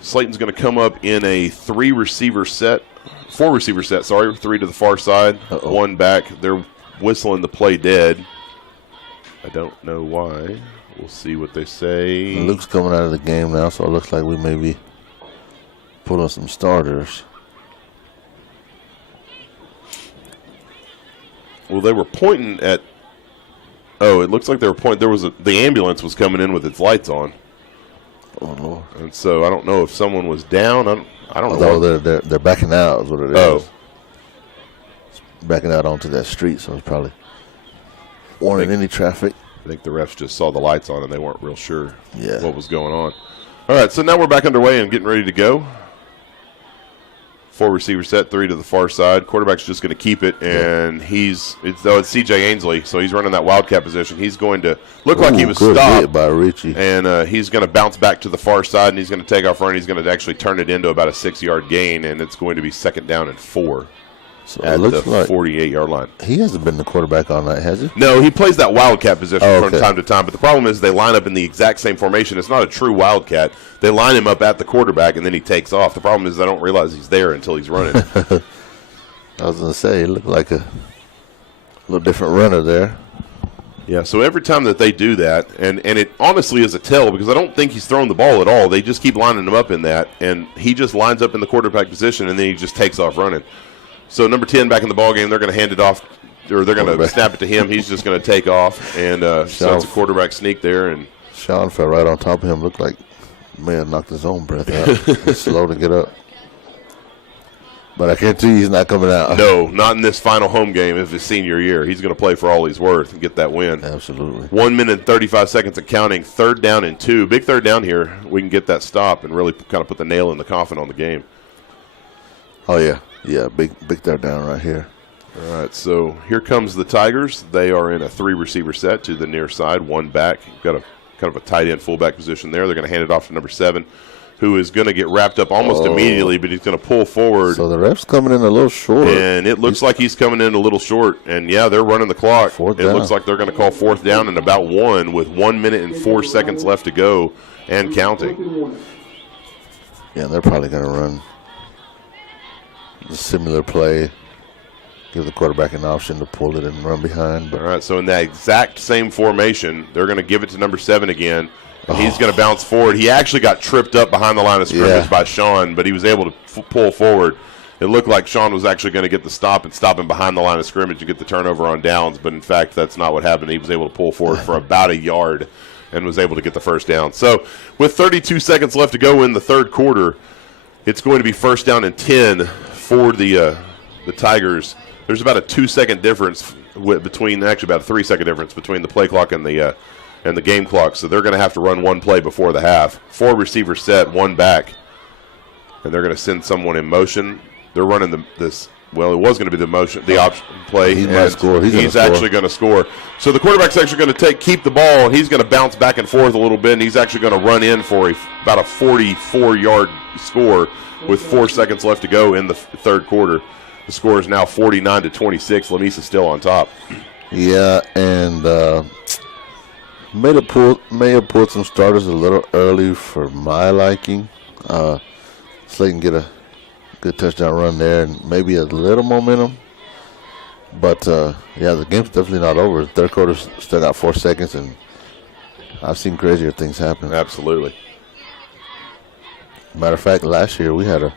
Slaton's going to come up in a four receiver set, three to the far side, one back. They're whistling the play dead. I don't know why. We'll see what they say. Luke's coming out of the game now, so it looks like we may be pulling some starters. Well, they were pointing at. Oh, it looks like they were pointing. The ambulance was coming in with its lights on. Oh Lord! And so I don't know if someone was down. I don't know. No, they're backing out. Is what it is. Oh, it's backing out onto that street, so it's probably warning any traffic. I think the refs just saw the lights on and they weren't real sure what was going on. All right, so now we're back underway and getting ready to go. Four receiver set, three to the far side. Quarterback's just going to keep it, and it's C.J. Ainsley, so he's running that wildcat position. He's going to look like he was stopped by Richie, and he's going to bounce back to the far side, and he's going to take off running. He's going to actually turn it into about a 6-yard gain, and it's going to be 2nd down and 4. So at the 48-yard line. He hasn't been the quarterback all night, has he? No, he plays that wildcat position from time to time. But the problem is they line up in the exact same formation. It's not a true wildcat. They line him up at the quarterback, and then he takes off. The problem is they don't realize he's there until he's running. I was going to say, he looked like a little different runner there. Yeah, so every time that they do that, and it honestly is a tell because I don't think he's throwing the ball at all. They just keep lining him up in that, and he just lines up in the quarterback position, and then he just takes off running. So number 10 back in the ball game, they're going to hand it off, or they're going to snap it to him. He's just going to take off, and so it's a quarterback sneak there. And Sean fell right on top of him. Looked like he may have knocked his own breath out. He's slow to get up. But I can't tell you he's not coming out. No, not in this final home game of his senior year. He's going to play for all he's worth and get that win. Absolutely. 1 minute and 35 seconds of counting. 3rd down and 2. Big 3rd down here. We can get that stop and really kind of put the nail in the coffin on the game. Oh, yeah. Yeah, big 3rd down right here. All right, so here comes the Tigers. They are in a 3 receiver set to the near side, one back. Got a kind of a tight end fullback position there. They're going to hand it off to number 7, who is going to get wrapped up almost immediately, but he's going to pull forward. So the ref's coming in a little short. And it looks like he's coming in a little short. And, yeah, they're running the clock. It looks like they're going to call 4th down and about 1 with 1 minute and 4 seconds left to go and counting. Yeah, they're probably going to run a similar play, give the quarterback an option to pull it and run behind. All right, so in that exact same formation, they're going to give it to number 7 again. And he's going to bounce forward. He actually got tripped up behind the line of scrimmage by Sean, but he was able to pull forward. It looked like Sean was actually going to get the stop and stop him behind the line of scrimmage and get the turnover on downs, but in fact, that's not what happened. He was able to pull forward for about a yard and was able to get the 1st down. So with 32 seconds left to go in the 3rd quarter, it's going to be 1st down and 10 for the Tigers. There's about a 2-second difference between, actually about a 3-second difference between the play clock and the game clock. So they're going to have to run one play before the half. 4 receiver set, 1 back, and they're going to send someone in motion. They're running it was going to be the option play. He might score. He's actually going to score. So the quarterback's actually going to keep the ball, and he's going to bounce back and forth a little bit, and he's actually going to run in for about a 44-yard score with 4 seconds left to go in the 3rd quarter. The score is now 49-26. Lamesa still on top. Yeah, and may have pulled some starters a little early for my liking. Slaton get a good touchdown run there and maybe a little momentum. But, yeah, the game's definitely not over. The 3rd quarter still got 4 seconds, and I've seen crazier things happen. Absolutely. Matter of fact, last year we had a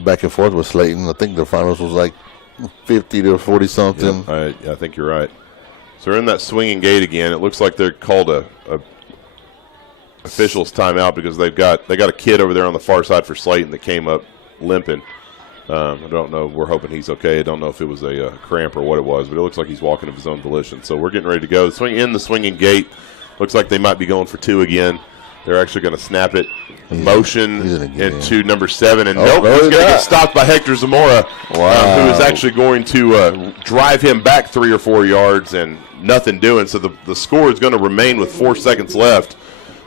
back and forth with Slaton. I think the finals was like 50 to 40 something. Yep, I think you're right. So they're in that swinging gate again. It looks like they're called a officials timeout because they got a kid over there on the far side for Slaton that came up limping. I don't know. We're hoping he's okay. I don't know if it was a cramp or what it was, but it looks like he's walking of his own volition. So we're getting ready to go. The swinging gate. Looks like they might be going for 2 again. They're actually going to snap it, motion into number 7, and he's going to get stopped by Hector Zamora, who is actually going to drive him back 3 or 4 yards and nothing doing. So the score is going to remain with 4 seconds left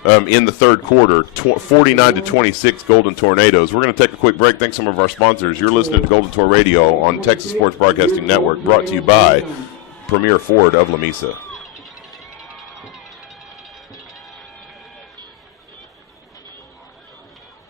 in the 3rd quarter, 49-26 Golden Tornadoes. We're going to take a quick break. Thanks to some of our sponsors. You're listening to Golden Tor Radio on Texas Sports Broadcasting Network, brought to you by Premier Ford of Lamesa.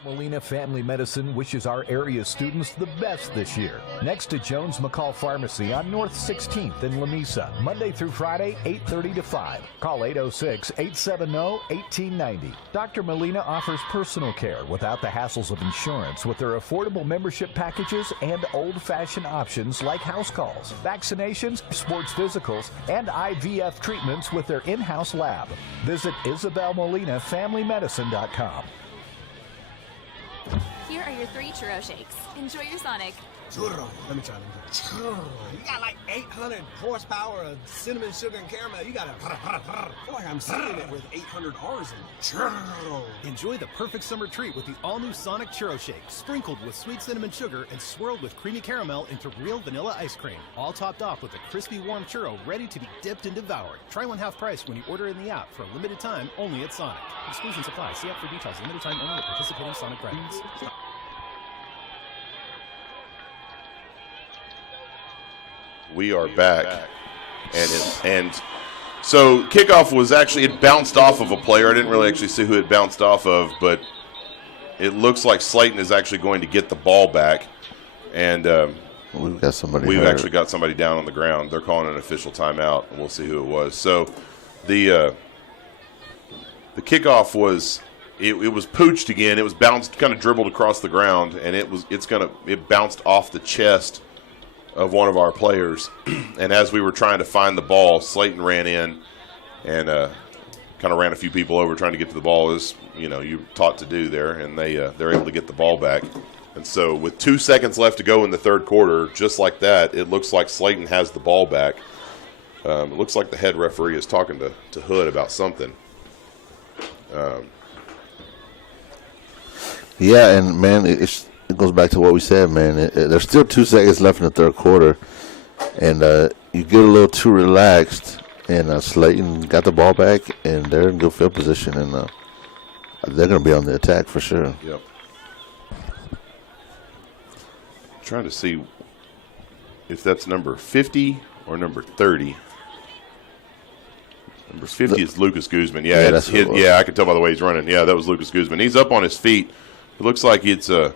Molina Family Medicine wishes our area students the best this year. Next to Jones McCall Pharmacy on North 16th in Lamesa, Monday through Friday, 8:30 to 5. Call 806-870-1890. Dr. Molina offers personal care without the hassles of insurance with their affordable membership packages and old-fashioned options like house calls, vaccinations, sports physicals, and IVF treatments with their in-house lab. Visit IsabelMolinaFamilyMedicine.com. Here are your 3 churro shakes. Enjoy your Sonic. Churro. Let me try them. Churro. You got like 800 horsepower of cinnamon, sugar, and caramel. You got to feel like I'm saying it with 800 R's in it. Churro. Enjoy the perfect summer treat with the all-new Sonic Churro Shake, sprinkled with sweet cinnamon sugar and swirled with creamy caramel into real vanilla ice cream. All topped off with a crispy, warm churro ready to be dipped and devoured. Try one half price when you order in the app for a limited time only at Sonic. Exclusions apply. See app for details. Limited time only at participating Sonic brands. We are back. And so kickoff was actually, it bounced off of a player. I didn't really actually see who it bounced off of, but it looks like Slaton is actually going to get the ball back. And we've got somebody We've hurt. actually got somebody down on the ground. They're calling an official timeout, and we'll see who it was. So the kickoff was it was pooched again. It was bounced, kind of dribbled across the ground, and it bounced off the chest of one of our players. And as we were trying to find the ball, Slaton ran in and kind of ran a few people over trying to get to the ball, as you're taught to do there, and they're able to get the ball back. And so with 2 seconds left to go in the third quarter, just like that, it looks like Slaton has the ball back. It looks like the head referee is talking to Hood about something. Yeah, and man, it goes back to what we said, man. There's still 2 seconds left in the third quarter, and you get a little too relaxed, and Slaton got the ball back, and they're in good field position, and they're going to be on the attack for sure. Yep. Trying to see if that's number 50 or number 30. Number 50 is Lucas Guzman. Yeah, that's who it was. I can tell by the way he's running. Yeah, that was Lucas Guzman. He's up on his feet. It looks like it's he's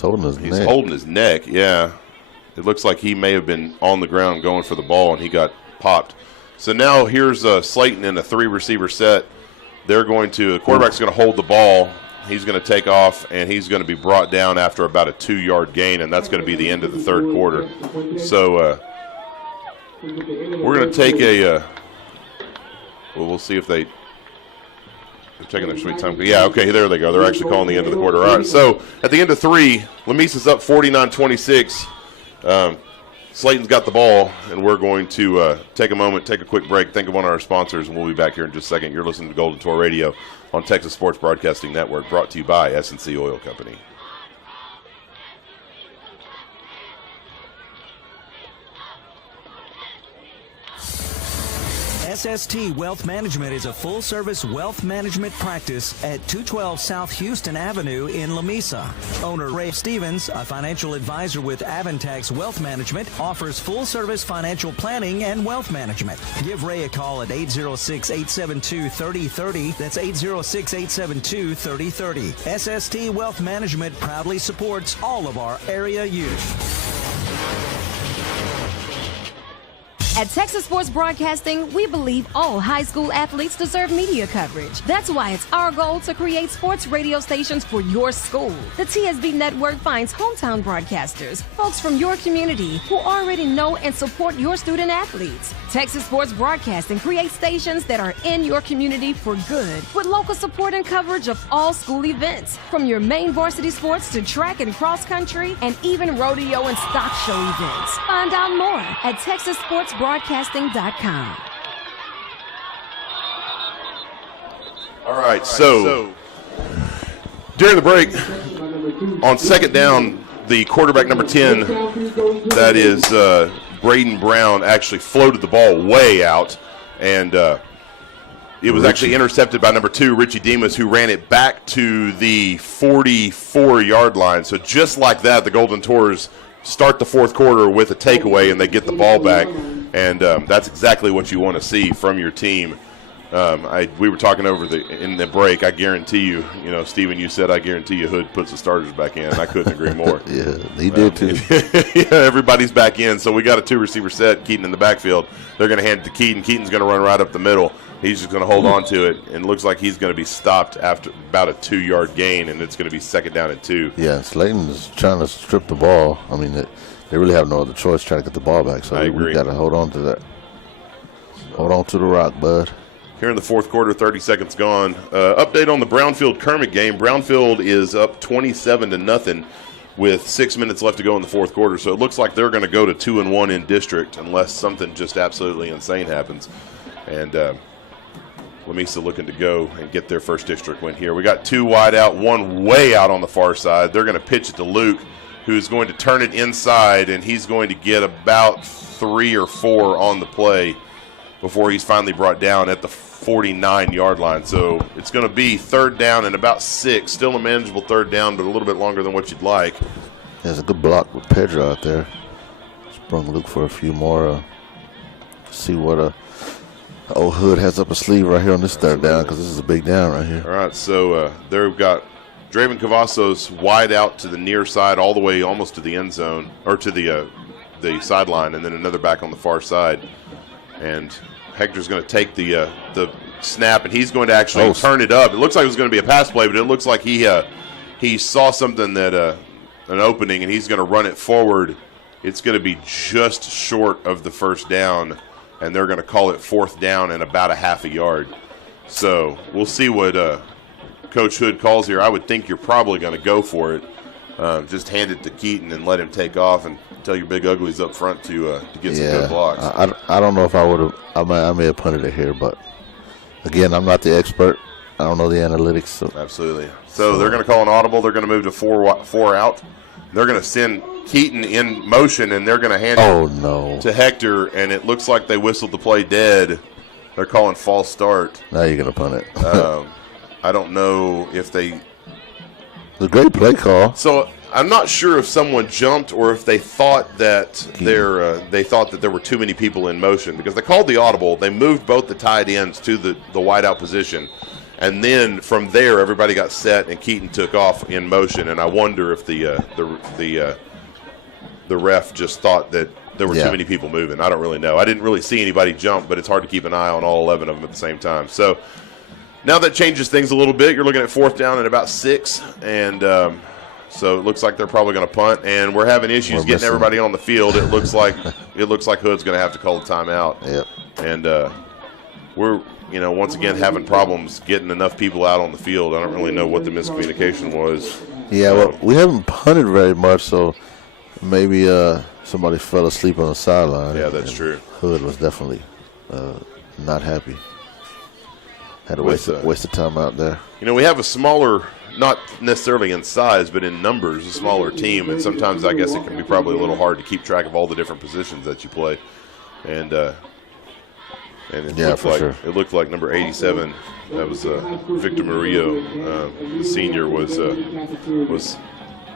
holding his neck. He's holding his neck, yeah. It looks like he may have been on the ground going for the ball, and he got popped. So now here's Slaton in a 3-receiver set. The quarterback's going to hold the ball. He's going to take off, and he's going to be brought down after about a 2-yard gain, and that's going to be the end of the third quarter. So we're going to take we'll see if they're taking their sweet time. Yeah, okay, there they go. They're actually calling the end of the quarter. All right, so at the end of 3, Lamesa's up 49-26. Slaton's got the ball, and we're going to take a moment, take a quick break, think of one of our sponsors, and we'll be back here in just a second. You're listening to Golden Tour Radio on Texas Sports Broadcasting Network, brought to you by S&C Oil Company. SST Wealth Management is a full-service wealth management practice at 212 South Houston Avenue in Lamesa. Owner Ray Stevens, a financial advisor with Aventax Wealth Management, offers full-service financial planning and wealth management. Give Ray a call at 806-872-3030. That's 806-872-3030. SST Wealth Management proudly supports all of our area youth. At Texas Sports Broadcasting, we believe all high school athletes deserve media coverage. That's why it's our goal to create sports radio stations for your school. The TSB network finds hometown broadcasters, folks from your community who already know and support your student athletes. Texas Sports Broadcasting creates stations that are in your community for good, with local support and coverage of all school events, from your main varsity sports to track and cross country, and even rodeo and stock show events. Find out more at TexasSportsBroadcasting.com. All right, so during the break, on second down, the quarterback number 10, that is Braden Brown, actually floated the ball way out, and it was actually intercepted by number 2, Richie Demas, who ran it back to the 44-yard line. So just like that, the Golden Tours start the fourth quarter with a takeaway, and they get the ball back, and that's exactly what you want to see from your team. We were talking in the break. I guarantee you, Steven, you said I guarantee you Hood puts the starters back in. I couldn't agree more. Yeah, he did too. Yeah, everybody's back in. So we got a 2-receiver set, Keaton in the backfield. They're going to hand it to Keaton. Keaton's going to run right up the middle. He's just going to hold on to it, and it looks like he's going to be stopped after about a 2-yard gain, and it's going to be 2nd down and 2. Yeah, Slaton is trying to strip the ball. I mean, they really have no other choice trying to get the ball back. So we got to hold on to that. Hold on to the rock, bud. Here in the 4th quarter, 30 seconds gone. Update on the Brownfield-Kermit game. Brownfield is up 27-0 with 6 minutes left to go in the 4th quarter. So it looks like they're going to go to 2-1 in district unless something just absolutely insane happens. And Lamesa looking to go and get their first district win here. We got 2 wide out, 1 way out on the far side. They're going to pitch it to Luke, who's going to turn it inside, and he's going to get about 3 or 4 on the play before he's finally brought down at the 49-yard line. So it's going to be 3rd down and about 6. Still a manageable 3rd down, but a little bit longer than what you'd like. There's a good block with Pedro out there. Sprung Luke for a few more. See what old Hood has up his sleeve right here on this 3rd down, because this is a big down right here. All right, so they've got Draven Cavazos wide out to the near side all the way almost to the end zone, or to the sideline, and then another back on the far side. And Hector's going to take the snap, and he's going to actually turn it up. It looks like it was going to be a pass play, but it looks like he saw something that an opening, and he's going to run it forward. It's going to be just short of the 1st down, and they're going to call it 4th down and about a half a yard. So we'll see what Coach Hood calls here. I would think you're probably going to go for it. Just hand it to Keaton and let him take off, and tell your big uglies up front to get some good blocks. I don't know if I would have. I may have punted it here, but again, I'm not the expert. I don't know the analytics. So. Absolutely. So they're going to call an audible. They're going to move to 4 out. They're going to send Keaton in motion, and they're going to hand it to Hector, and it looks like they whistled the play dead. They're calling false start. Now you're going to punt it. I don't know if they. It's a great play call. So I'm not sure if someone jumped or if they thought that there were too many people in motion, because they called the audible. They moved both the tight ends to the wideout position, and then from there everybody got set and Keaton took off in motion. And I wonder if the ref just thought that there were too many people moving. I don't really know. I didn't really see anybody jump, but it's hard to keep an eye on all 11 of them at the same time. So now that changes things a little bit. You're looking at 4th down and about 6, and so it looks like they're probably going to punt, and we're having issues getting everybody on the field. It looks like Hood's going to have to call a timeout. Yep. And we're once again having problems getting enough people out on the field. I don't really know what the miscommunication was. Yeah, well, we haven't punted very much, so maybe somebody fell asleep on the sideline. Yeah, that's true. Hood was definitely not happy. Had to waste of time out there. We have a smaller, not necessarily in size, but in numbers, a smaller team, and sometimes I guess it can be probably a little hard to keep track of all the different positions that you play. And it looked like number 87, that was Victor Murillo, the senior, was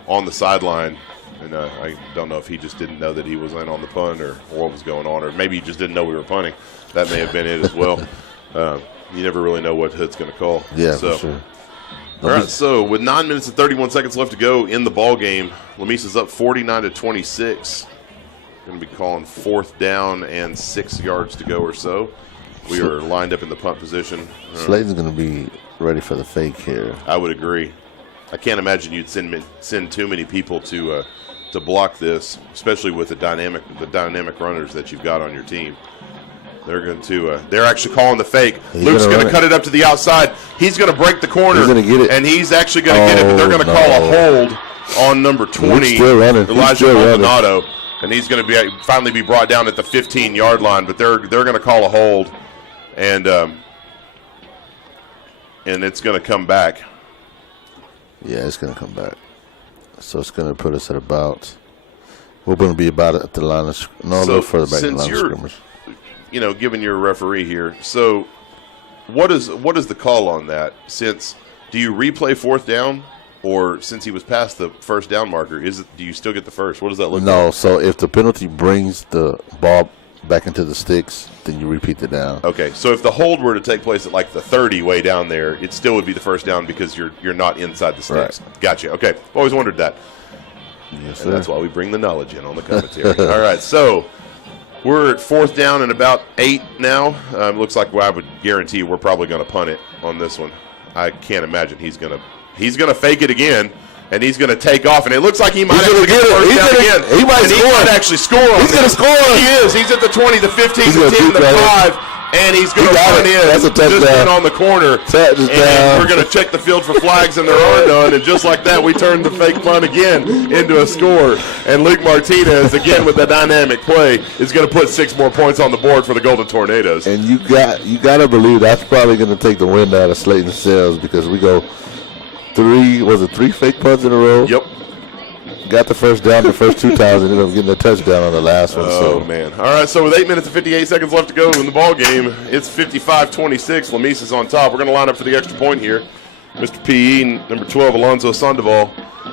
on the sideline. And I don't know if he just didn't know that he was in on the punt or what was going on, or maybe he just didn't know we were punting. That may have been it as well. You never really know what Hood's going to call. Yeah, for sure. All right, so with 9 minutes and 31 seconds left to go in the ball game, Lamesa's up 49-26. Going to be calling 4th down and 6 yards to go or so. We are lined up in the punt position. Slaton's going to be ready for the fake here. I would agree. I can't imagine you'd send too many people to block this, especially with the dynamic runners that you've got on your team. They're going to. They're actually calling the fake. Luke's going to cut it up to the outside. He's going to break the corner. He's going to get it, and he's actually going to get it. But they're going to call a hold on number 20, Elijah Maldonado, and he's going to finally be brought down at the 15-yard line. But they're going to call a hold, and it's going to come back. Yeah, it's going to come back. So it's going to put us at about. We're going to be about at the line of a little further back in the line of scrimmage. Given you're a referee here, so what is the call on that? Do you replay 4th down, or since he was past the 1st down marker, do you still get the first? What does that look like? No, so if the penalty brings the ball back into the sticks, then you repeat the down. Okay, so if the hold were to take place at like the 30 way down there, it still would be the first down because you're not inside the sticks. Right. Gotcha. Okay, always wondered that. Yes, and that's why we bring the knowledge in on the commentary. All right, so we're at 4th down and about 8 now. Looks like I would guarantee we're probably going to punt it on this one. I can't imagine he's going to fake it again. And he's going to take off, and it looks like he might actually get the first down again. He might actually score on He's going to score. He is. He's at the 20, the 15, the 10, the 5, and he's going to run in. That's a touchdown. Just in on the corner. Touchdown. And we're going to check the field for flags, and there are none. And just like that, we turned the fake punt again into a score. And Luke Martinez, again with the dynamic play, is going to put 6 more points on the board for the Golden Tornadoes. And you got to believe that's probably going to take the wind out of Slaton's sails because we go 3 fake punts in a row? Yep. Got the first down the first 2 times and ended up getting a touchdown on the last one. Oh, man. All right, so with 8 minutes and 58 seconds left to go in the ball game, it's 55-26. Lamesa's on top. We're going to line up for the extra point here. Mr. P.E., number 12, Alonzo Sandoval,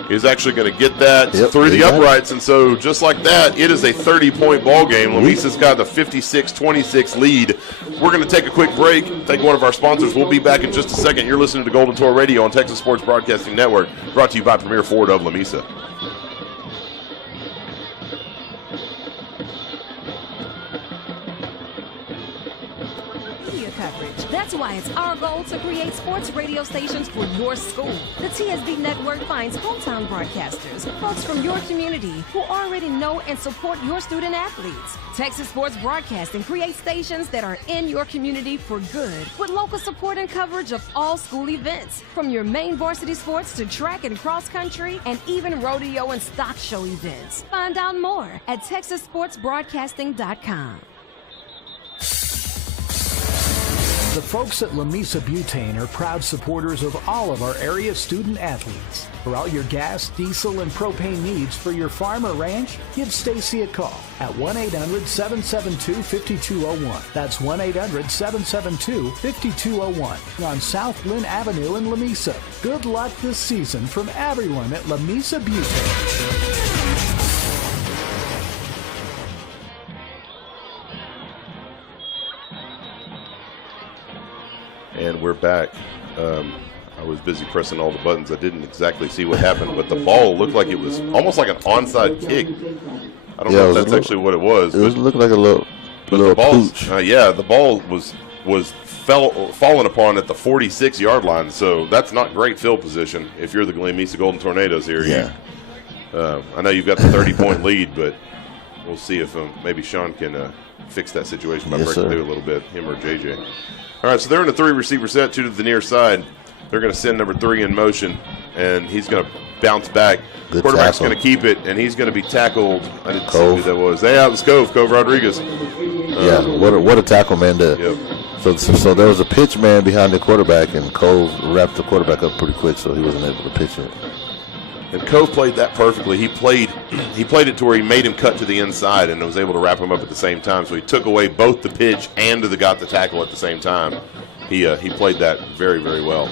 is actually going to get that through the uprights. And so just like that, it is a 30-point ball game. Lamesa's got the 56-26 lead. We're going to take a quick break, take one of our sponsors. We'll be back in just a second. You're listening to Golden Tour Radio on Texas Sports Broadcasting Network, brought to you by Premier Ford of Lamesa. Coverage. That's why it's our goal to create sports radio stations for your school. The TSB network finds hometown broadcasters, folks from your community who already know and support your student athletes. Texas Sports Broadcasting creates stations that are in your community for good, with local support and coverage of all school events, from your main varsity sports to track and cross country, and even rodeo and stock show events. Find out more at TexasSportsBroadcasting.com. The folks at Lamesa Butane are proud supporters of all of our area student athletes. For all your gas, diesel, and propane needs for your farm or ranch, give Stacy a call at 1-800-772-5201. That's 1-800-772-5201 on South Lynn Avenue in Lamesa. Good luck this season from everyone at Lamesa Butane. And we're back. I was busy pressing all the buttons. I didn't exactly see what happened, but the ball looked like it was almost like an onside kick. I don't know if that's actually what it was. It was looking like a little pooch. The ball was fallen upon at the 46-yard line, so that's not great field position if you're the Lamesa Golden Tornadoes here. Yeah. I know you've got the 30-point lead, but we'll see if maybe Sean can fix that situation by breaking through a little bit, him or JJ. All right, so they're in a 3-receiver set, 2 to the near side. They're going to send number 3 in motion, and he's going to bounce back. Good Quarterback's tackle. going to keep it, and he's going to be tackled. I didn't see who that was. Yeah, it was Cove Rodriguez. Yeah, what a tackle, man. So there was a pitch man behind the quarterback, and Cole wrapped the quarterback up pretty quick, so he wasn't able to pitch it. And Cove played that perfectly. He played it to where he made him cut to the inside and was able to wrap him up at the same time. So he took away both the pitch and got the tackle at the same time. He played that very, very well.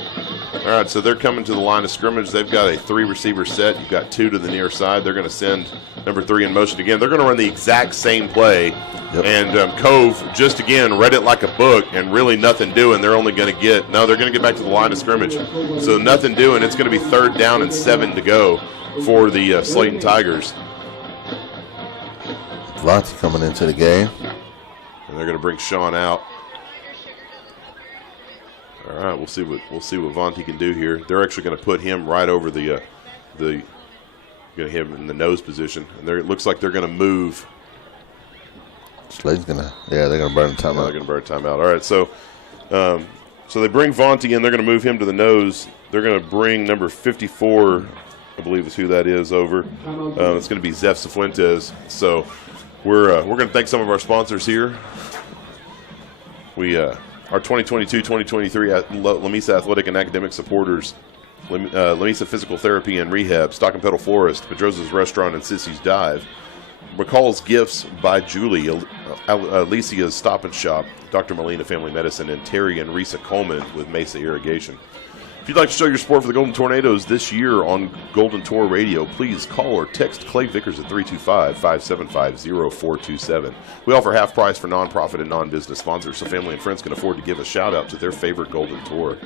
All right, so they're coming to the line of scrimmage. They've got a 3-receiver set. You've got 2 to the near side. They're going to send number 3 in motion again. They're going to run the exact same play. Yep. And Cove just, again, read it like a book and really nothing doing. They're only going to they're going to get back to the line of scrimmage. So nothing doing. It's going to be 3rd down and 7 to go for the Slaton Tigers. Varsity coming into the game. And they're going to bring Sean out. All right, we'll see what Vontae can do here. They're actually going to put him right over going to hit him in the nose position, and it looks like they're going to move. Slaton's they're going to burn a timeout. They're going to burn a timeout. All right, so they bring Vontae in. They're going to move him to the nose. They're going to bring number 54, I believe is who that is, over. It's going to be Zeph Cifuentes. So we're going to thank some of our sponsors here. Our 2022-2023 Lamesa Athletic and Academic supporters, Lamesa Physical Therapy and Rehab, Stock and Pedal Forest, Pedrosa's Restaurant, and Sissy's Dive. McCall's Gifts by Julie, Alicia's Stop and Shop, Dr. Molina Family Medicine, and Terry and Risa Coleman with Mesa Irrigation. If you'd like to show your support for the Golden Tornadoes this year on Golden Tour Radio, please call or text Clay Vickers at 325-575-0427. We offer half price for nonprofit and non-business sponsors, so family and friends can afford to give a shout-out to their favorite Golden Tour.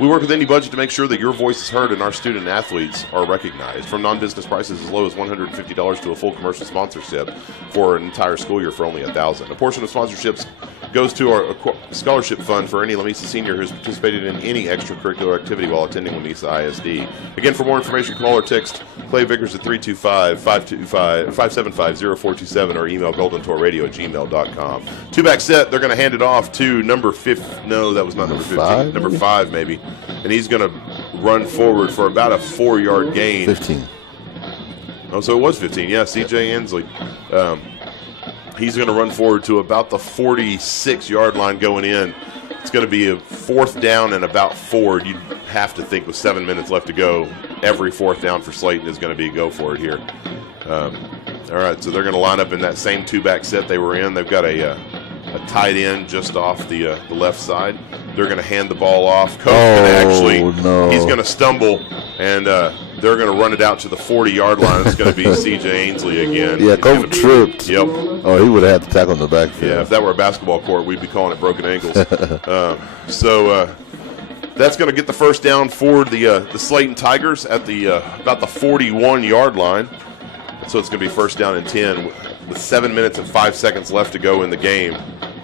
We work with any budget to make sure that your voice is heard and our student athletes are recognized. From non-business prices as low as $150 to a full commercial sponsorship for an entire school year for only $1,000. A portion of sponsorships goes to our scholarship fund for any Lamesa senior who's participated in any extracurricular activity while attending Lamesa ISD. Again, for more information, call or text Clay Vickers at 325-575-0427 or email goldentourradio@gmail.com. Two-back set, they're going to hand it off to number 5. No, that was not number 15. Number 5, maybe. And he's going to run forward for about a 4-yard gain. 15. Oh, so it was 15. Yeah, C.J. Inslee. He's going to run forward to about the 46-yard line going in. It's going to be a 4th down and about 4. You'd have to think with 7 minutes left to go, every 4th down for Slaton is going to be a go for it here. All right, so they're going to line up in that same two-back set they were in. They've got a tight end just off the left side. They're going to hand the ball off. Coach he's going to stumble, and they're going to run it out to the 40-yard line. It's going to be C.J. Ainsley again. Yeah, Coach tripped. Yep. Oh, he would have had to tackle in the backfield. Yeah, if that were a basketball court, we'd be calling it broken ankles. So that's going to get the first down for the Slaton Tigers at the about the 41-yard line. So it's going to be first down and 10 with 7 minutes and 5 seconds left to go in the game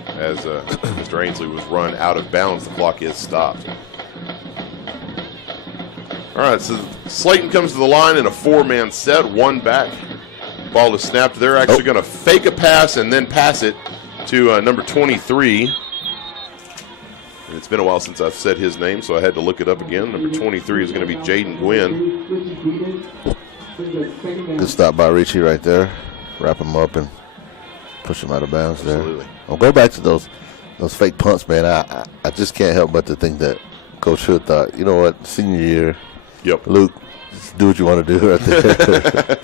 as Mr. Ainsley was run out of bounds. The clock is stopped. All right, so Slaton comes to the line in a 4-man set, 1 back. Ball is snapped. They're actually going to fake a pass and then pass it to number 23. And it's been a while since I've said his name, so I had to look it up again. Number 23 is going to be Jaden Gwynn. Good stop by Richie right there. Wrap him up and push him out of bounds there. Absolutely. I'll go back to those fake punts, man. I just can't help but to think that Coach Hood thought, you know what, senior year, Luke, just do what you want to do right there.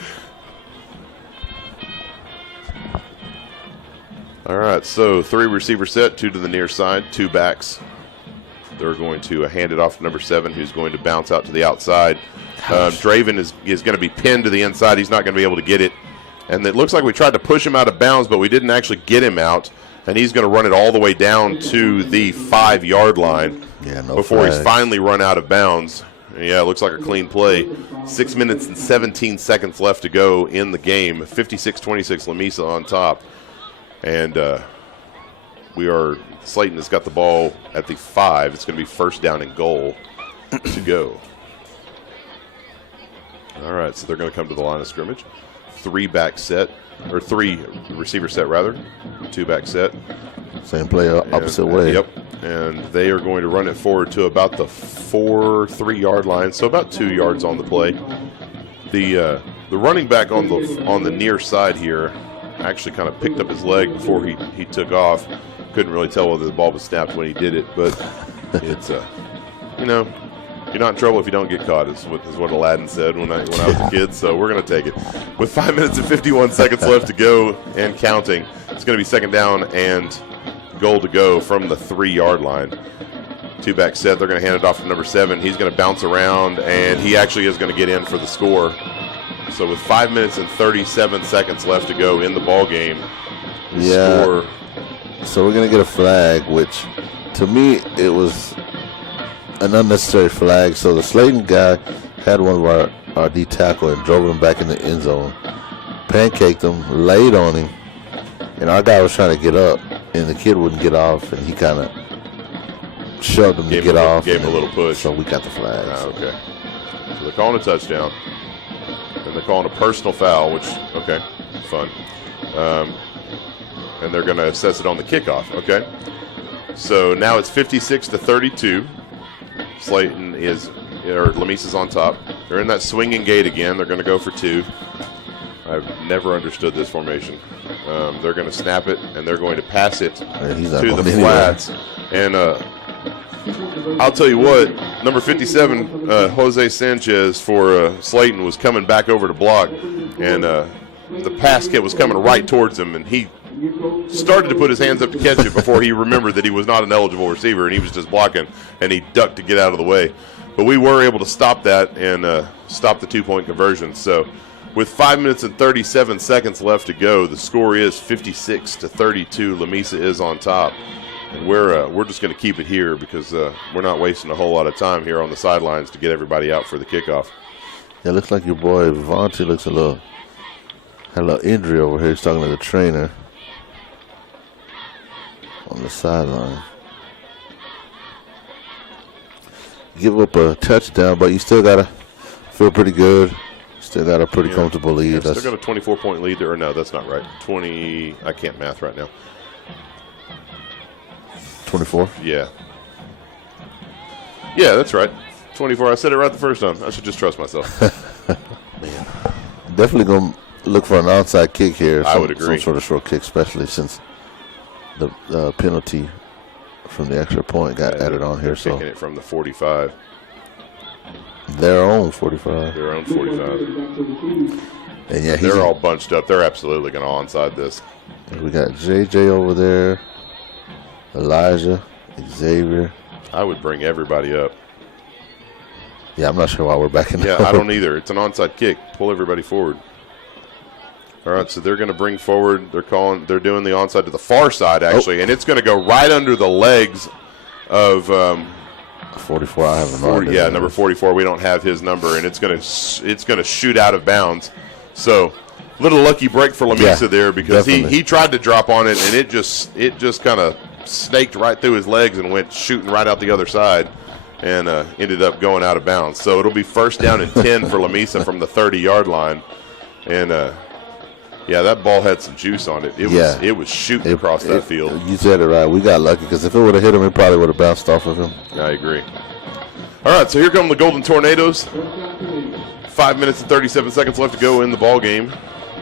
All right, so 3 receiver set, 2 to the near side, 2 backs. They're going to hand it off to number 7, who's going to bounce out to the outside. Draven is going to be pinned to the inside. He's not going to be able to get it. And it looks like we tried to push him out of bounds, but we didn't actually get him out. And he's going to run it all the way down to the 5-yard line before he's finally run out of bounds. Yeah, it looks like a clean play. 6 minutes and 17 seconds left to go in the game. 56-26 Lamesa on top. And Slaton has got the ball at the 5. It's going to be first down and goal to go. All right, so they're going to come to the line of scrimmage. 3 receiver set rather. 2-back set. Same play opposite way. Yep. And they are going to run it forward to about the 3-yard line, so about 2 yards on the play. The running back on the near side here actually kind of picked up his leg before he took off. Couldn't really tell whether the ball was snapped when he did it, but it's you're not in trouble if you don't get caught, is what Aladdin said when I was a kid, so we're going to take it. With 5 minutes and 51 seconds left to go and counting, it's going to be second down and goal to go from the 3-yard line. 2-back set, they're going to hand it off to number 7. He's going to bounce around, and he actually is going to get in for the score. So with 5 minutes and 37 seconds left to go in the ball game, score. So we're going to get a flag, which to me it was an unnecessary flag. So the Slaton guy had one of our D tackle and drove him back in the end zone, pancaked him, laid on him, and our guy was trying to get up, and the kid wouldn't get off, and he kind of shoved him to get off. Gave him a little push. So we got the flag. Okay. So they're calling a touchdown. And they're calling a personal foul, which, okay, fun. And they're going to assess it on the kickoff, okay? So now it's 56-32. Lamesa's on top. They're in that swinging gate again. They're going to go for 2. I've never understood this formation. They're going to snap it, and they're going to pass it to the flats. And I'll tell you what, number 57, Jose Sanchez for Slaton was coming back over to block, and the pass kid was coming right towards him, and he started to put his hands up to catch it before he remembered that he was not an eligible receiver, and he was just blocking, and he ducked to get out of the way. But we were able to stop that and stop the 2-point conversion. So with 5 minutes and 37 seconds left to go, the score is 56-32. Lamesa is on top. And we're just going to keep it here because we're not wasting a whole lot of time here on the sidelines to get everybody out for the kickoff. Yeah, it looks like your boy Varsity had a little injury over here. He's talking to the trainer on the sideline. Give up a touchdown, but you still got to feel pretty good. Still got a pretty comfortable lead. Yeah, still got a 24-point lead there. Or no, that's not right. 20, I can't math right now. 24? Yeah. Yeah, that's right. 24. I said it right the first time. I should just trust myself. Man. Definitely going to look for an onside kick here. I would agree. Some sort of short kick, especially since the penalty from the extra point got added on here. So kicking it from the 45. Their own 45. Their own 45. And yeah, they're all bunched up. They're absolutely going to onside this. We got JJ over there, Elijah, Xavier. I would bring everybody up. Yeah, I'm not sure why we're backing up. Yeah, I don't either. It's an onside kick. Pull everybody forward. All right, so they're going to bring forward. They're doing the onside to the far side, actually, and it's going to go right under the legs of 44. I have a 40. Yeah, number 44. We don't have his number, and it's going to shoot out of bounds. So, little lucky break for Lamesa there because he tried to drop on it, and it just kind of snaked right through his legs and went shooting right out the other side, and ended up going out of bounds. So it'll be first down and 10 for Lamesa from the 30-yard line, and yeah, that ball had some juice on it. It was shooting across that field. You said it right. We got lucky because if it would have hit him, it probably would have bounced off of him. I agree. All right, so here come the Golden Tornadoes. 5 minutes and 37 seconds left to go in the ball game.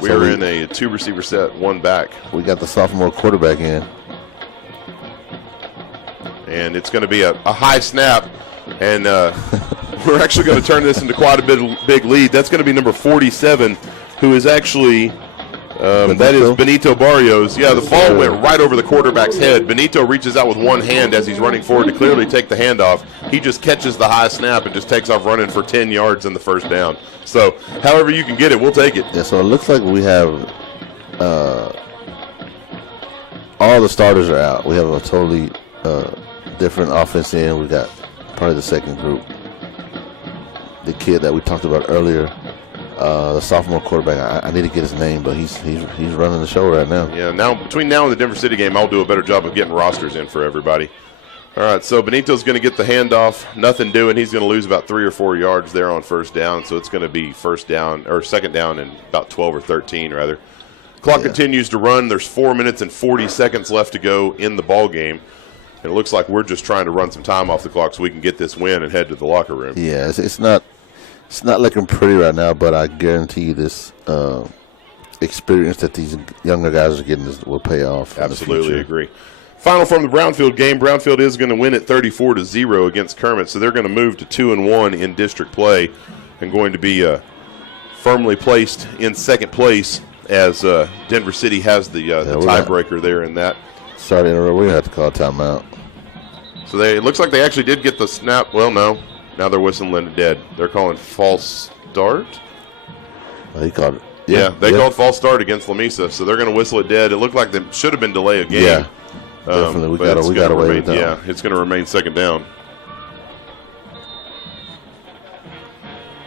We are in a 2-receiver set, 1 back. We got the sophomore quarterback in. And it's going to be a high snap, and we're actually going to turn this into quite a big lead. That's going to be number 47, who is actually that is Benito Barrios. Yeah, the ball went right over the quarterback's head. Benito reaches out with one hand as he's running forward to clearly take the handoff. He just catches the high snap and just takes off running for 10 yards in the first down. So, however you can get it, we'll take it. Yeah, so it looks like we have all the starters are out. We have a totally different offense in. We got probably the second group. The kid that we talked about earlier, the sophomore quarterback. I need to get his name, but he's running the show right now. Yeah, now between now and the Denver City game, I'll do a better job of getting rosters in for everybody. All right, so Benito's going to get the handoff. Nothing doing. He's going to lose about 3 or 4 yards there on first down, so it's going to be second down and about 12 or 13 rather. Clock continues to run. There's 4 minutes and 40 seconds left to go in the ball game. And it looks like we're just trying to run some time off the clock so we can get this win and head to the locker room. Yeah, it's not looking pretty right now, but I guarantee you this experience that these younger guys are getting will pay off. Absolutely agree. Final from the Brownfield game. Brownfield is going to win at 34-0 against Kermit, so they're going to move to 2-1 in district play and going to be firmly placed in second place as Denver City has the tiebreaker there in that. Sorry to interrupt. We're going to have to call a timeout. So it looks like they actually did get the snap. Well, no. Now they're whistling it dead. They're calling false start. They called it. Yeah, they called false start against Lamesa, so they're going to whistle it dead. It looked like they should have been delay of game. Yeah, definitely. We got away with that. Yeah, it's going to remain second down.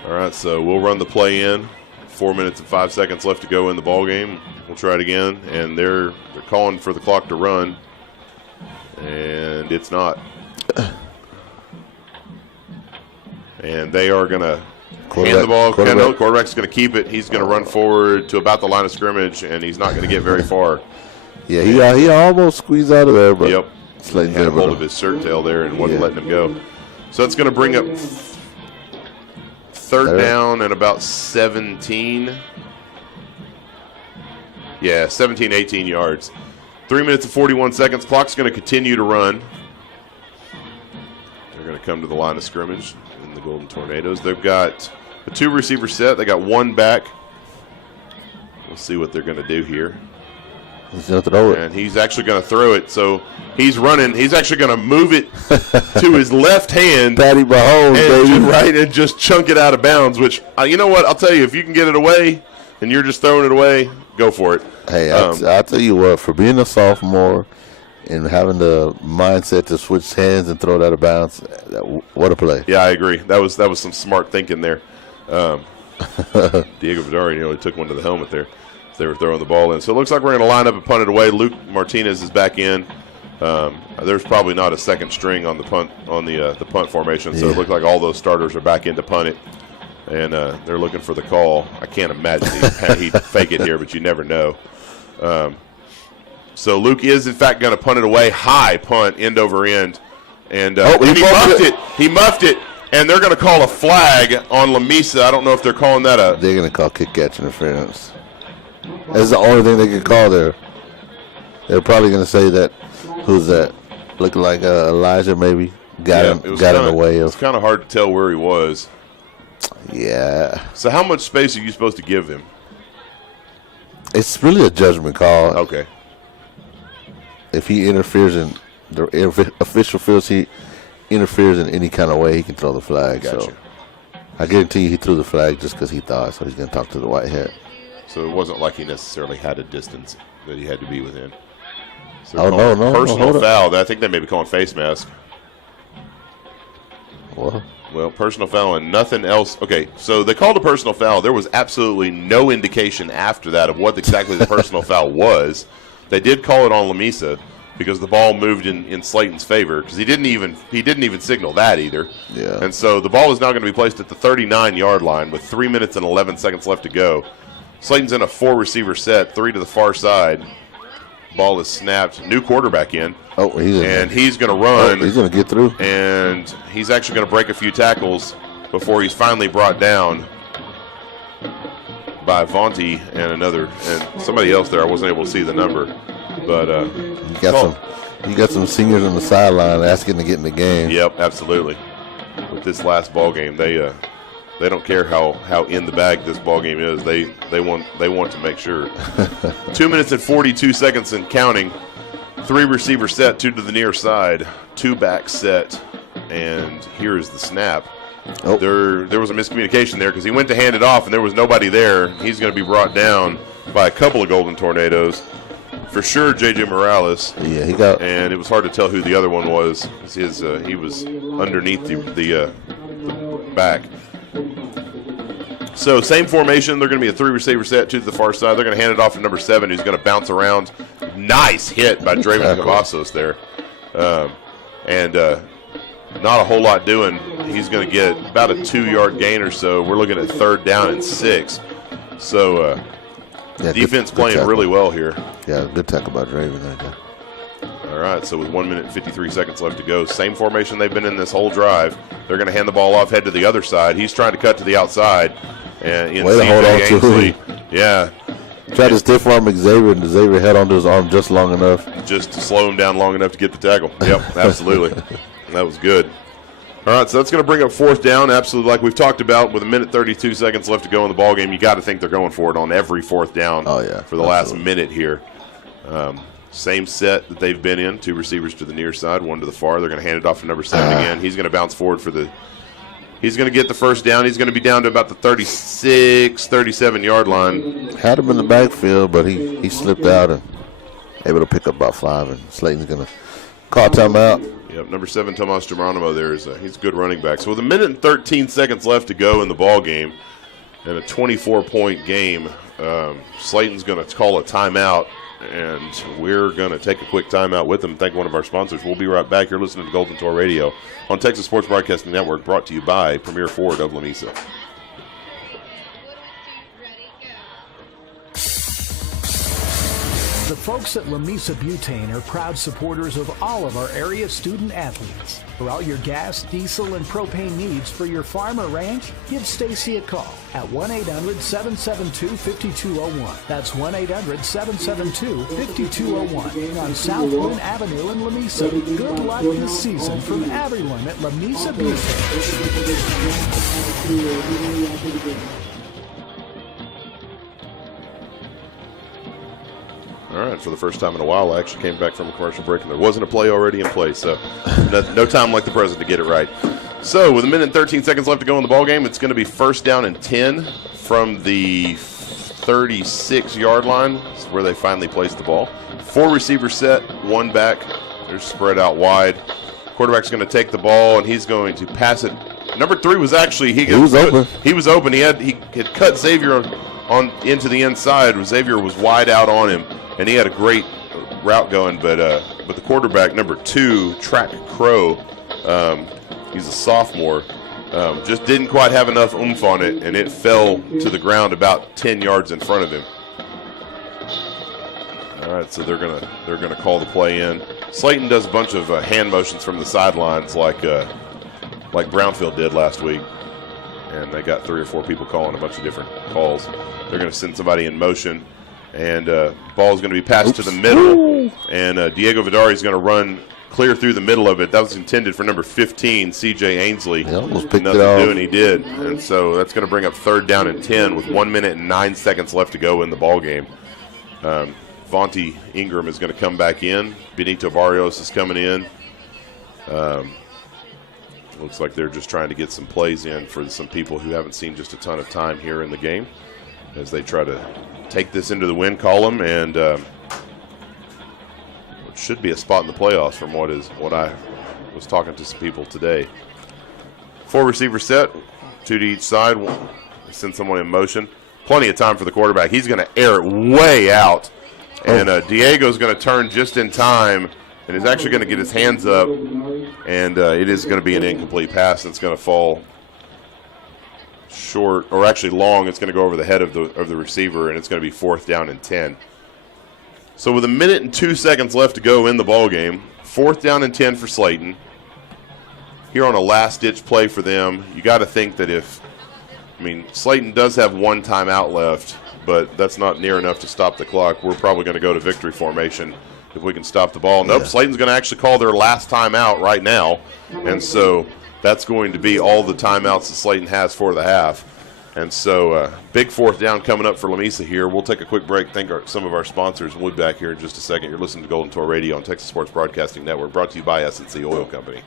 All right, so we'll run the play in. 4 minutes and 5 seconds left to go in the ball game. We'll try it again, and they're calling for the clock to run, and it's not. And they are going to hand the ball. Quarterback's going to keep it. He's going to run forward to about the line of scrimmage, and he's not going to get very far. Yeah, he almost squeezed out of there, but Slaton had hold of his shirt tail there and wasn't letting him go. So it's going to bring up third down and about 17. Yeah, 17, 18 yards. 3 minutes and 41 seconds. Clock's going to continue to run. They're going to come to the line of scrimmage in the Golden Tornadoes. They've got a 2-receiver set. They got 1 back. We'll see what they're going to do here. He's going to throw it. And he's actually going to throw it. So he's running. He's actually going to move it to his left hand. Patty Mahomes, baby. Right, and just chunk it out of bounds, which, you know what, I'll tell you, if you can get it away and you're just throwing it away, go for it. Hey, I'll tell you what, for being a sophomore and having the mindset to switch hands and throw it out of bounds, what a play. Yeah, I agree. That was some smart thinking there. Diego Vidari nearly took one to the helmet there. They were throwing the ball in. So it looks like we're going to line up and punt it away. Luke Martinez is back in. There's probably not a second string on the punt formation, so it looks like all those starters are back in to punt it, and they're looking for the call. I can't imagine he'd fake it here, but you never know. So Luke is in fact going to punt it away, high punt, end over end, and he muffed it, and they're going to call a flag on Lamesa. I don't know if they're calling that a. They're going to call kick catch interference. That's the only thing they can call there. They're probably going to say that. Who's that? Looking like Elijah, maybe got in the way of. It's kind of hard to tell where he was. Yeah. So how much space are you supposed to give him? It's really a judgment call. Okay. If he interferes if official feels he interferes in any kind of way, he can throw the flag. Gotcha. So I guarantee you he threw the flag just because he thought. So he's going to talk to the white hat. So it wasn't like he necessarily had a distance that he had to be within. So no. Personal foul. I think they may be calling face mask. What? Well, personal foul and nothing else. Okay, so they called a personal foul. There was absolutely no indication after that of what exactly the personal foul was. They did call it on Lamesa because the ball moved in Slaton's favor because he didn't even signal that either. Yeah. And so the ball is now going to be placed at the 39-yard line with 3 minutes and 11 seconds left to go. Slaton's in a 4-receiver set, 3 to the far side. Ball is snapped. New quarterback in. He's going to run. He's going to get through. And he's actually going to break a few tackles before he's finally brought down by Vontae and somebody else there. I wasn't able to see the number, but you got some seniors on the sideline asking to get in the game. Yep, absolutely. With this last ball game, they don't care how in the bag this ball game is. They want to make sure. 2 minutes and 42 seconds and counting. 3 receiver set, 2 to the near side, 2 back set, and here is the snap. Oh. There was a miscommunication there because he went to hand it off and there was nobody there. He's going to be brought down by a couple of Golden Tornadoes. For sure, J.J. Morales. Yeah, and it was hard to tell who the other one was. He was underneath the back. So same formation. They're going to be a 3 receiver set, 2 to the far side. They're going to hand it off to number 7, who's going to bounce around. Nice hit by Draven Cavazos there. Not a whole lot doing. He's going to get about a 2-yard gain or so. We're looking at 3rd down and 6. So defense playing really well here. Yeah, good tackle by Draven right there. All right, so with 1 minute and 53 seconds left to go, same formation they've been in this whole drive. They're going to hand the ball off, head to the other side. He's trying to cut to the outside. And way to hold on to him. Yeah. Tried to stiff arm Xavier, and Xavier held onto his arm just long enough. Just to slow him down long enough to get the tackle. Yep, absolutely. That was good. All right, so that's going to bring up 4th down. Absolutely, like we've talked about, with 1 minute 32 seconds left to go in the ballgame, you got to think they're going for it on every 4th down for the last minute here. Same set that they've been in, 2 receivers to the near side, 1 to the far. They're going to hand it off to number 7 again. He's going to bounce forward he's going to get the 1st down. He's going to be down to about the 36, 37-yard line. Had him in the backfield, but he slipped out and able to pick up about 5, and Slaton's going to call timeout. Yep, number 7, Tomas Geronimo there he's a good running back. So with 1 minute and 13 seconds left to go in the ball game and a 24-point game, Slaton's going to call a timeout, and we're going to take a quick timeout with them. Thank one of our sponsors. We'll be right back. You're listening to Golden Tour Radio on Texas Sports Broadcasting Network, brought to you by Premier Ford of Lamesa. The folks at Lamesa Butane are proud supporters of all of our area student athletes. For all your gas, diesel, and propane needs for your farm or ranch, give Stacy a call at 1-800-772-5201. That's 1-800-772-5201 on South Boone Avenue in Lamesa. Good luck this season from everyone at Lamesa Butane. All All right, for the first time in a while, I actually came back from a commercial break, and there wasn't a play already in place, so no time like the present to get it right. So with 1 minute and 13 seconds left to go in the ballgame, it's going to be first down and 10 from the 36-yard line, where they finally placed the ball. 4 receivers set, 1 back. They're spread out wide. Quarterback's going to take the ball, and he's going to pass it. Number 3 was actually he was open. He was open. He had cut Xavier on into the inside. Xavier was wide out on him, and he had a great route going. But the quarterback, number 2, Track Crow, he's a sophomore, just didn't quite have enough oomph on it, and it fell to the ground about 10 yards in front of him. All right, so they're gonna call the play in. Slaton does a bunch of hand motions from the sidelines, like Brownfield did last week, and they got 3 or 4 people calling a bunch of different calls. They're going to send somebody in motion, and ball is going to be passed to the middle, and Diego Vidari is going to run clear through the middle of it. That was intended for number 15, C.J. Ainsley. He almost picked Nothing it off. to do, and he did. And so that's going to bring up third down and 10 with 1 minute and 9 seconds left to go in the ball game. Vontae Ingram is going to come back in. Benito Barrios is coming in. Looks like they're just trying to get some plays in for some people who haven't seen just a ton of time here in the game as they try to take this into the win column, and it should be a spot in the playoffs from what I was talking to some people today. 4 receivers set, 2 to each side. Send someone in motion. Plenty of time for the quarterback. He's going to air it way out, and Diego's going to turn just in time and is actually going to get his hands up, and it is going to be an incomplete pass that's going to fall short, or actually long. It's going to go over the head of the receiver, and it's going to be 4th down and 10. So with 1 minute and 2 seconds left to go in the ball game, 4th down and 10 for Slaton. Here on a last-ditch play for them, you got to think that Slaton does have 1 timeout left, but that's not near enough to stop the clock. We're probably going to go to victory formation if we can stop the ball. Nope, Slaton's going to actually call their last timeout right now, and so that's going to be all the timeouts that Slaton has for the half. And so big 4th down coming up for Lamesa here. We'll take a quick break, thank some of our sponsors, and we'll be back here in just a second. You're listening to Golden Tour Radio on Texas Sports Broadcasting Network, brought to you by S&C Oil Company.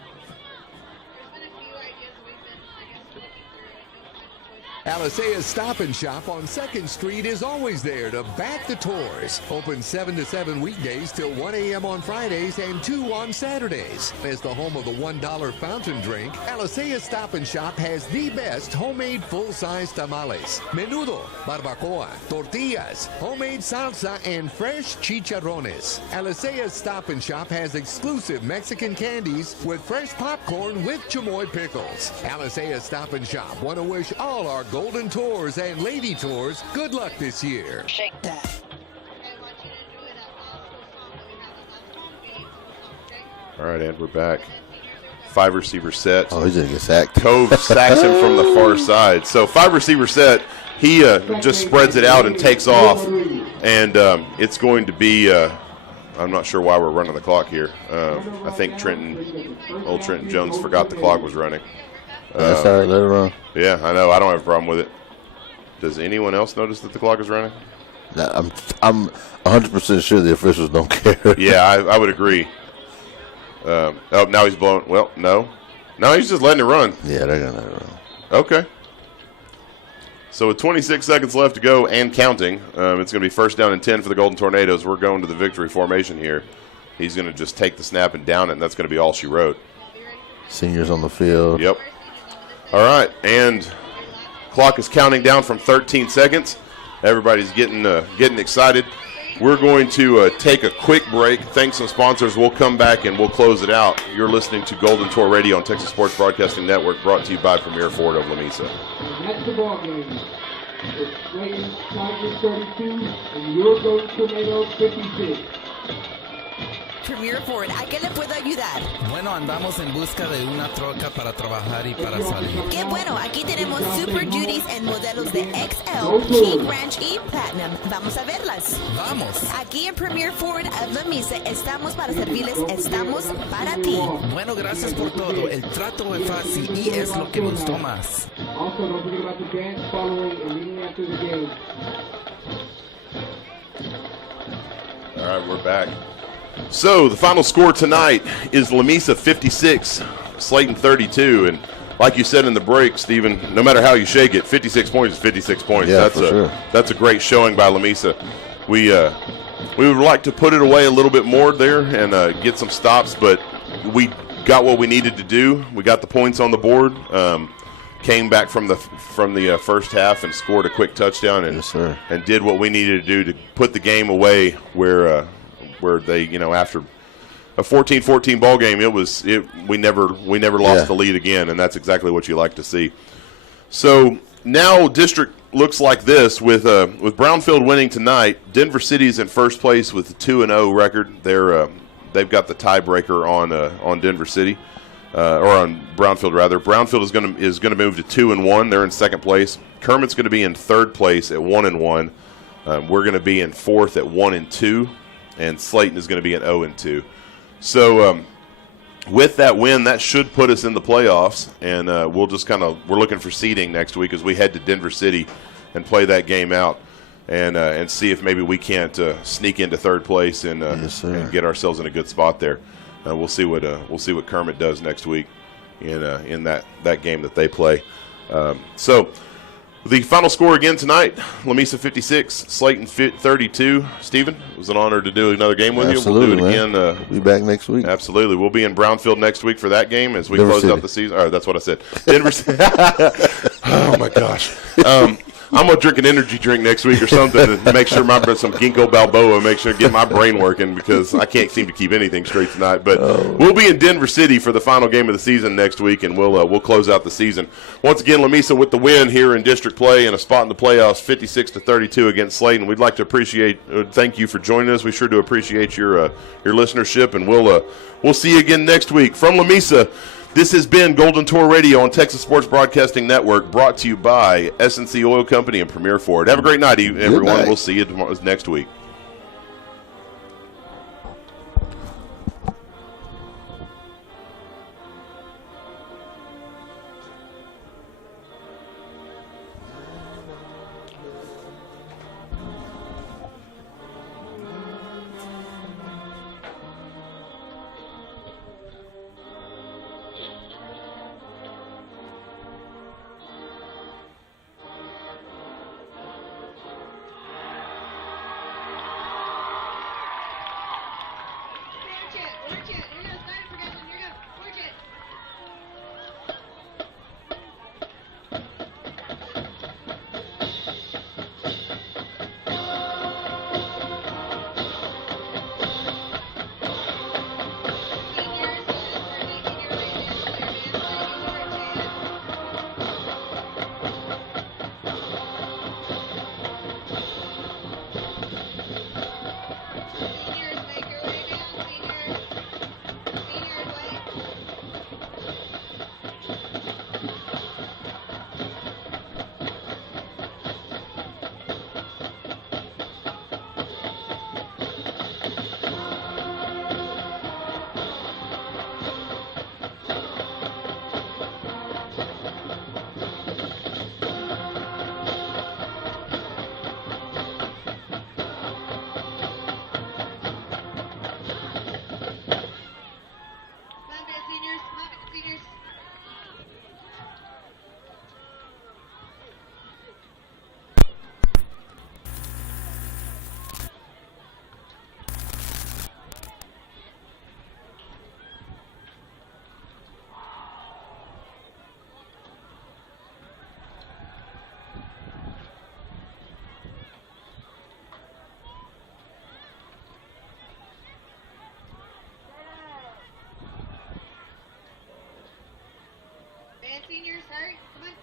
Alicea's Stop and Shop on 2nd Street is always there to back the tours. Open 7 to 7 weekdays till 1 a.m. on Fridays and 2 on Saturdays. As the home of the $1 fountain drink, Alicea's Stop and Shop has the best homemade full-size tamales, menudo, barbacoa, tortillas, homemade salsa, and fresh chicharrones. Alicea's Stop and Shop has exclusive Mexican candies with fresh popcorn with chamoy pickles. Alicea's Stop and Shop want to wish all our Golden Tours and Lady Tours good luck this year. Shake that. All right, and we're back. 5 receiver set. Oh, he's going to get sacked. Cove sacks him from the far side. So 5 receiver set. He just spreads it out and takes off. And it's going to be, I'm not sure why we're running the clock here. I think Trenton Jones forgot the clock was running. That's all right, let it run. Yeah, I know. I don't have a problem with it. Does anyone else notice that the clock is running? I'm 100% sure the officials don't care. Yeah, I would agree. Now he's blowing. Well, no, he's just letting it run. Yeah, they're going to let it run. Okay. So with 26 seconds left to go and counting, it's going to be 1st down and 10 for the Golden Tornadoes. We're going to the victory formation here. He's going to just take the snap and down it, and that's going to be all she wrote. Seniors on the field. Yep. All right, and clock is counting down from 13 seconds. Everybody's getting excited. We're going to take a quick break. Thanks some sponsors. We'll come back and we'll close it out. You're listening to Golden Tour Radio on Texas Sports Broadcasting Network, brought to you by Premier Ford of Lamesa. That's the ball game. It's Slaton Tigers 32 and your Golden Tornadoes 56. Premier Ford, ¿a qué le puedo ayudar? Bueno, andamos en busca de una troca para trabajar y para salir. Qué bueno, aquí tenemos Super Duties en modelos de XL, King Ranch y Platinum. Vamos a verlas. Vamos. Aquí en Premier Ford of Lamesa estamos para servirles, estamos para ti. Bueno, gracias por todo. El trato es fácil y es lo que me gustó más. Also, don't forget about the dance following and leading after the game. All right, we're back. So the final score tonight is Lamesa 56, Slaton 32, and like you said in the break, Stephen, no matter how you shake it, 56 points is 56 points. Yeah, sure. That's a great showing by Lamesa. We would like to put it away a little bit more there and get some stops, but we got what we needed to do. We got the points on the board. Came back from the first half and scored a quick touchdown and and did what we needed to do to put the game away where they, after a 14-14 ball game, we never lost the lead again, and that's exactly what you like to see. So now district looks like this with Brownfield winning tonight. Denver City's in first place with a 2-0 record. They've got the tiebreaker on Denver City. Or on Brownfield rather. Brownfield is going to move to 2-1. They're in second place. Kermit's going to be in third place at 1-1. We're going to be in fourth at 1-2, and Slaton is going to be at 0-2. So with that win, that should put us in the playoffs, and we're looking for seeding next week as we head to Denver City and play that game out, and see if maybe we can't sneak into third place and get ourselves in a good spot there. We'll see what Kermit does next week in that game that they play. So the final score again tonight: Lamesa 56, Slaton 32. Stephen, it was an honor to do another game with Absolutely, you. We'll do it again. We'll be back next week. Absolutely, we'll be in Brownfield next week for that game as we Denver close City. out the season. All right, that's what I said. Denver City. Oh my gosh. I'm going to drink an energy drink next week or something to make sure some Ginkgo Balboa, make sure to get my brain working because I can't seem to keep anything straight tonight. But we'll be in Denver City for the final game of the season next week, and we'll close out the season. Once again, Lamesa with the win here in district play and a spot in the playoffs, 56-32 against Slaton. We'd like to thank you for joining us. We sure do appreciate your listenership, and we'll see you again next week. From Lamesa, this has been Golden Tour Radio on Texas Sports Broadcasting Network, brought to you by S&C Oil Company and Premier Ford. Have a great night, everyone. night. We'll see you next week. Seniors, hurry, come on.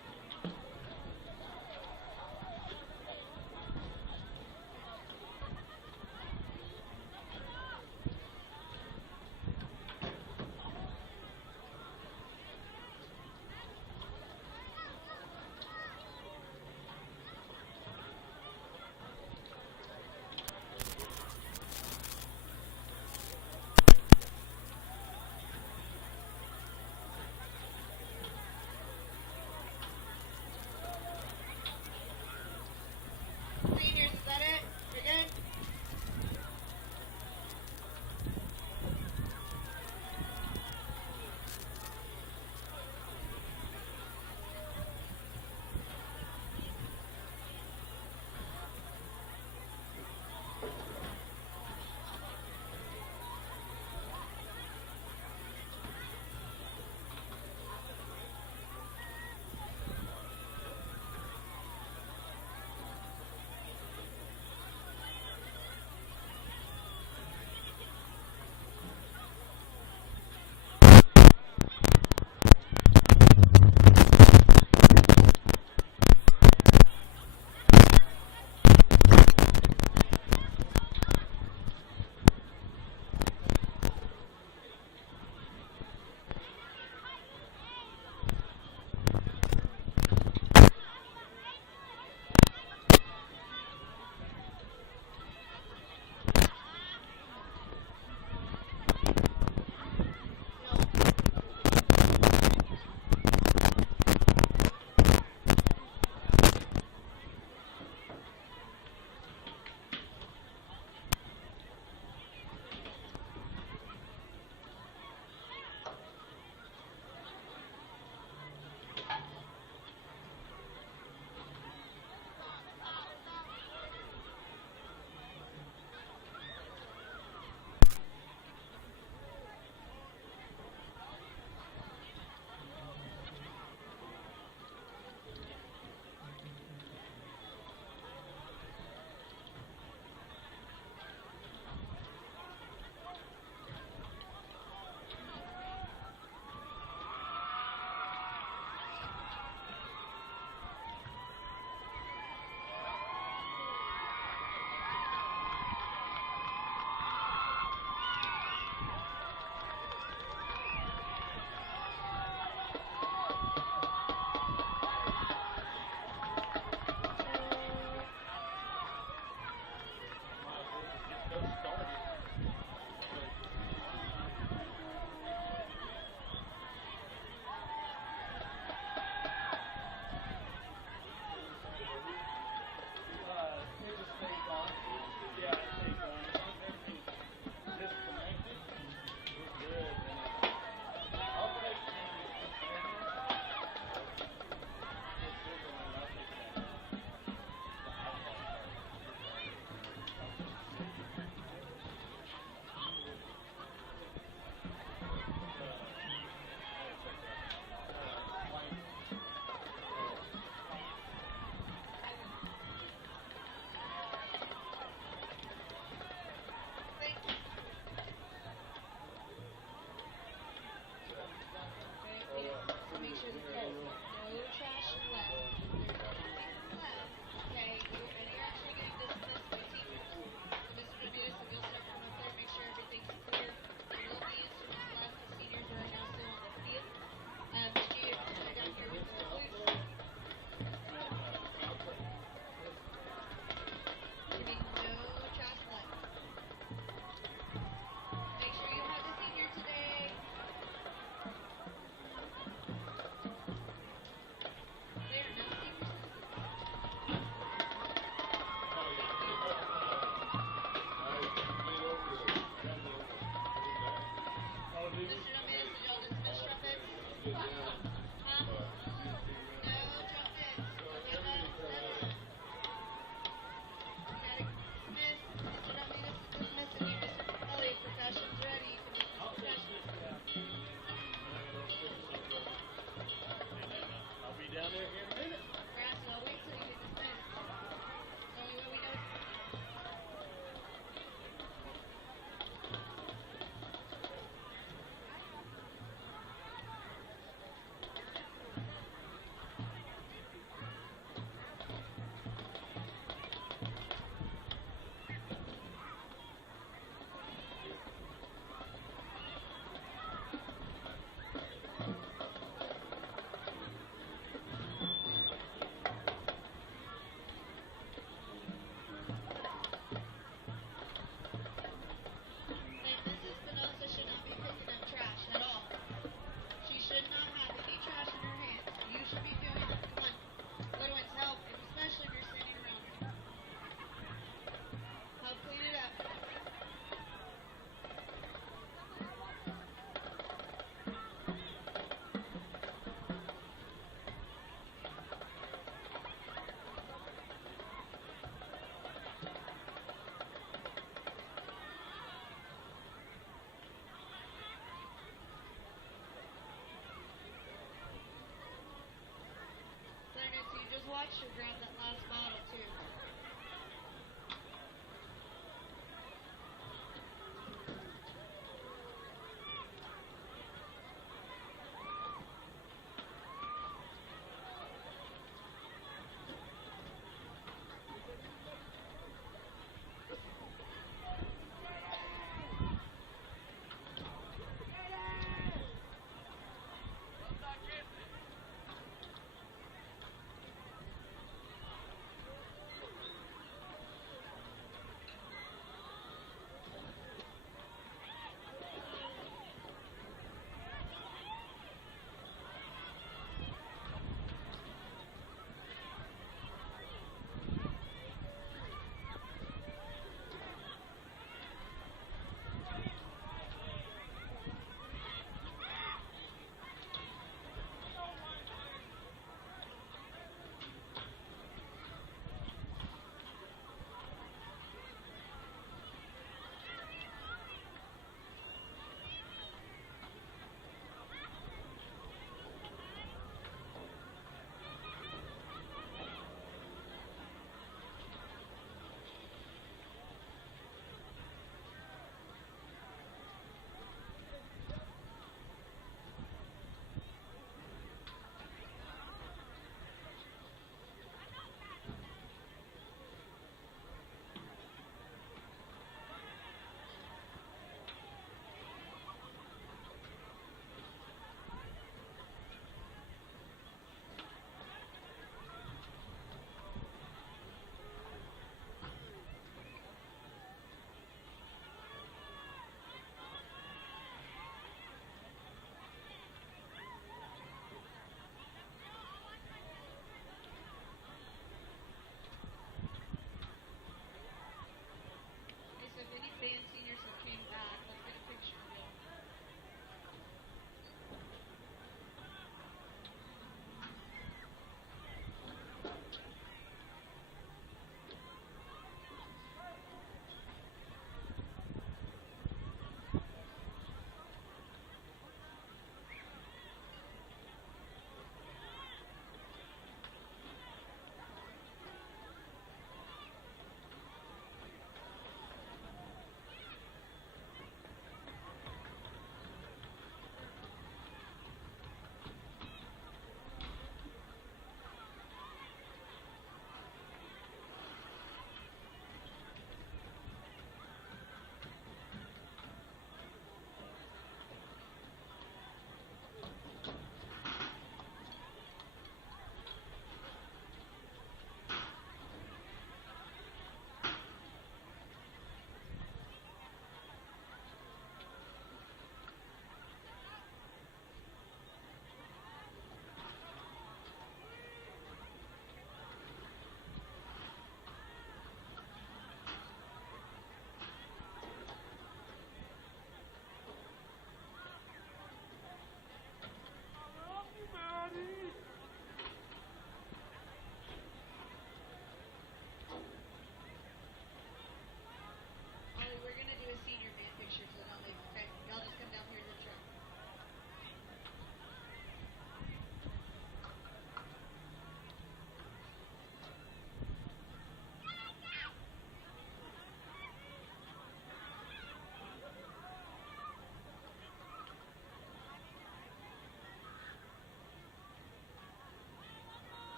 Watch her grab the